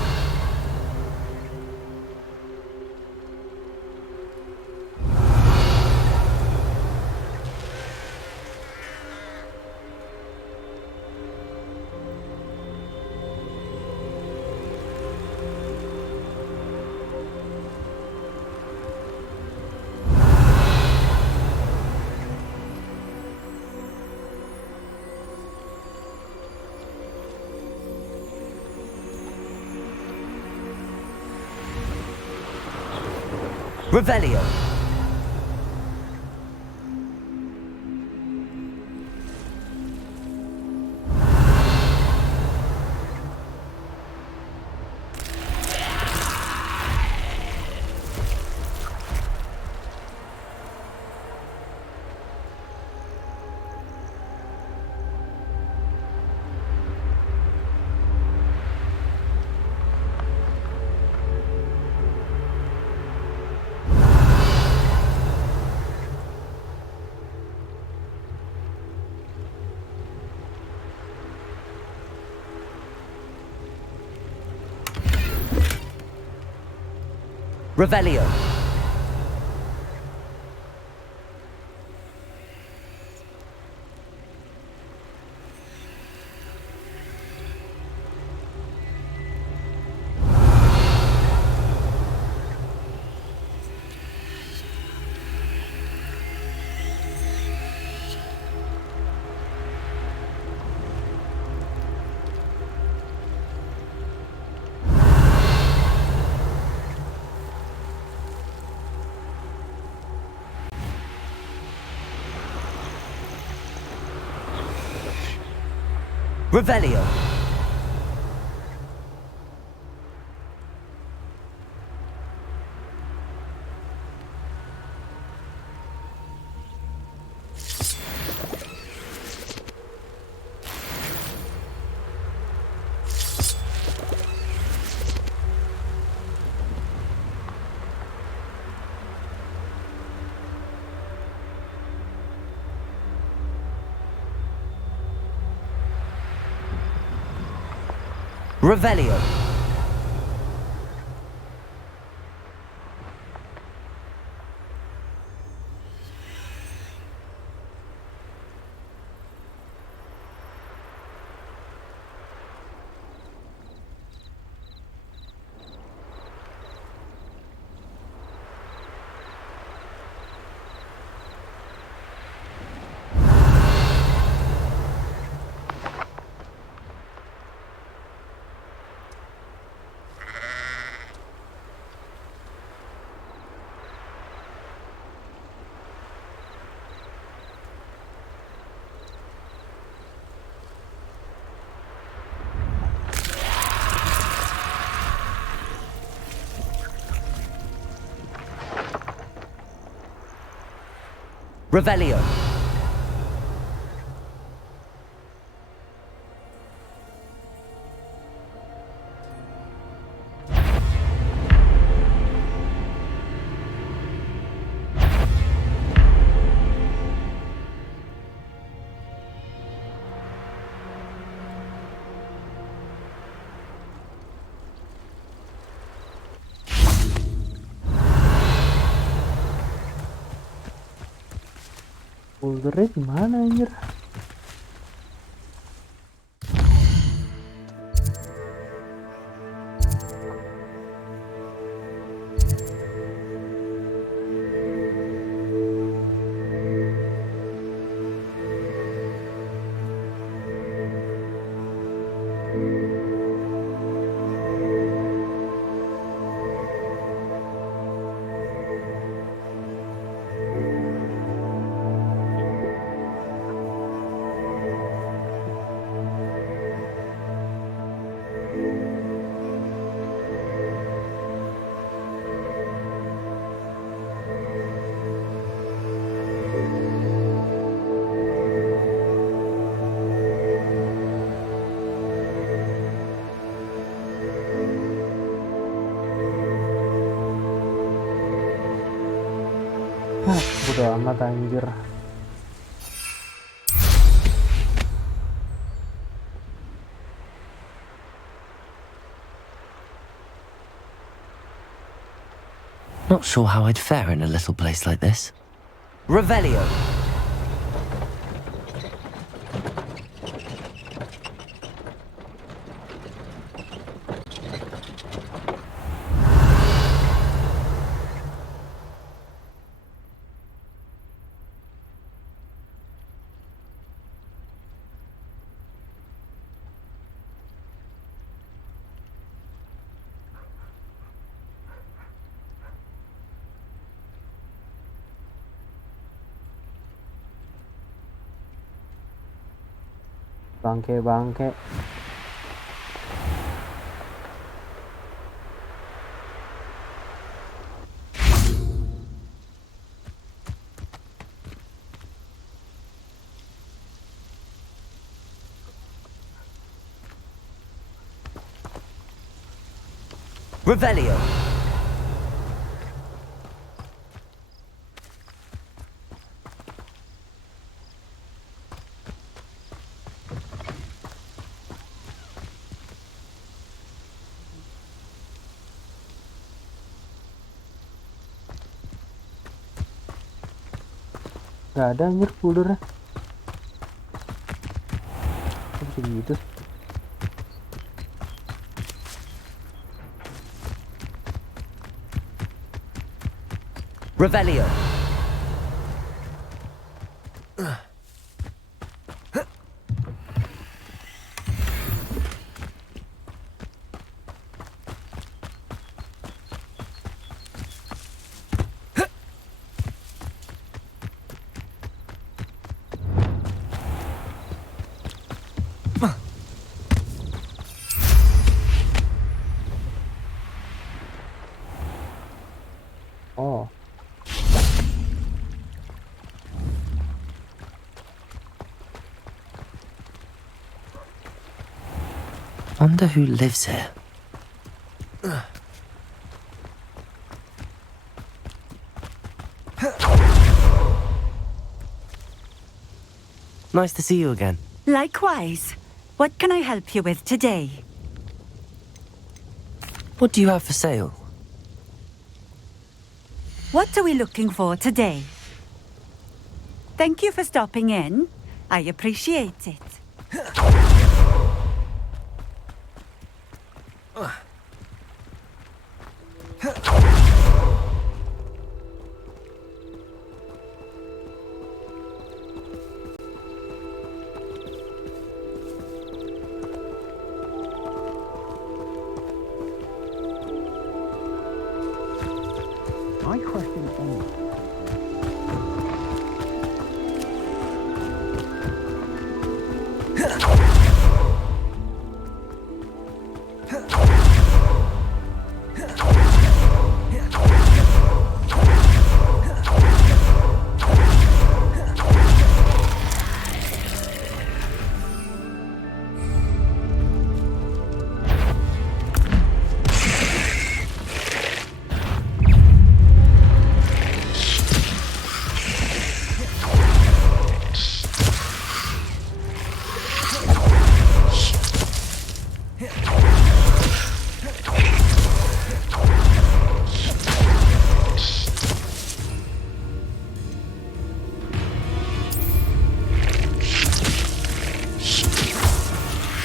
Revelio. Revelio. Revelio. Revelio. Revelio. Foldernya di mana anjir? Udah amat anjir. Not sure how I'd fare in a little place like this. Revelio. Bangke. Revelio. Gak ada anjir foldernya. Kok bisa gitu? Revelio. Oh. Wonder who lives here. Nice to see you again. Likewise. What can I help you with today? What do you have for sale? What are we looking for today? Thank you for stopping in. I appreciate it. My question only.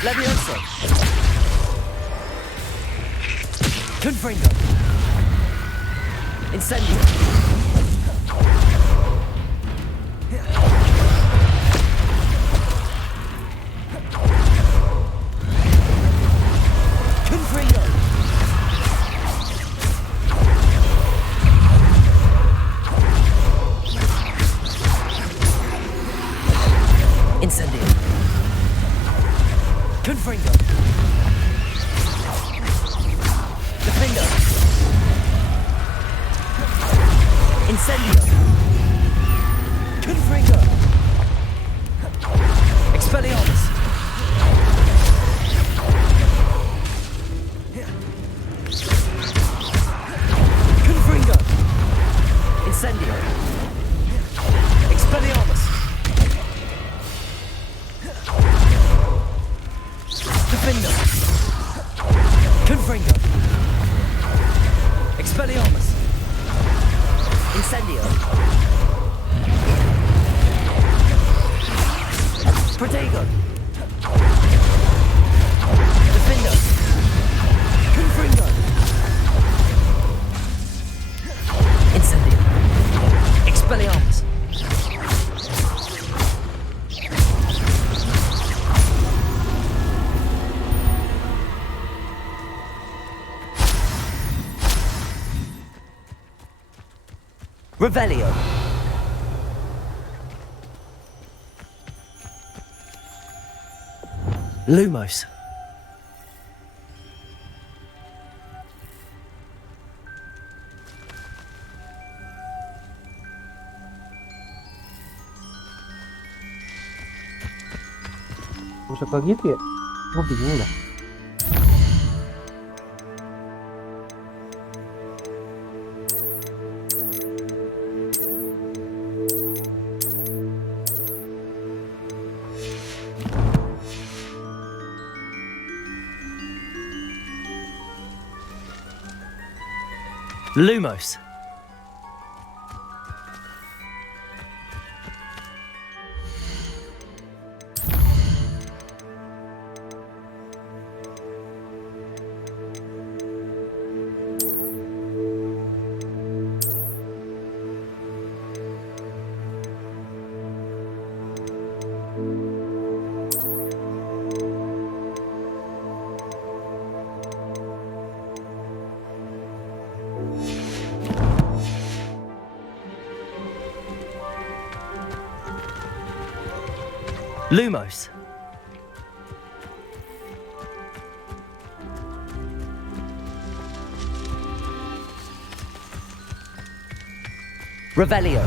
Levioso. Confringo. Incendio. Confringo. Incendio. Confringo. Defendo. Incendio. Confringo. Expelliarmus. Confringo. Incendio. Expelliarmus. Defendo. Confringo. Expelliarmus. Incendio. Protego. Defendo. Confringo. Incendio. Expelliarmus. Revelio. Lumos. Bisa kayak gitu ya? Gue bingung dah. Lumos. Lumos. Revelio.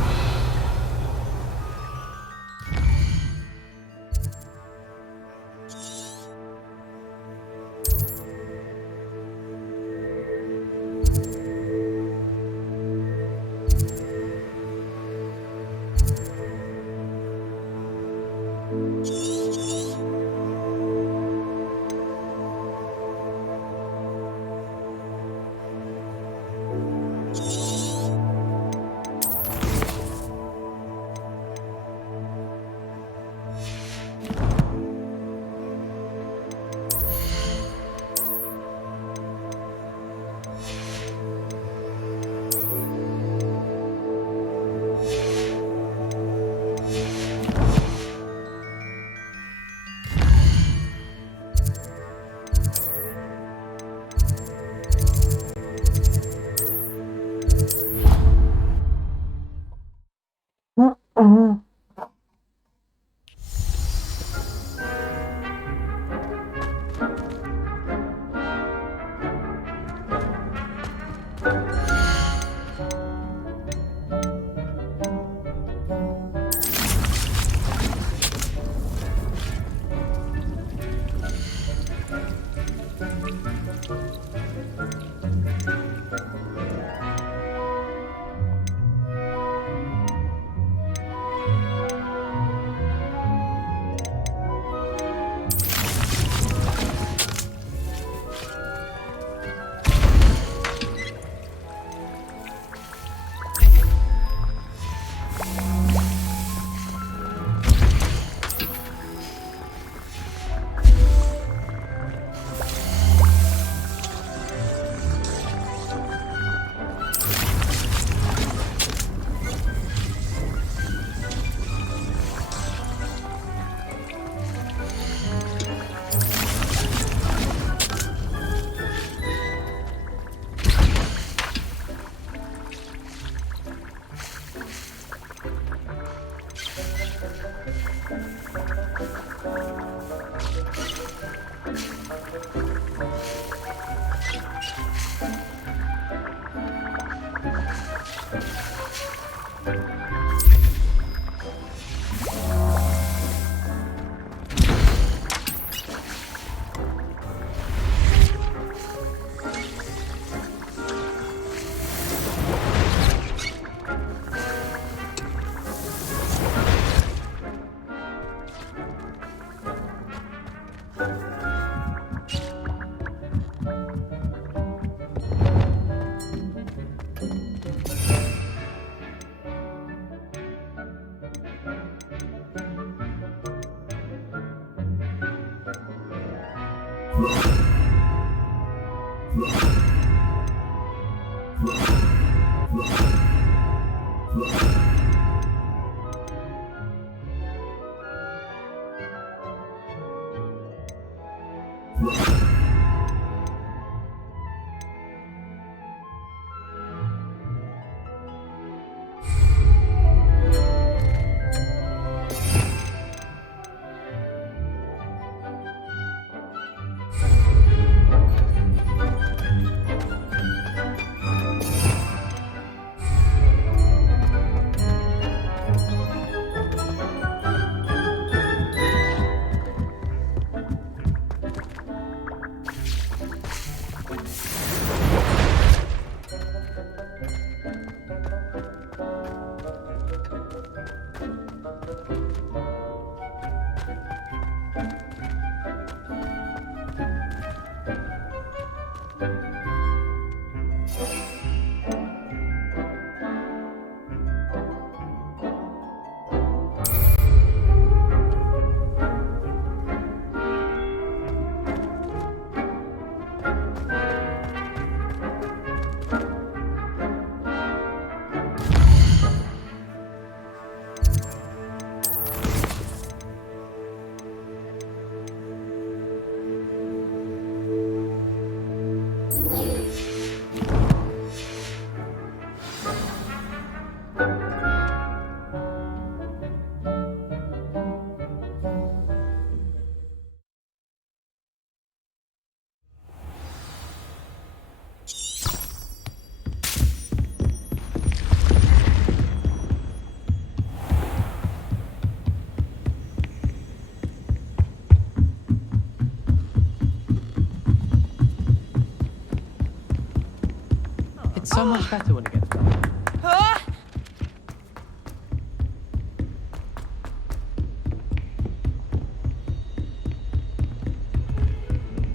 It's so much better when it gets dark.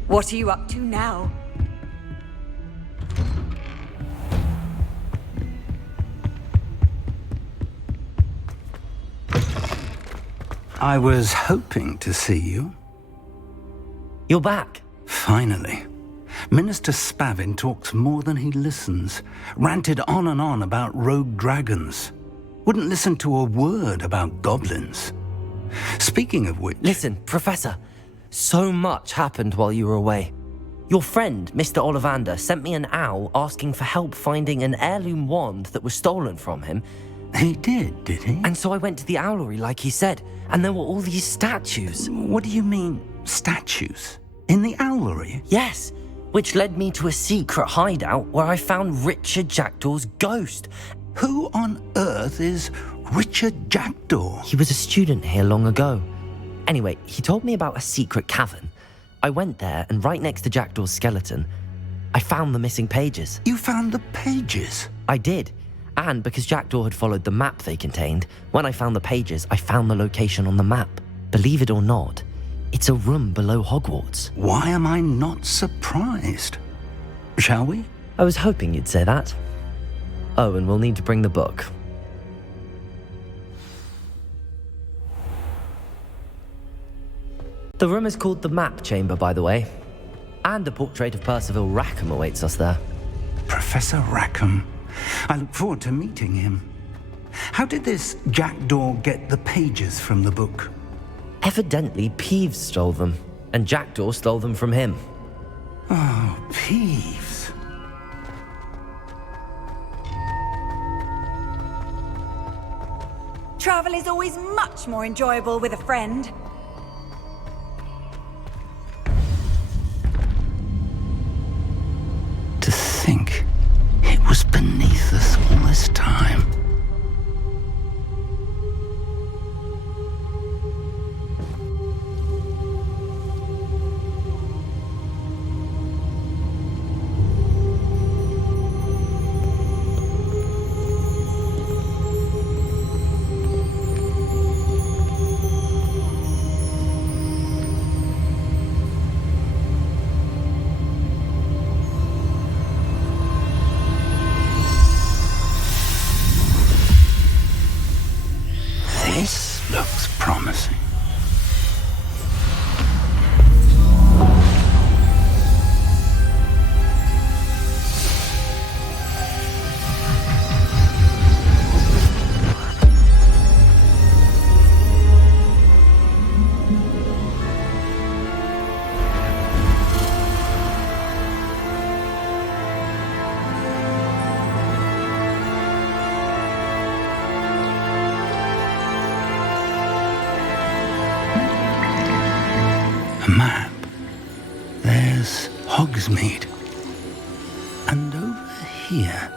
What are you up to now? I was hoping to see you. You're back. Finally. Minister Spavin talks more than he listens. Ranted on and on about rogue dragons. Wouldn't listen to a word about goblins. Speaking of which... Listen, Professor. So much happened while you were away. Your friend, Mr. Ollivander, sent me an owl asking for help finding an heirloom wand that was stolen from him. He did he? And so I went to the owlery like he said, and there were all these statues. What do you mean, statues? In the owlery? Yes, which led me to a secret hideout where I found Richard Jackdaw's ghost. Who on earth is Richard Jackdaw? He was a student here long ago. Anyway, he told me about a secret cavern. I went there, and right next to Jackdaw's skeleton, I found the missing pages. You found the pages? I did. And because Jackdaw had followed the map they contained, when I found the pages, I found the location on the map. Believe it or not, it's a room below Hogwarts. Why am I not surprised? Shall we? I was hoping you'd say that. Oh, and we'll need to bring the book. The room is called the Map Chamber, by the way. And a portrait of Percival Rackham awaits us there. Professor Rackham. I look forward to meeting him. How did this Jackdaw get the pages from the book? Evidently, Peeves stole them, and Jackdaw stole them from him. Oh, Peeves. Travel is always much more enjoyable with a friend. To think it was beneath us all this time. This looks promising. A map. There's Hogsmeade. And over here,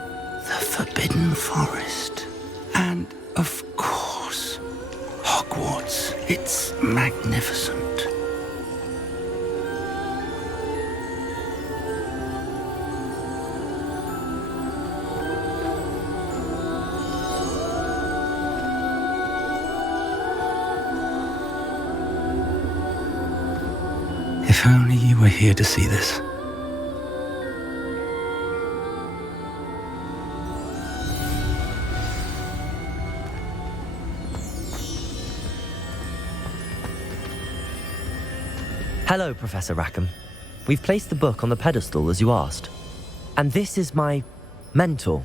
the Forbidden Forest. And, of course, Hogwarts. It's magnificent. If only you were here to see this. Hello, Professor Rackham. We've placed the book on the pedestal as you asked. And this is my mentor,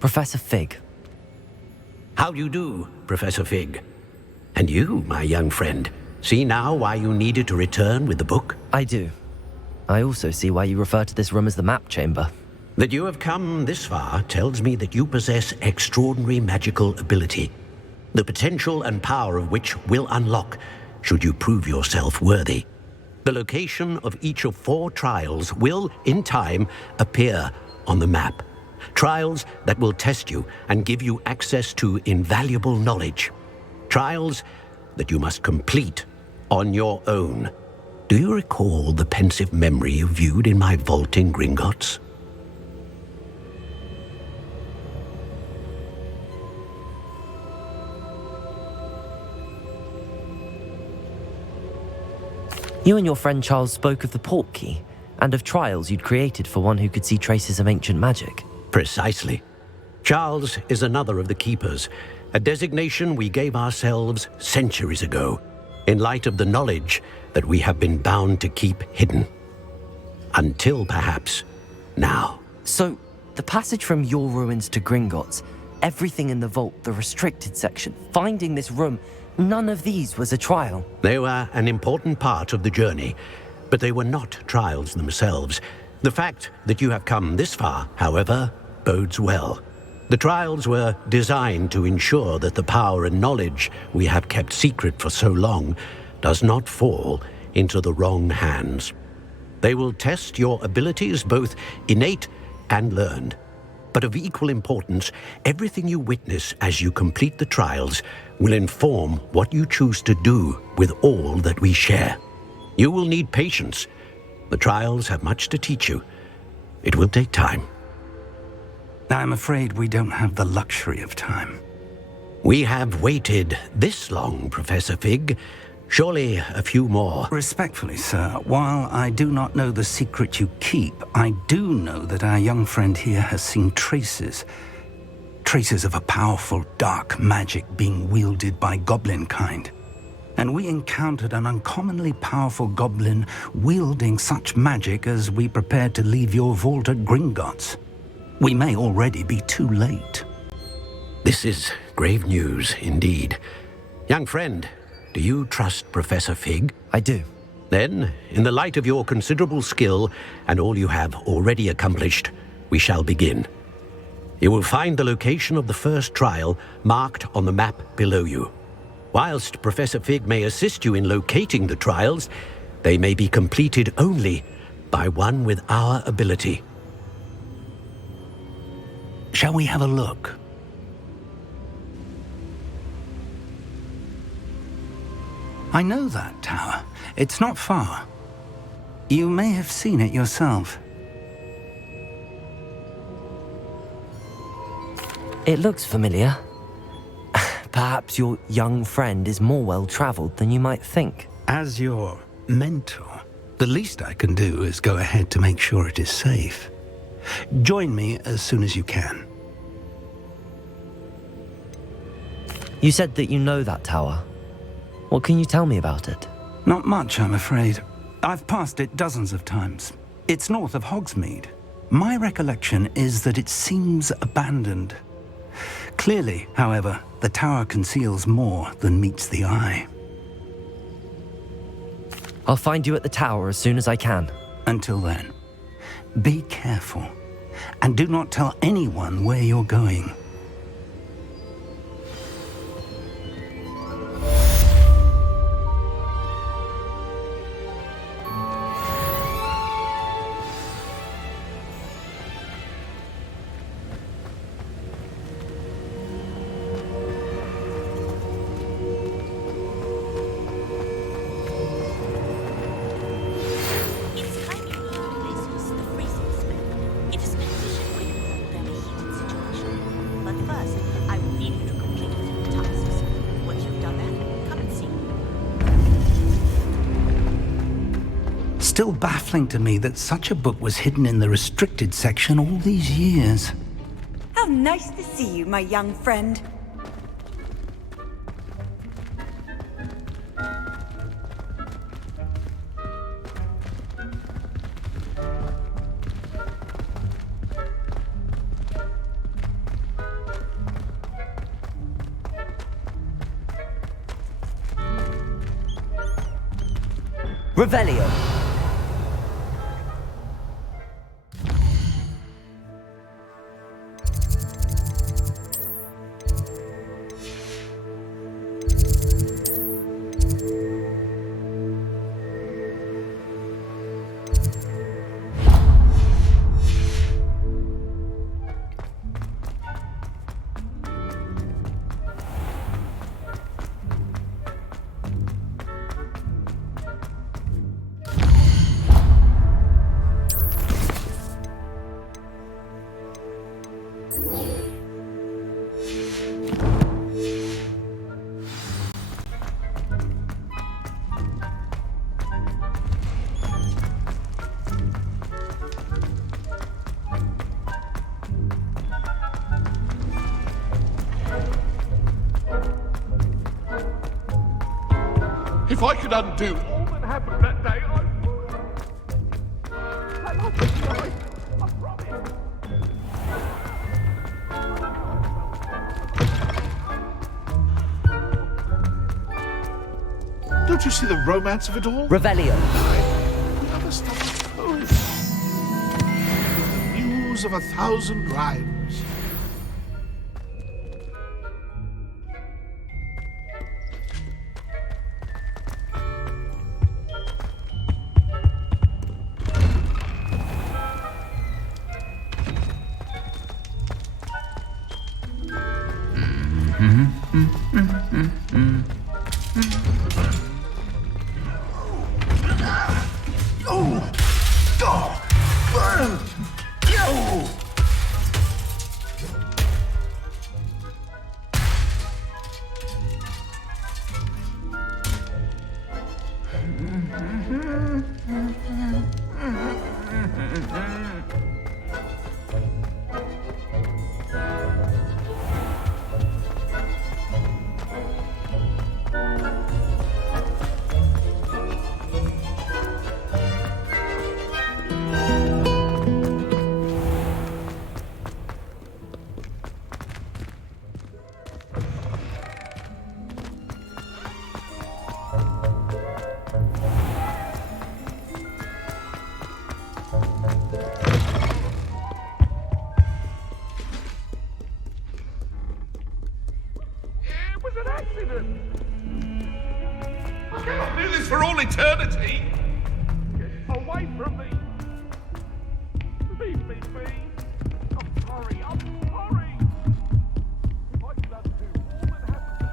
Professor Fig. How do you do, Professor Fig? And you, my young friend, see now why you needed to return with the book? I do. I also see why you refer to this room as the Map Chamber. That you have come this far tells me that you possess extraordinary magical ability, the potential and power of which will unlock should you prove yourself worthy. The location of each of 4 trials will, in time, appear on the map. Trials that will test you and give you access to invaluable knowledge. Trials that you must complete on your own. Do you recall the pensive memory you viewed in my vault in Gringotts? You and your friend Charles spoke of the port key, and of trials you'd created for one who could see traces of ancient magic. Precisely. Charles is another of the Keepers, a designation we gave ourselves centuries ago, in light of the knowledge that we have been bound to keep hidden. Until, perhaps, now. So, the passage from your ruins to Gringotts, everything in the vault, the restricted section, finding this room, none of these was a trial. They were an important part of the journey, but they were not trials themselves. The fact that you have come this far, however, bodes well. The trials were designed to ensure that the power and knowledge we have kept secret for so long does not fall into the wrong hands. They will test your abilities, both innate and learned. But of equal importance, everything you witness as you complete the trials will inform what you choose to do with all that we share. You will need patience. The trials have much to teach you. It will take time. I'm afraid we don't have the luxury of time. We have waited this long, Professor Fig. Surely a few more. Respectfully, sir, while I do not know the secret you keep, I do know that our young friend here has seen traces of a powerful dark magic being wielded by goblin kind. And we encountered an uncommonly powerful goblin wielding such magic as we prepared to leave your vault at Gringotts. We may already be too late. This is grave news indeed. Young friend, do you trust Professor Fig? I do. Then, in the light of your considerable skill and all you have already accomplished, we shall begin. You will find the location of the first trial marked on the map below you. Whilst Professor Fig may assist you in locating the trials, they may be completed only by one with our ability. Shall we have a look? I know that tower. It's not far. You may have seen it yourself. It looks familiar. Perhaps your young friend is more well-traveled than you might think. As your mentor, the least I can do is go ahead to make sure it is safe. Join me as soon as you can. You said that you know that tower. What can you tell me about it? Not much, I'm afraid. I've passed it dozens of times. It's north of Hogsmeade. My recollection is that it seems abandoned. Clearly, however, the tower conceals more than meets the eye. I'll find you at the tower as soon as I can. Until then, be careful, and do not tell anyone where you're going. Still baffling to me that such a book was hidden in the restricted section all these years. How nice to see you, my young friend. Revelio. If I could undo all that happened that day, I promise. Don't you see the romance of it all? Revelio. The other stuff is cool. The muse of 1,000 rhymes. For all eternity! Get away from me! Leave me be! I'm sorry, I'm sorry! If I could undo all that happened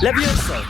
Levioso!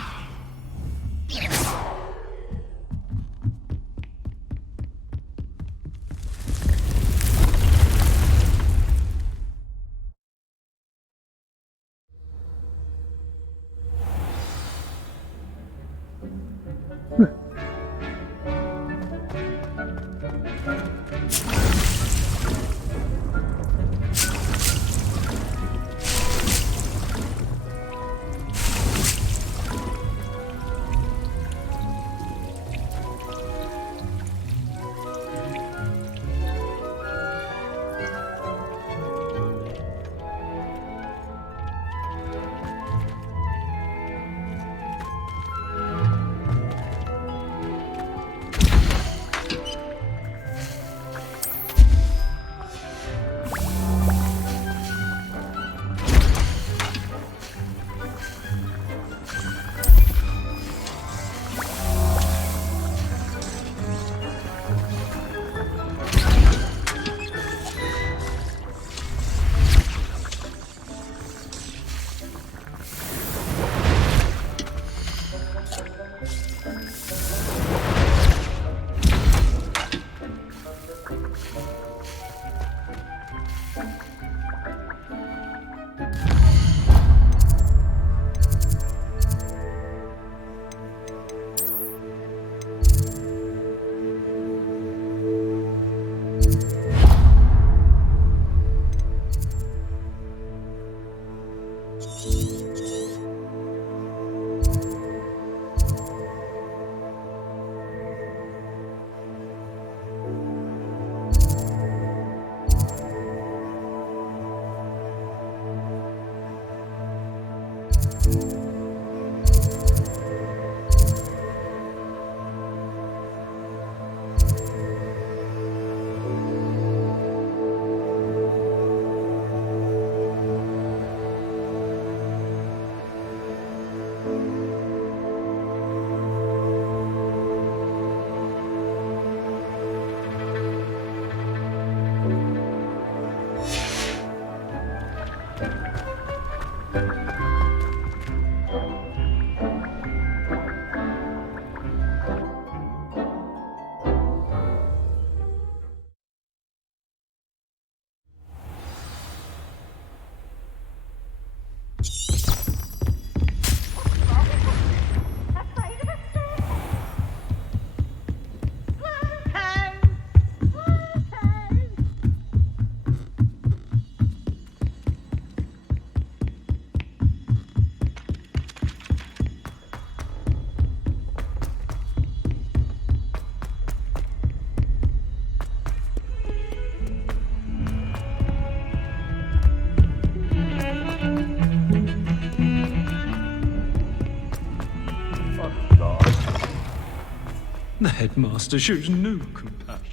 The headmaster shows no compassion.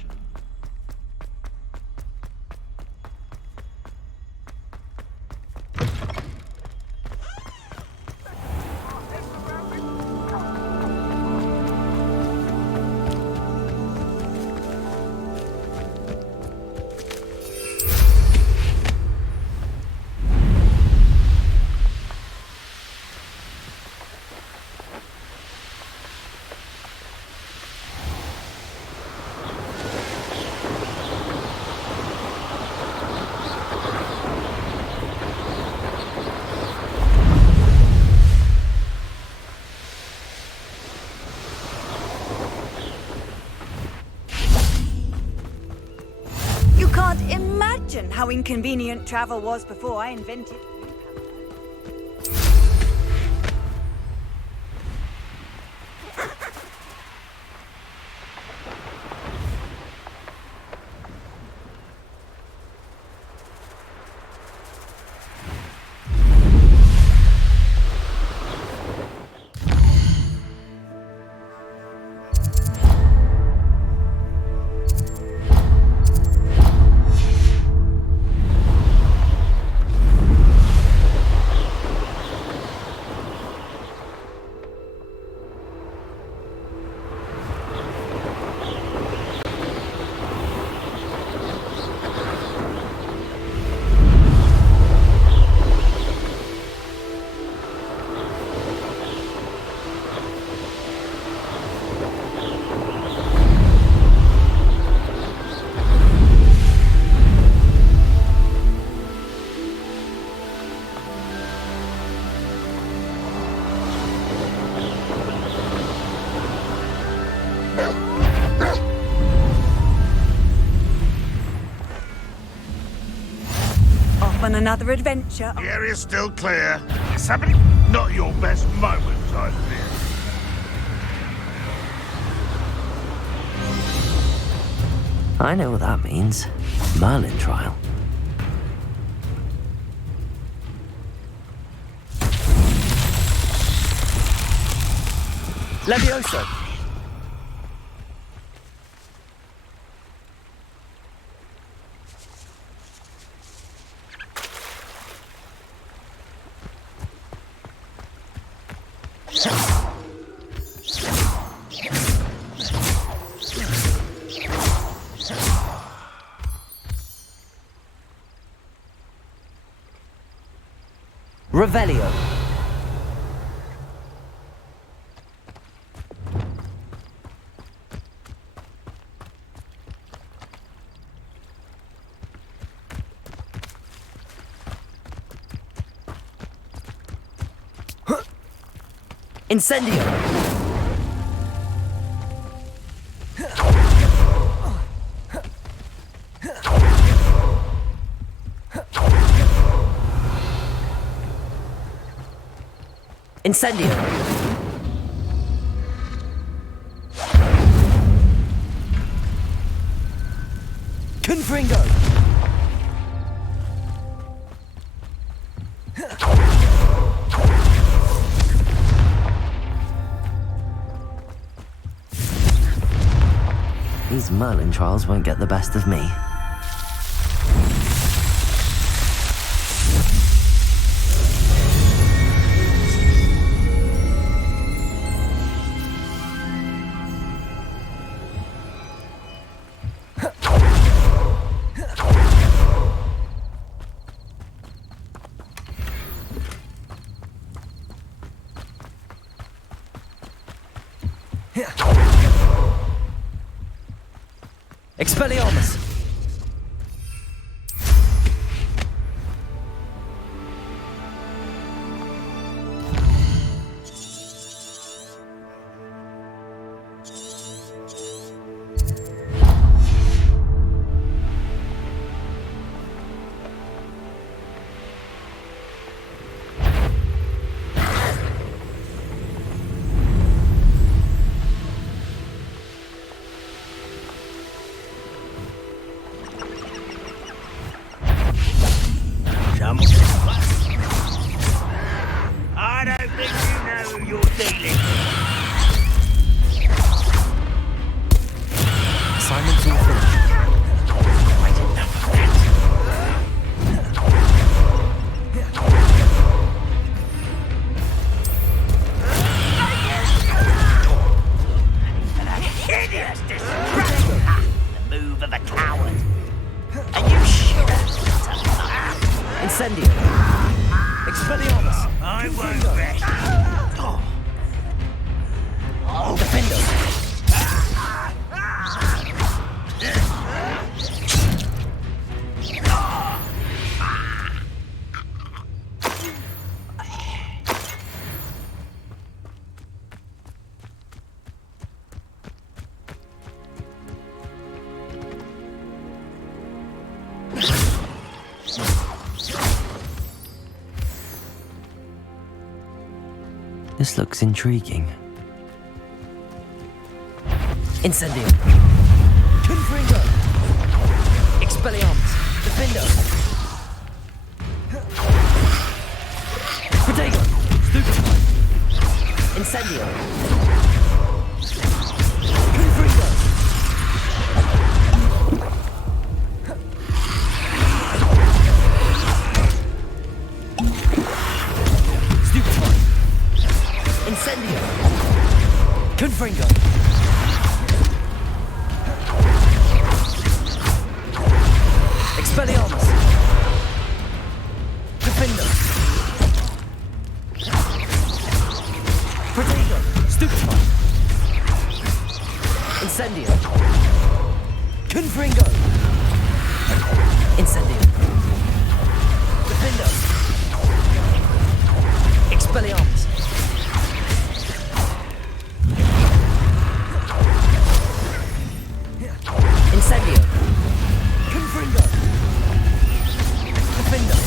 How inconvenient travel was before I invented. On another adventure. The area's still clear. Is happening? Not your best moment, I fear. I know what that means. Merlin trial. Levioso! Revelio. Incendio. Incendio. Confringo. These Merlin trials won't get the best of me. Expelliarmus! Hideous disgrace! The move of a coward. Are you sure? Incendio. Expelliarmus. I won't rest. Defendo. This looks intriguing. Incendio. Confringo. Expelliarmus. Defendo. Protego. Stupefy. Incendio. Confringo. Stupefy. Incendio. Confringo. Expelliarmus. Defender. Protego. Stupefy. Incendio. Confringo. Incendio. Defender. Expelliarmus. Incendio. Confringo. Defender.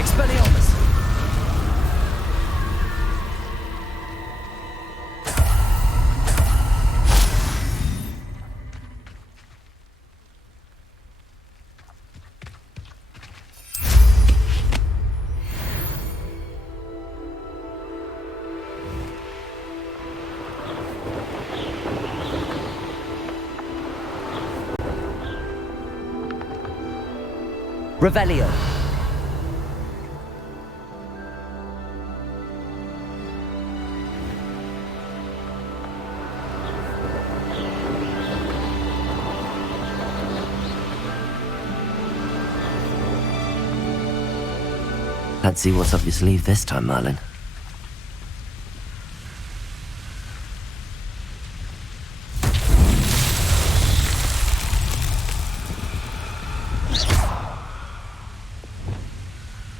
Expelliarmus. Revelio. Let's see what's up your sleeve this time, Merlin.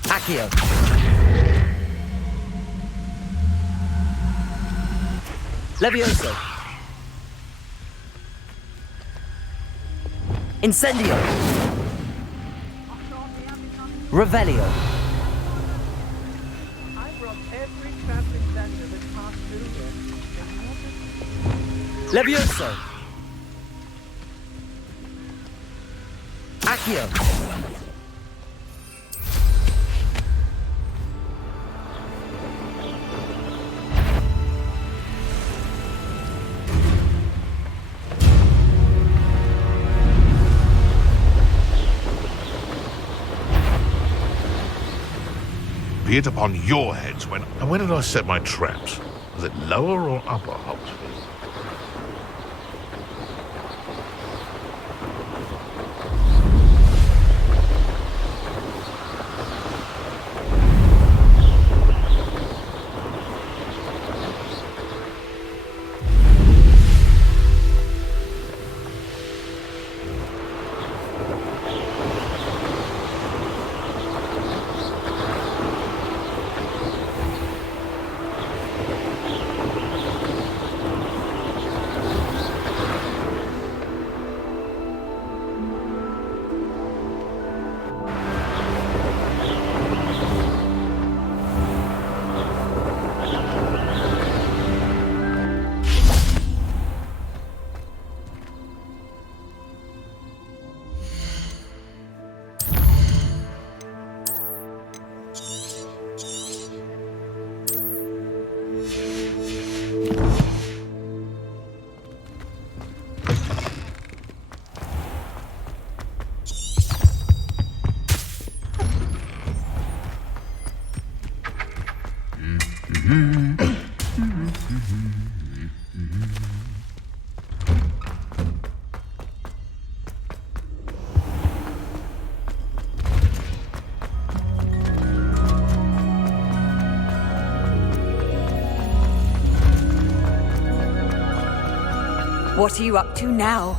Accio. Levioso. Incendio. Revelio. I brought every traffic vendor that passed through here. Levioso. Accio. Be it upon your heads when did I set my traps? Was it lower or upper Oxford? What are you up to now?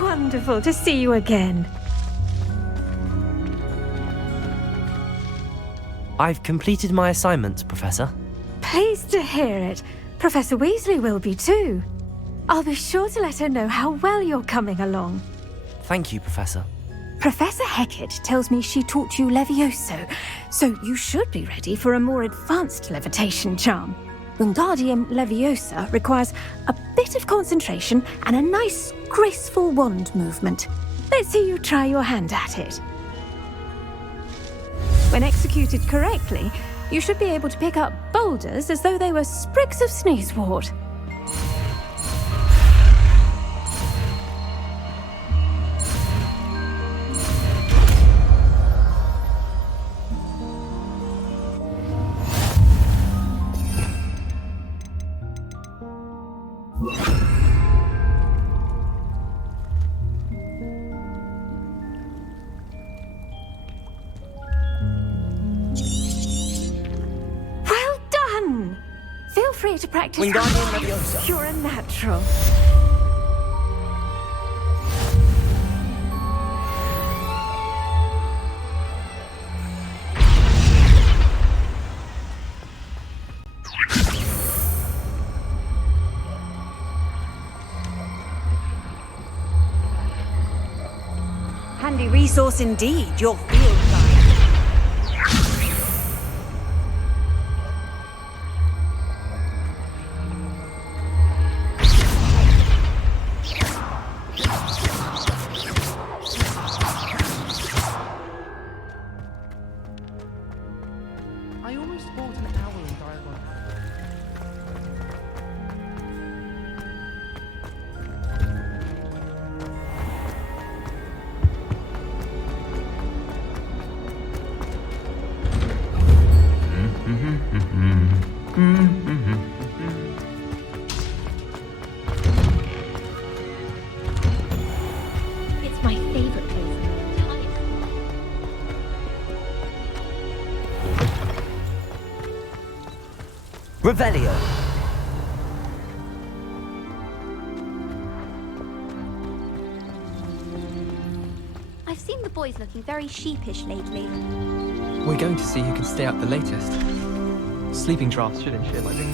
Wonderful to see you again. I've completed my assignments, Professor. Pleased to hear it. Professor Weasley will be too. I'll be sure to let her know how well you're coming along. Thank you, Professor. Professor Hecat tells me she taught you Levioso, so you should be ready for a more advanced levitation charm. Wingardium Leviosa requires a bit of concentration and a nice, graceful wand movement. Let's see you try your hand at it. When executed correctly, you should be able to pick up boulders as though they were sprigs of sneezewort. Feel free to practice. Wingardium Leviosa. You're a natural. Handy resource indeed, your field guide. I almost bought an owl in Diagon. It's my favorite place in the entire Revelio. I've seen the boys looking very sheepish lately. We're going to see who can stay up the latest. Sleeping drafts should ensure my day.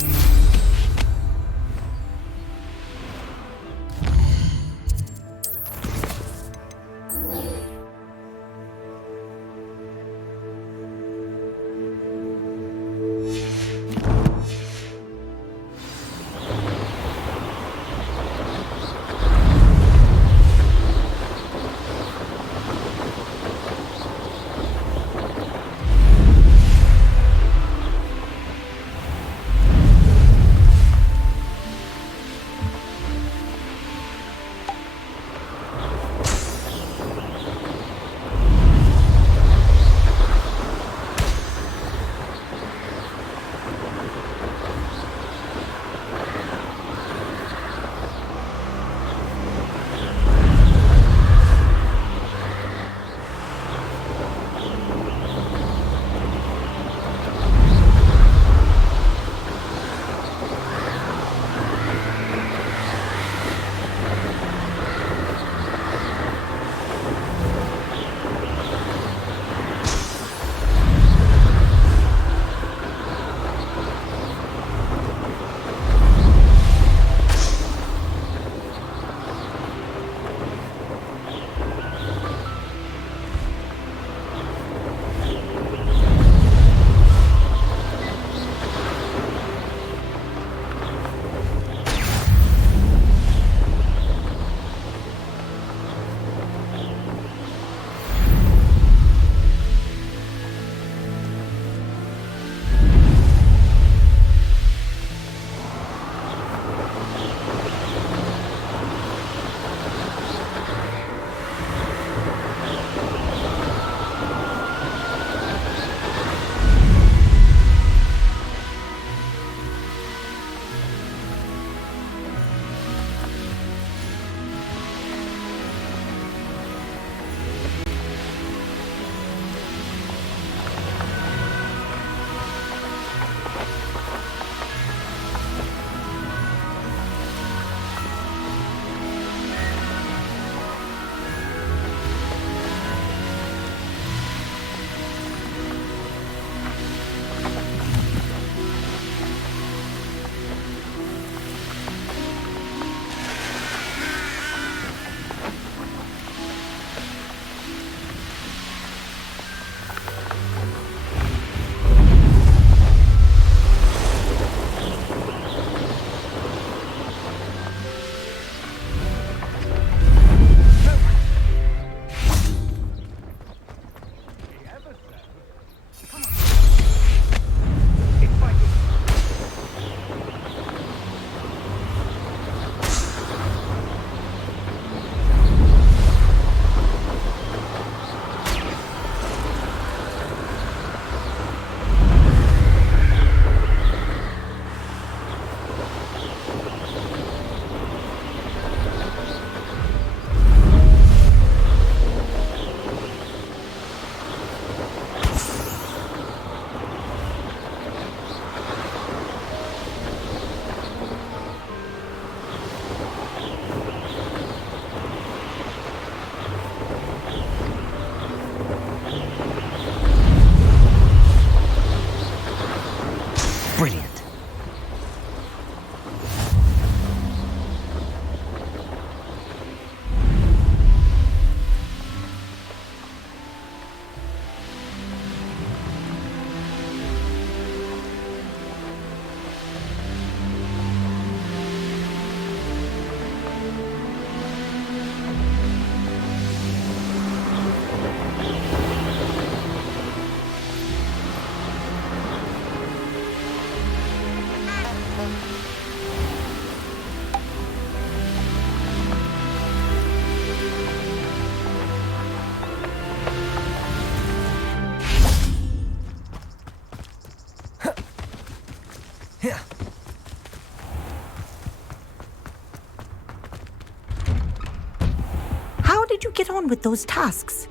on with those tasks?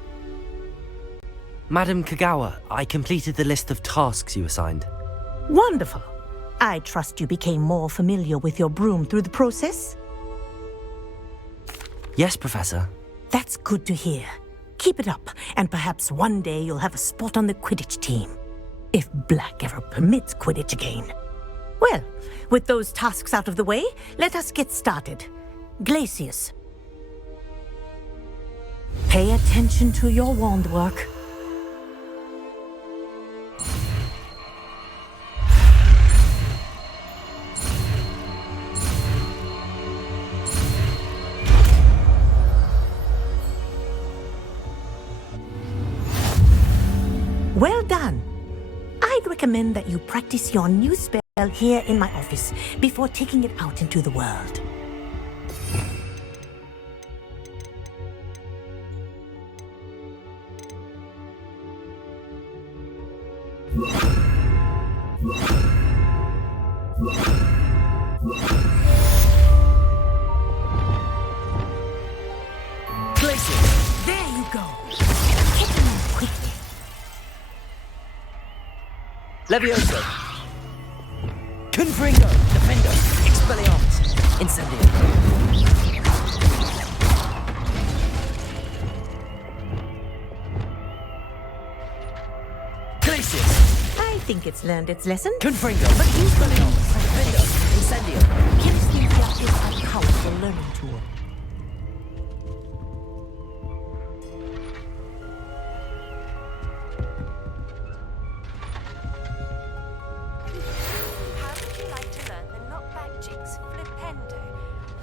Madam Kagawa, I completed the list of tasks you assigned. Wonderful. I trust you became more familiar with your broom through the process? Yes, Professor. That's good to hear. Keep it up, and perhaps one day you'll have a spot on the Quidditch team. If Black ever permits Quidditch again. Well, with those tasks out of the way, let us get started. Glacius. Pay attention to your wand work. Well done. I'd recommend that you practice your new spell here in my office before taking it out into the world. Glacius! There you go. Hit him quickly. Levioso! Confringo! Defendo! Expelliarmus! Incendio! Glacius! I think it's learned its lesson. Confringo! Expelliarmus! Defendo! Incendio! Kinesthesia is a powerful learning tool. How would you like to learn the knockback jigs flipendo?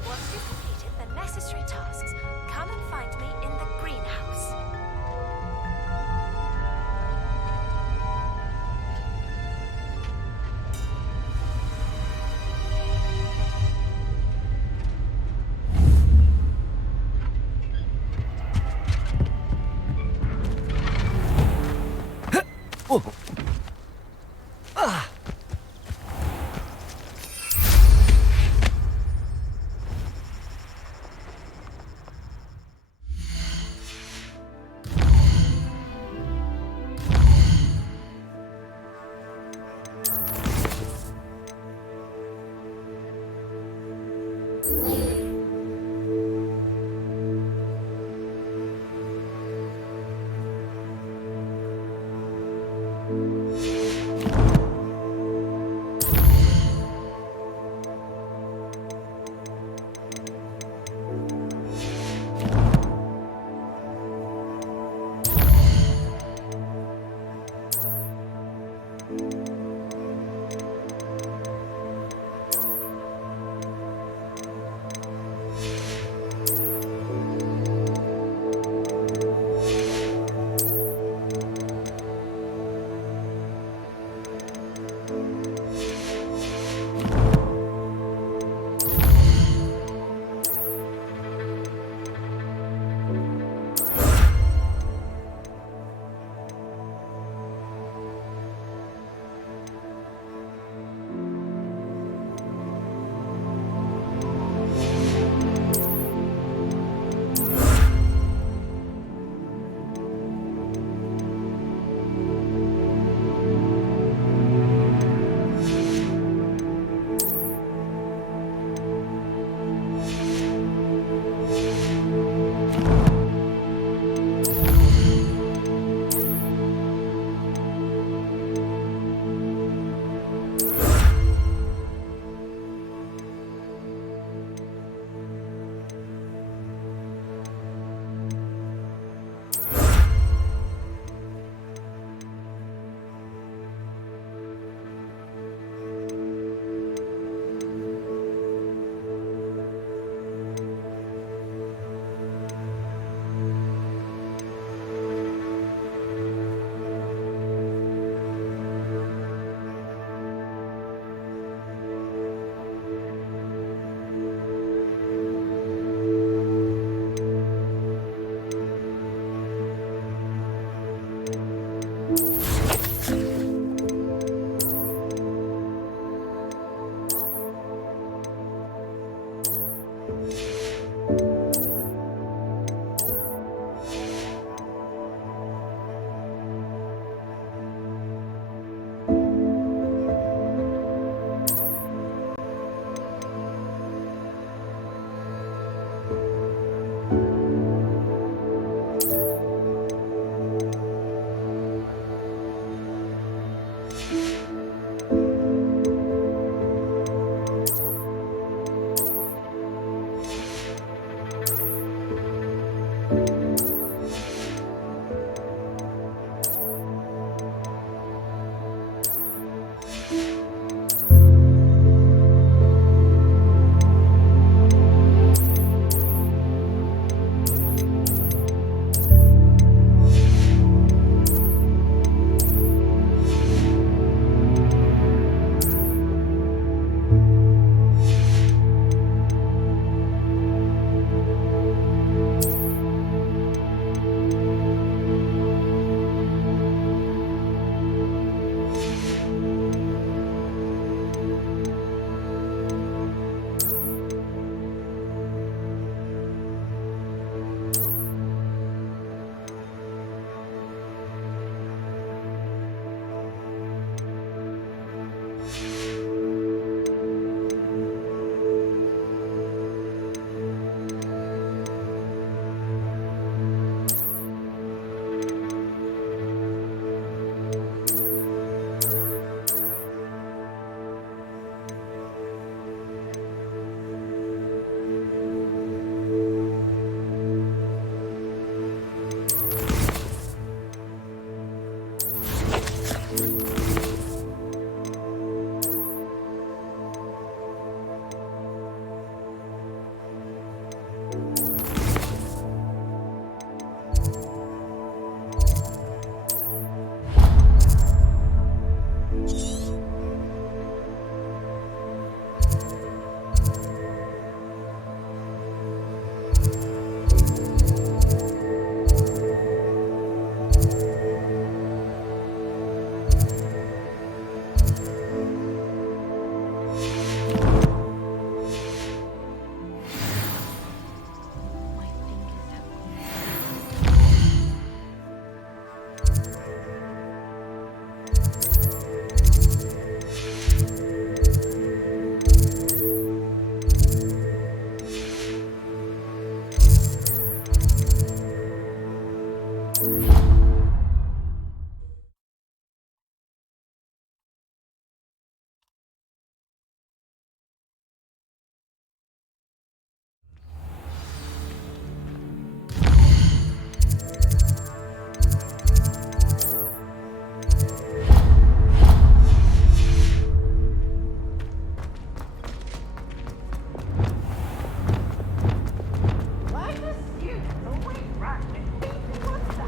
Once you've completed the necessary tasks, come and find me in the greenhouse.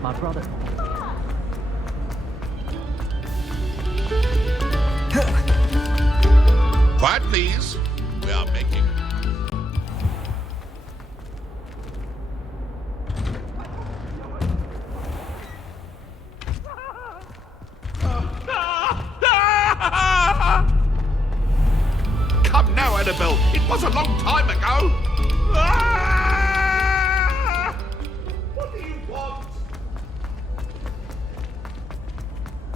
My brother. Quiet, please. We are making. Come now, Annabelle. It was a long time ago. What do you want?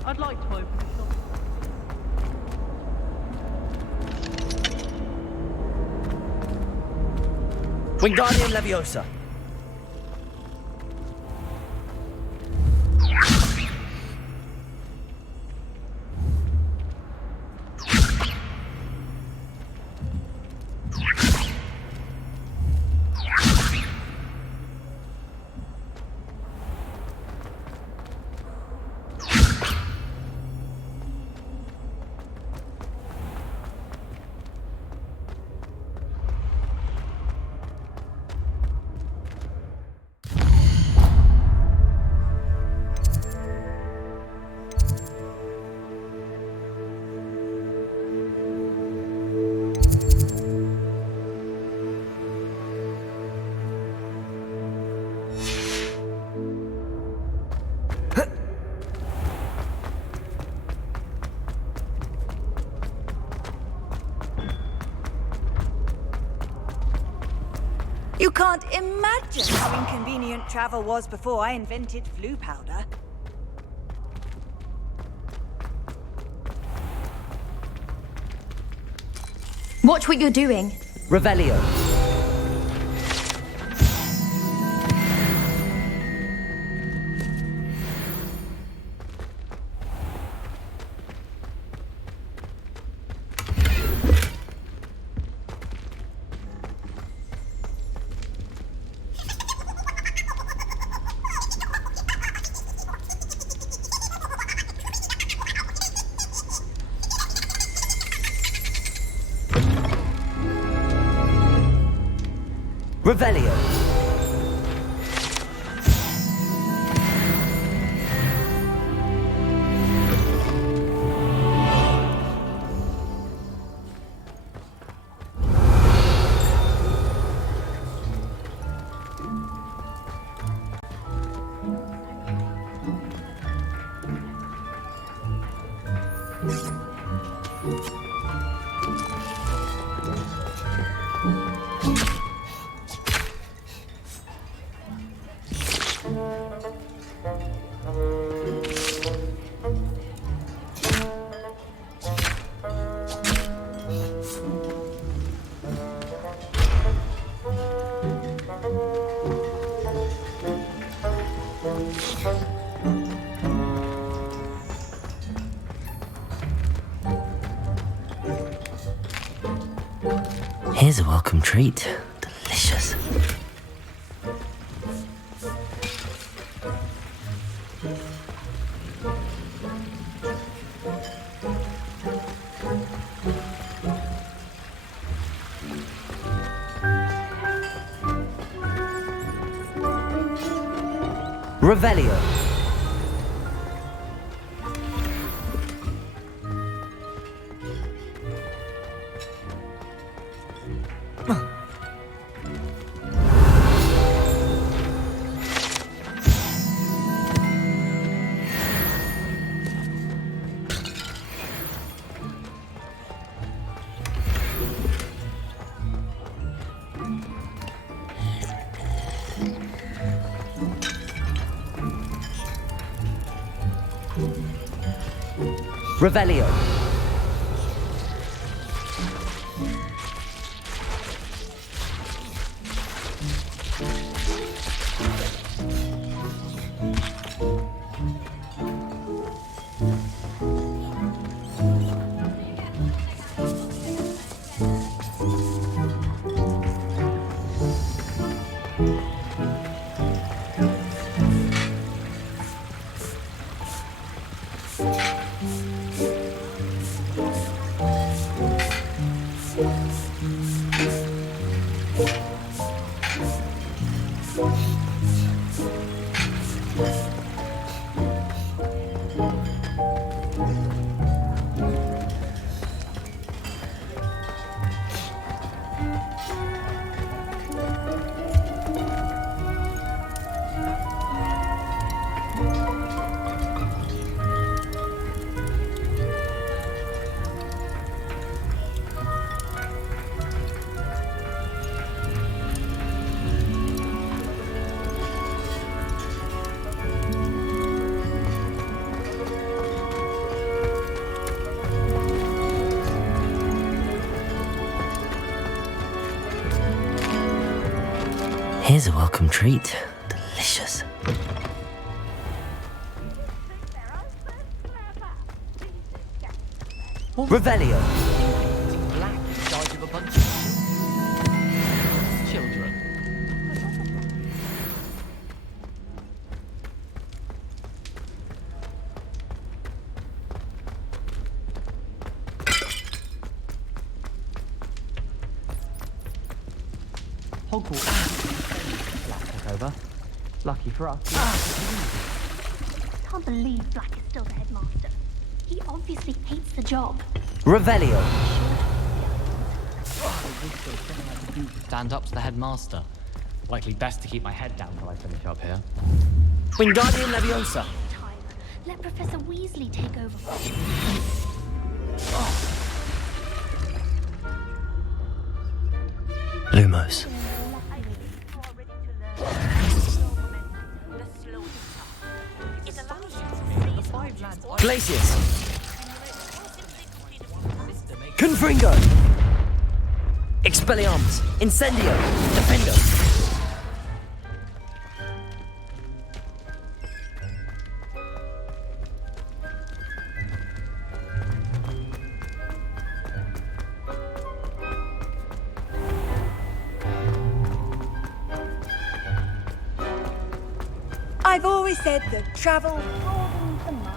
I'd like to open the shop. Wingardium Leviosa. You can't imagine how inconvenient travel was before I invented flu powder. Watch what you're doing. Revelio. Revelio. Here's a welcome treat. Delicious. Revelio. Revelio. Here's a welcome treat. Delicious. Revelio. Black inside of a bunch of children. Hogwarts. Black took over. Lucky for us. Can't believe Black is still the headmaster. He obviously hates the job. Revelio. Stand up to the headmaster. Likely best to keep my head down while I finish up here. Wingardium Leviosa. Let Professor Weasley take over. Lumos. Glacius. Confringo. Expelliarmus. Incendio. Defendo. I've always said that travel broadens the mind.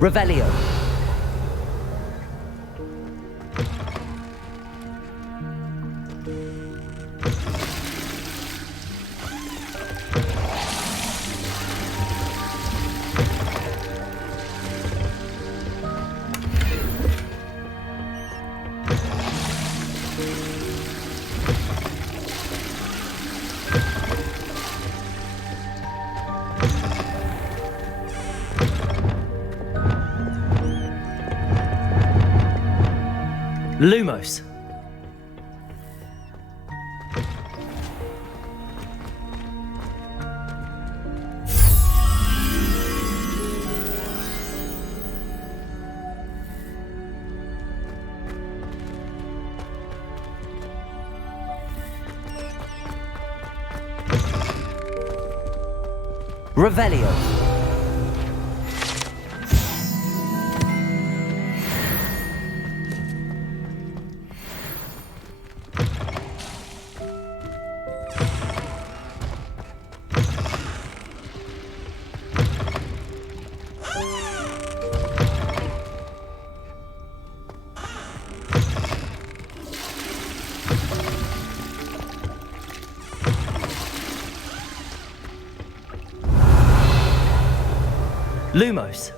Revelio. Lumos. Revelio. Lumos.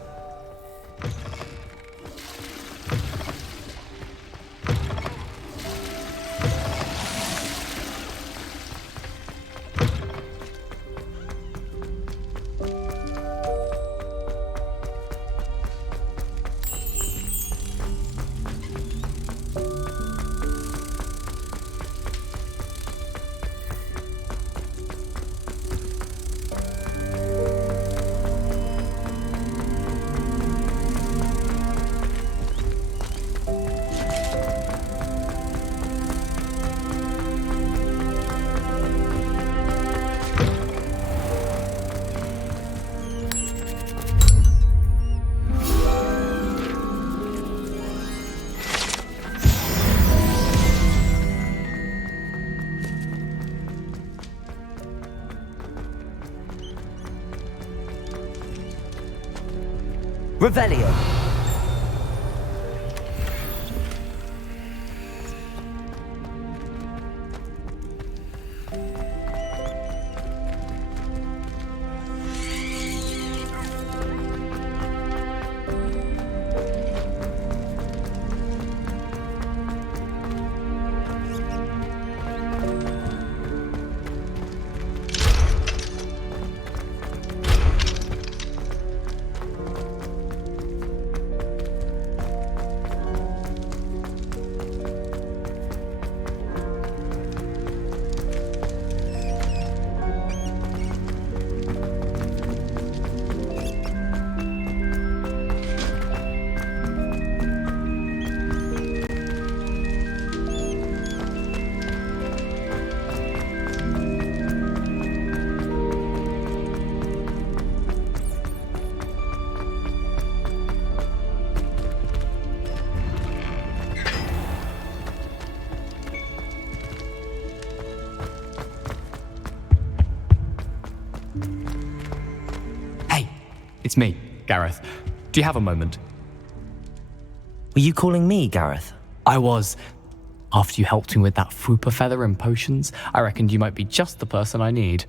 Revelio. It's me, Gareth. Do you have a moment? Were you calling me, Gareth? I was. After you helped me with that Fupa feather and potions, I reckoned you might be just the person I need.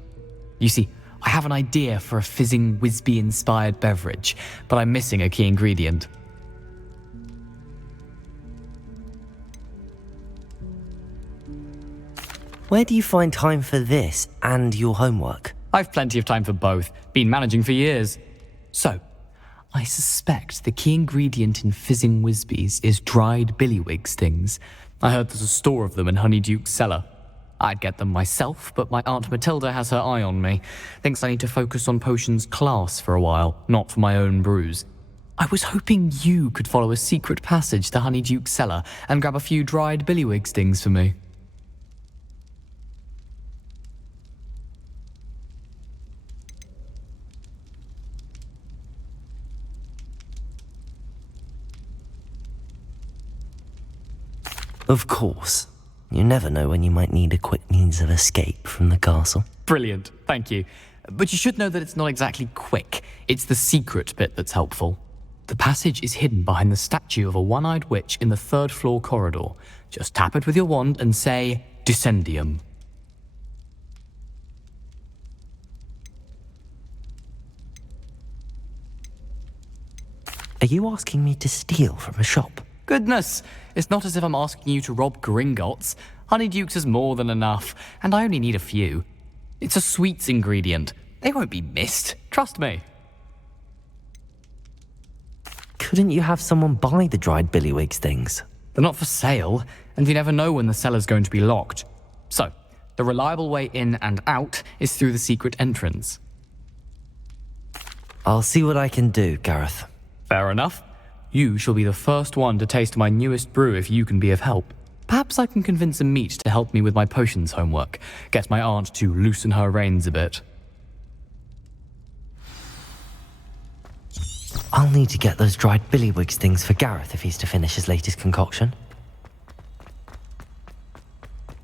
You see, I have an idea for a fizzing Whizbee-inspired beverage, but I'm missing a key ingredient. Where do you find time for this and your homework? I've plenty of time for both. Been managing for years. So, I suspect the key ingredient in fizzing Whizbees is dried billywig stings. I heard there's a store of them in Honeyduke's cellar. I'd get them myself, but my Aunt Matilda has her eye on me. Thinks I need to focus on potions class for a while, not for my own brews. I was hoping you could follow a secret passage to Honeyduke's cellar and grab a few dried billywig stings for me. Of course. You never know when you might need a quick means of escape from the castle. Brilliant, thank you. But you should know that it's not exactly quick. It's the secret bit that's helpful. The passage is hidden behind the statue of a one-eyed witch in the third-floor corridor. Just tap it with your wand and say, Descendium. Are you asking me to steal from a shop? Goodness, it's not as if I'm asking you to rob Gringotts. Honeyduke's is more than enough, and I only need a few. It's a sweets ingredient. They won't be missed, trust me. Couldn't you have someone buy the dried billywig stings? They're not for sale, and you never know when the cellar's going to be locked. So, the reliable way in and out is through the secret entrance. I'll see what I can do, Gareth. Fair enough. You shall be the first one to taste my newest brew if you can be of help. Perhaps I can convince a meat to help me with my potions homework. Get my aunt to loosen her reins a bit. I'll need to get those dried billywig stings for Gareth if he's to finish his latest concoction.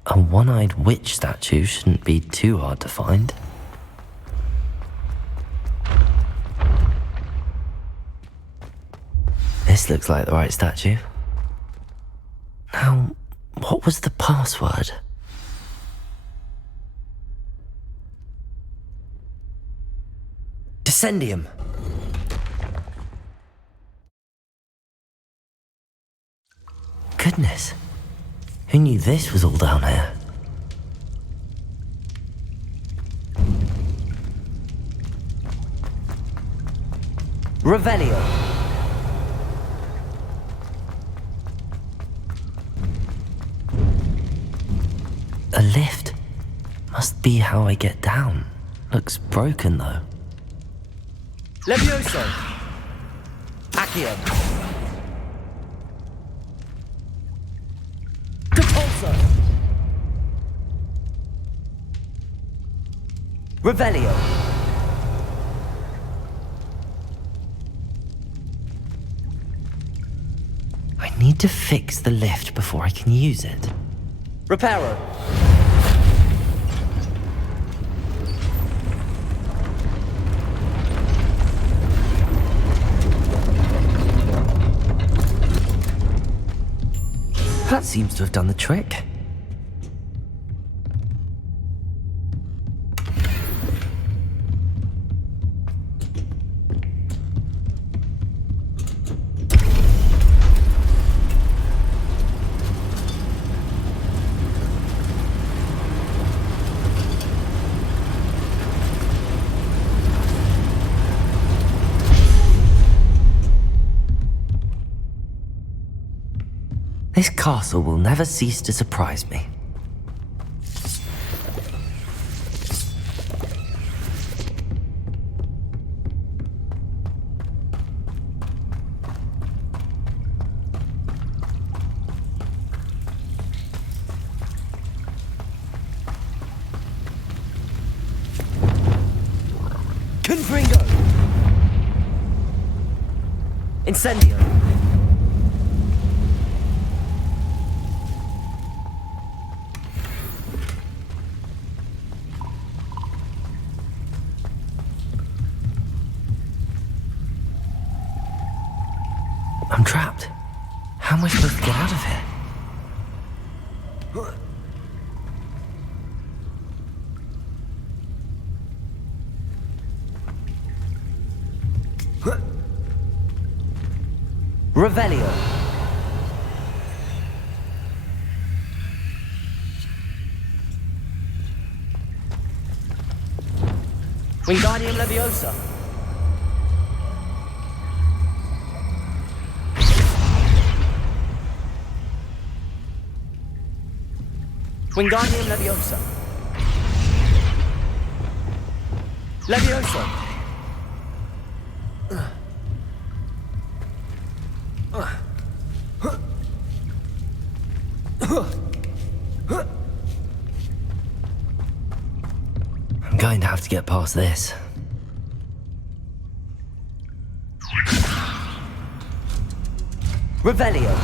A one-eyed witch statue shouldn't be too hard to find. This looks like the right statue. Now, what was the password? Descendium. Goodness. Who knew this was all down here? Revelio. A lift. Must be how I get down. Looks broken though. Levioso. Accio. Depulso. Revelio. I need to fix the lift before I can use it. Reparo. That seems to have done the trick. This castle will never cease to surprise me. Confringo! Incendio! I'm trapped. How am I supposed to get out of here? Revelio. Wingardium Leviosa. Wingardium Leviosa. Leviosa. I'm going to have to get past this. Revelio.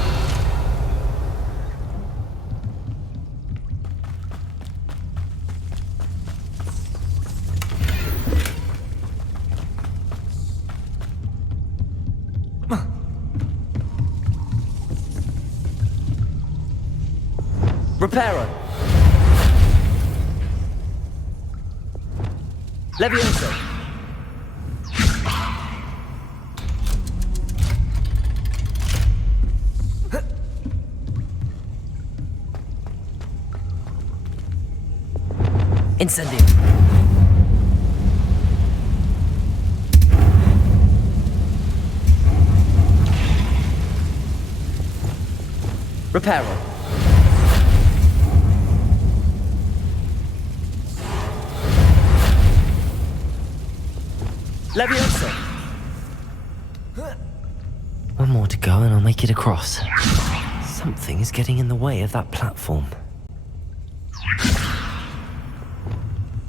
Reparo. Levioso. Incendio. Reparo. Leviosa. One more to go and I'll make it across. Something is getting in the way of that platform.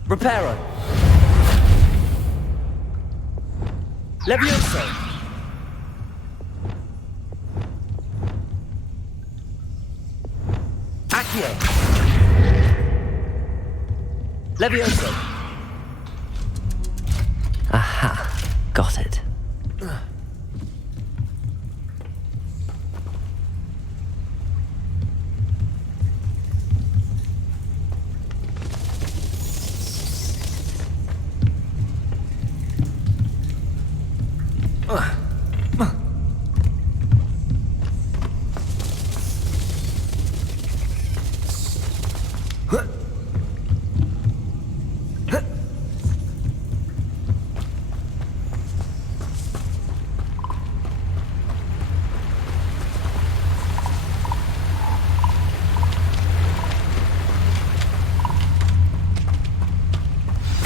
Reparo. Leviosa. Accio. Leviosa. Aha, got it.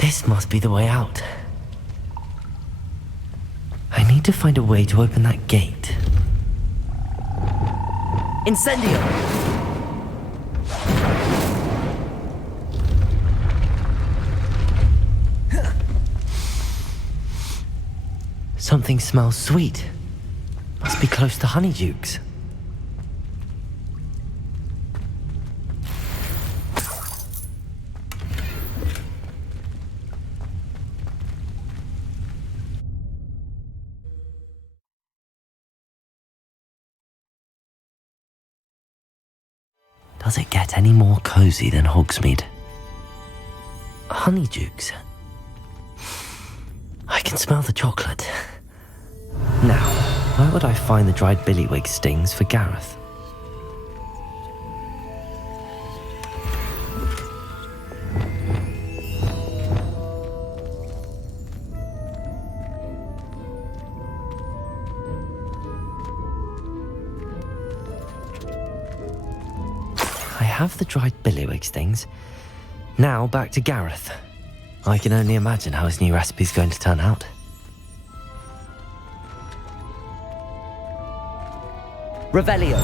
This must be the way out. I need to find a way to open that gate. Incendio! Something smells sweet. Must be close to Honeydukes. Does it get any more cozy than Hogsmeade? Honeydukes. I can smell the chocolate. Now, where would I find the dried billywig stings for Gareth? I have the dried billywig stings. Now back to Gareth. I can only imagine how his new recipe's going to turn out. Revelio.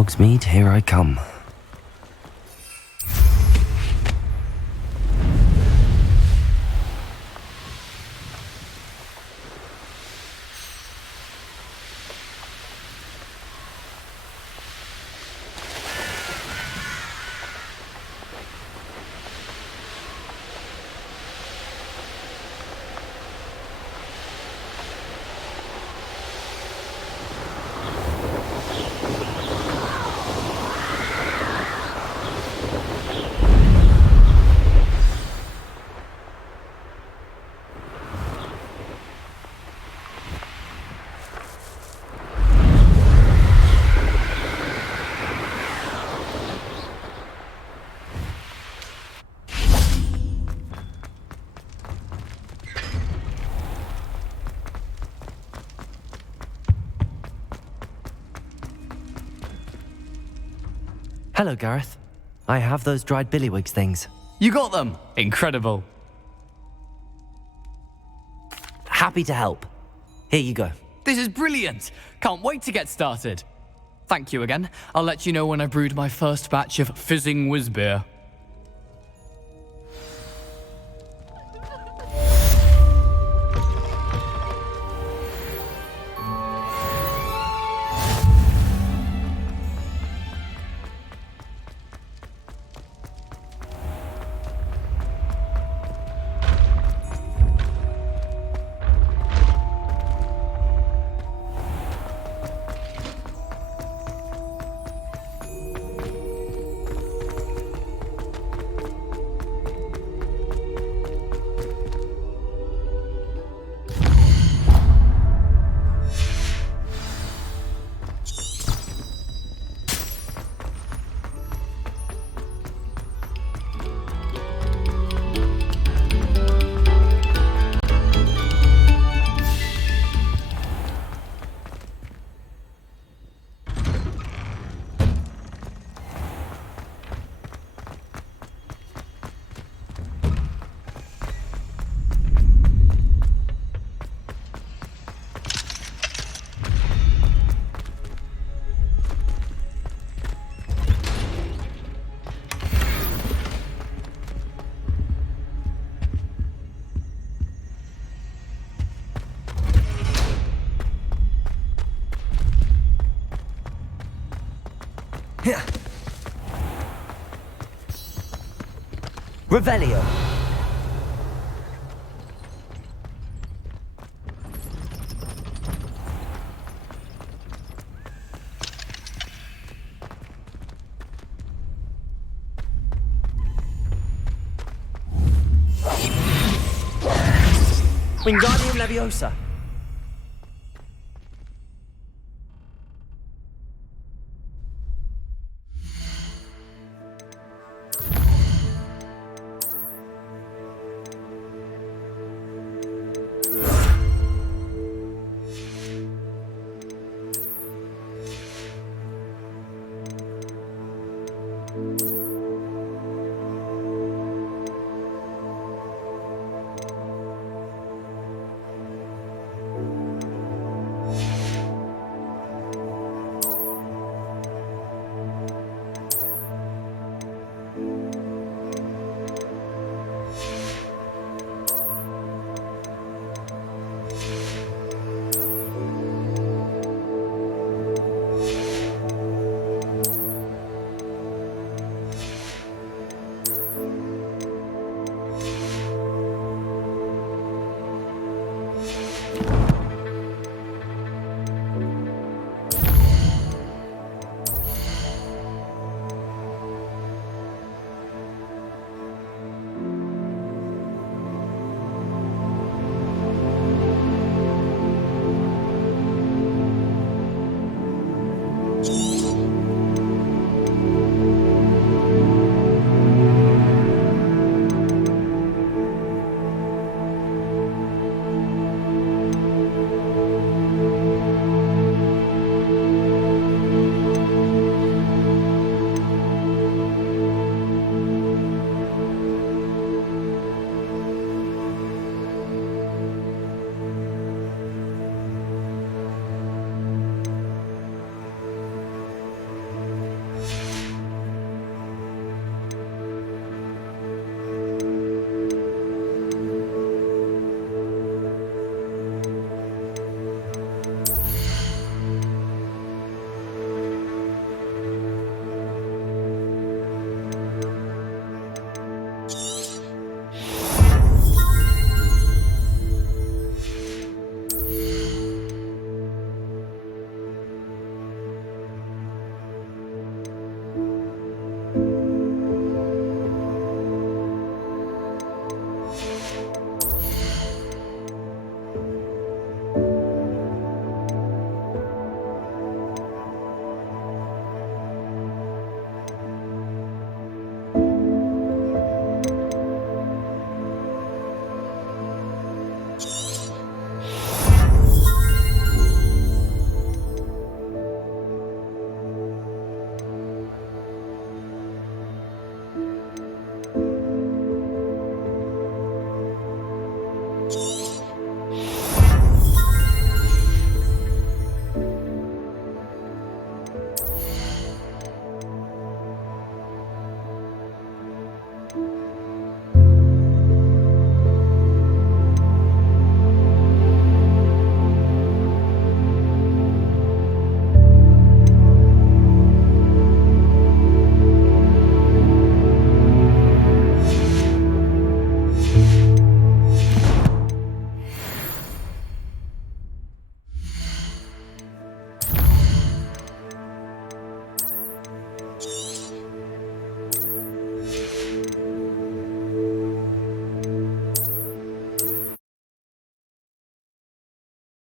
Hogsmeade, here I come. Hello, Gareth. I have those dried billywig things. You got them! Incredible. Happy to help. Here you go. This is brilliant! Can't wait to get started. Thank you again. I'll let you know when I brewed my first batch of fizzing whiz-beer. Revelio. Wingardium Leviosa.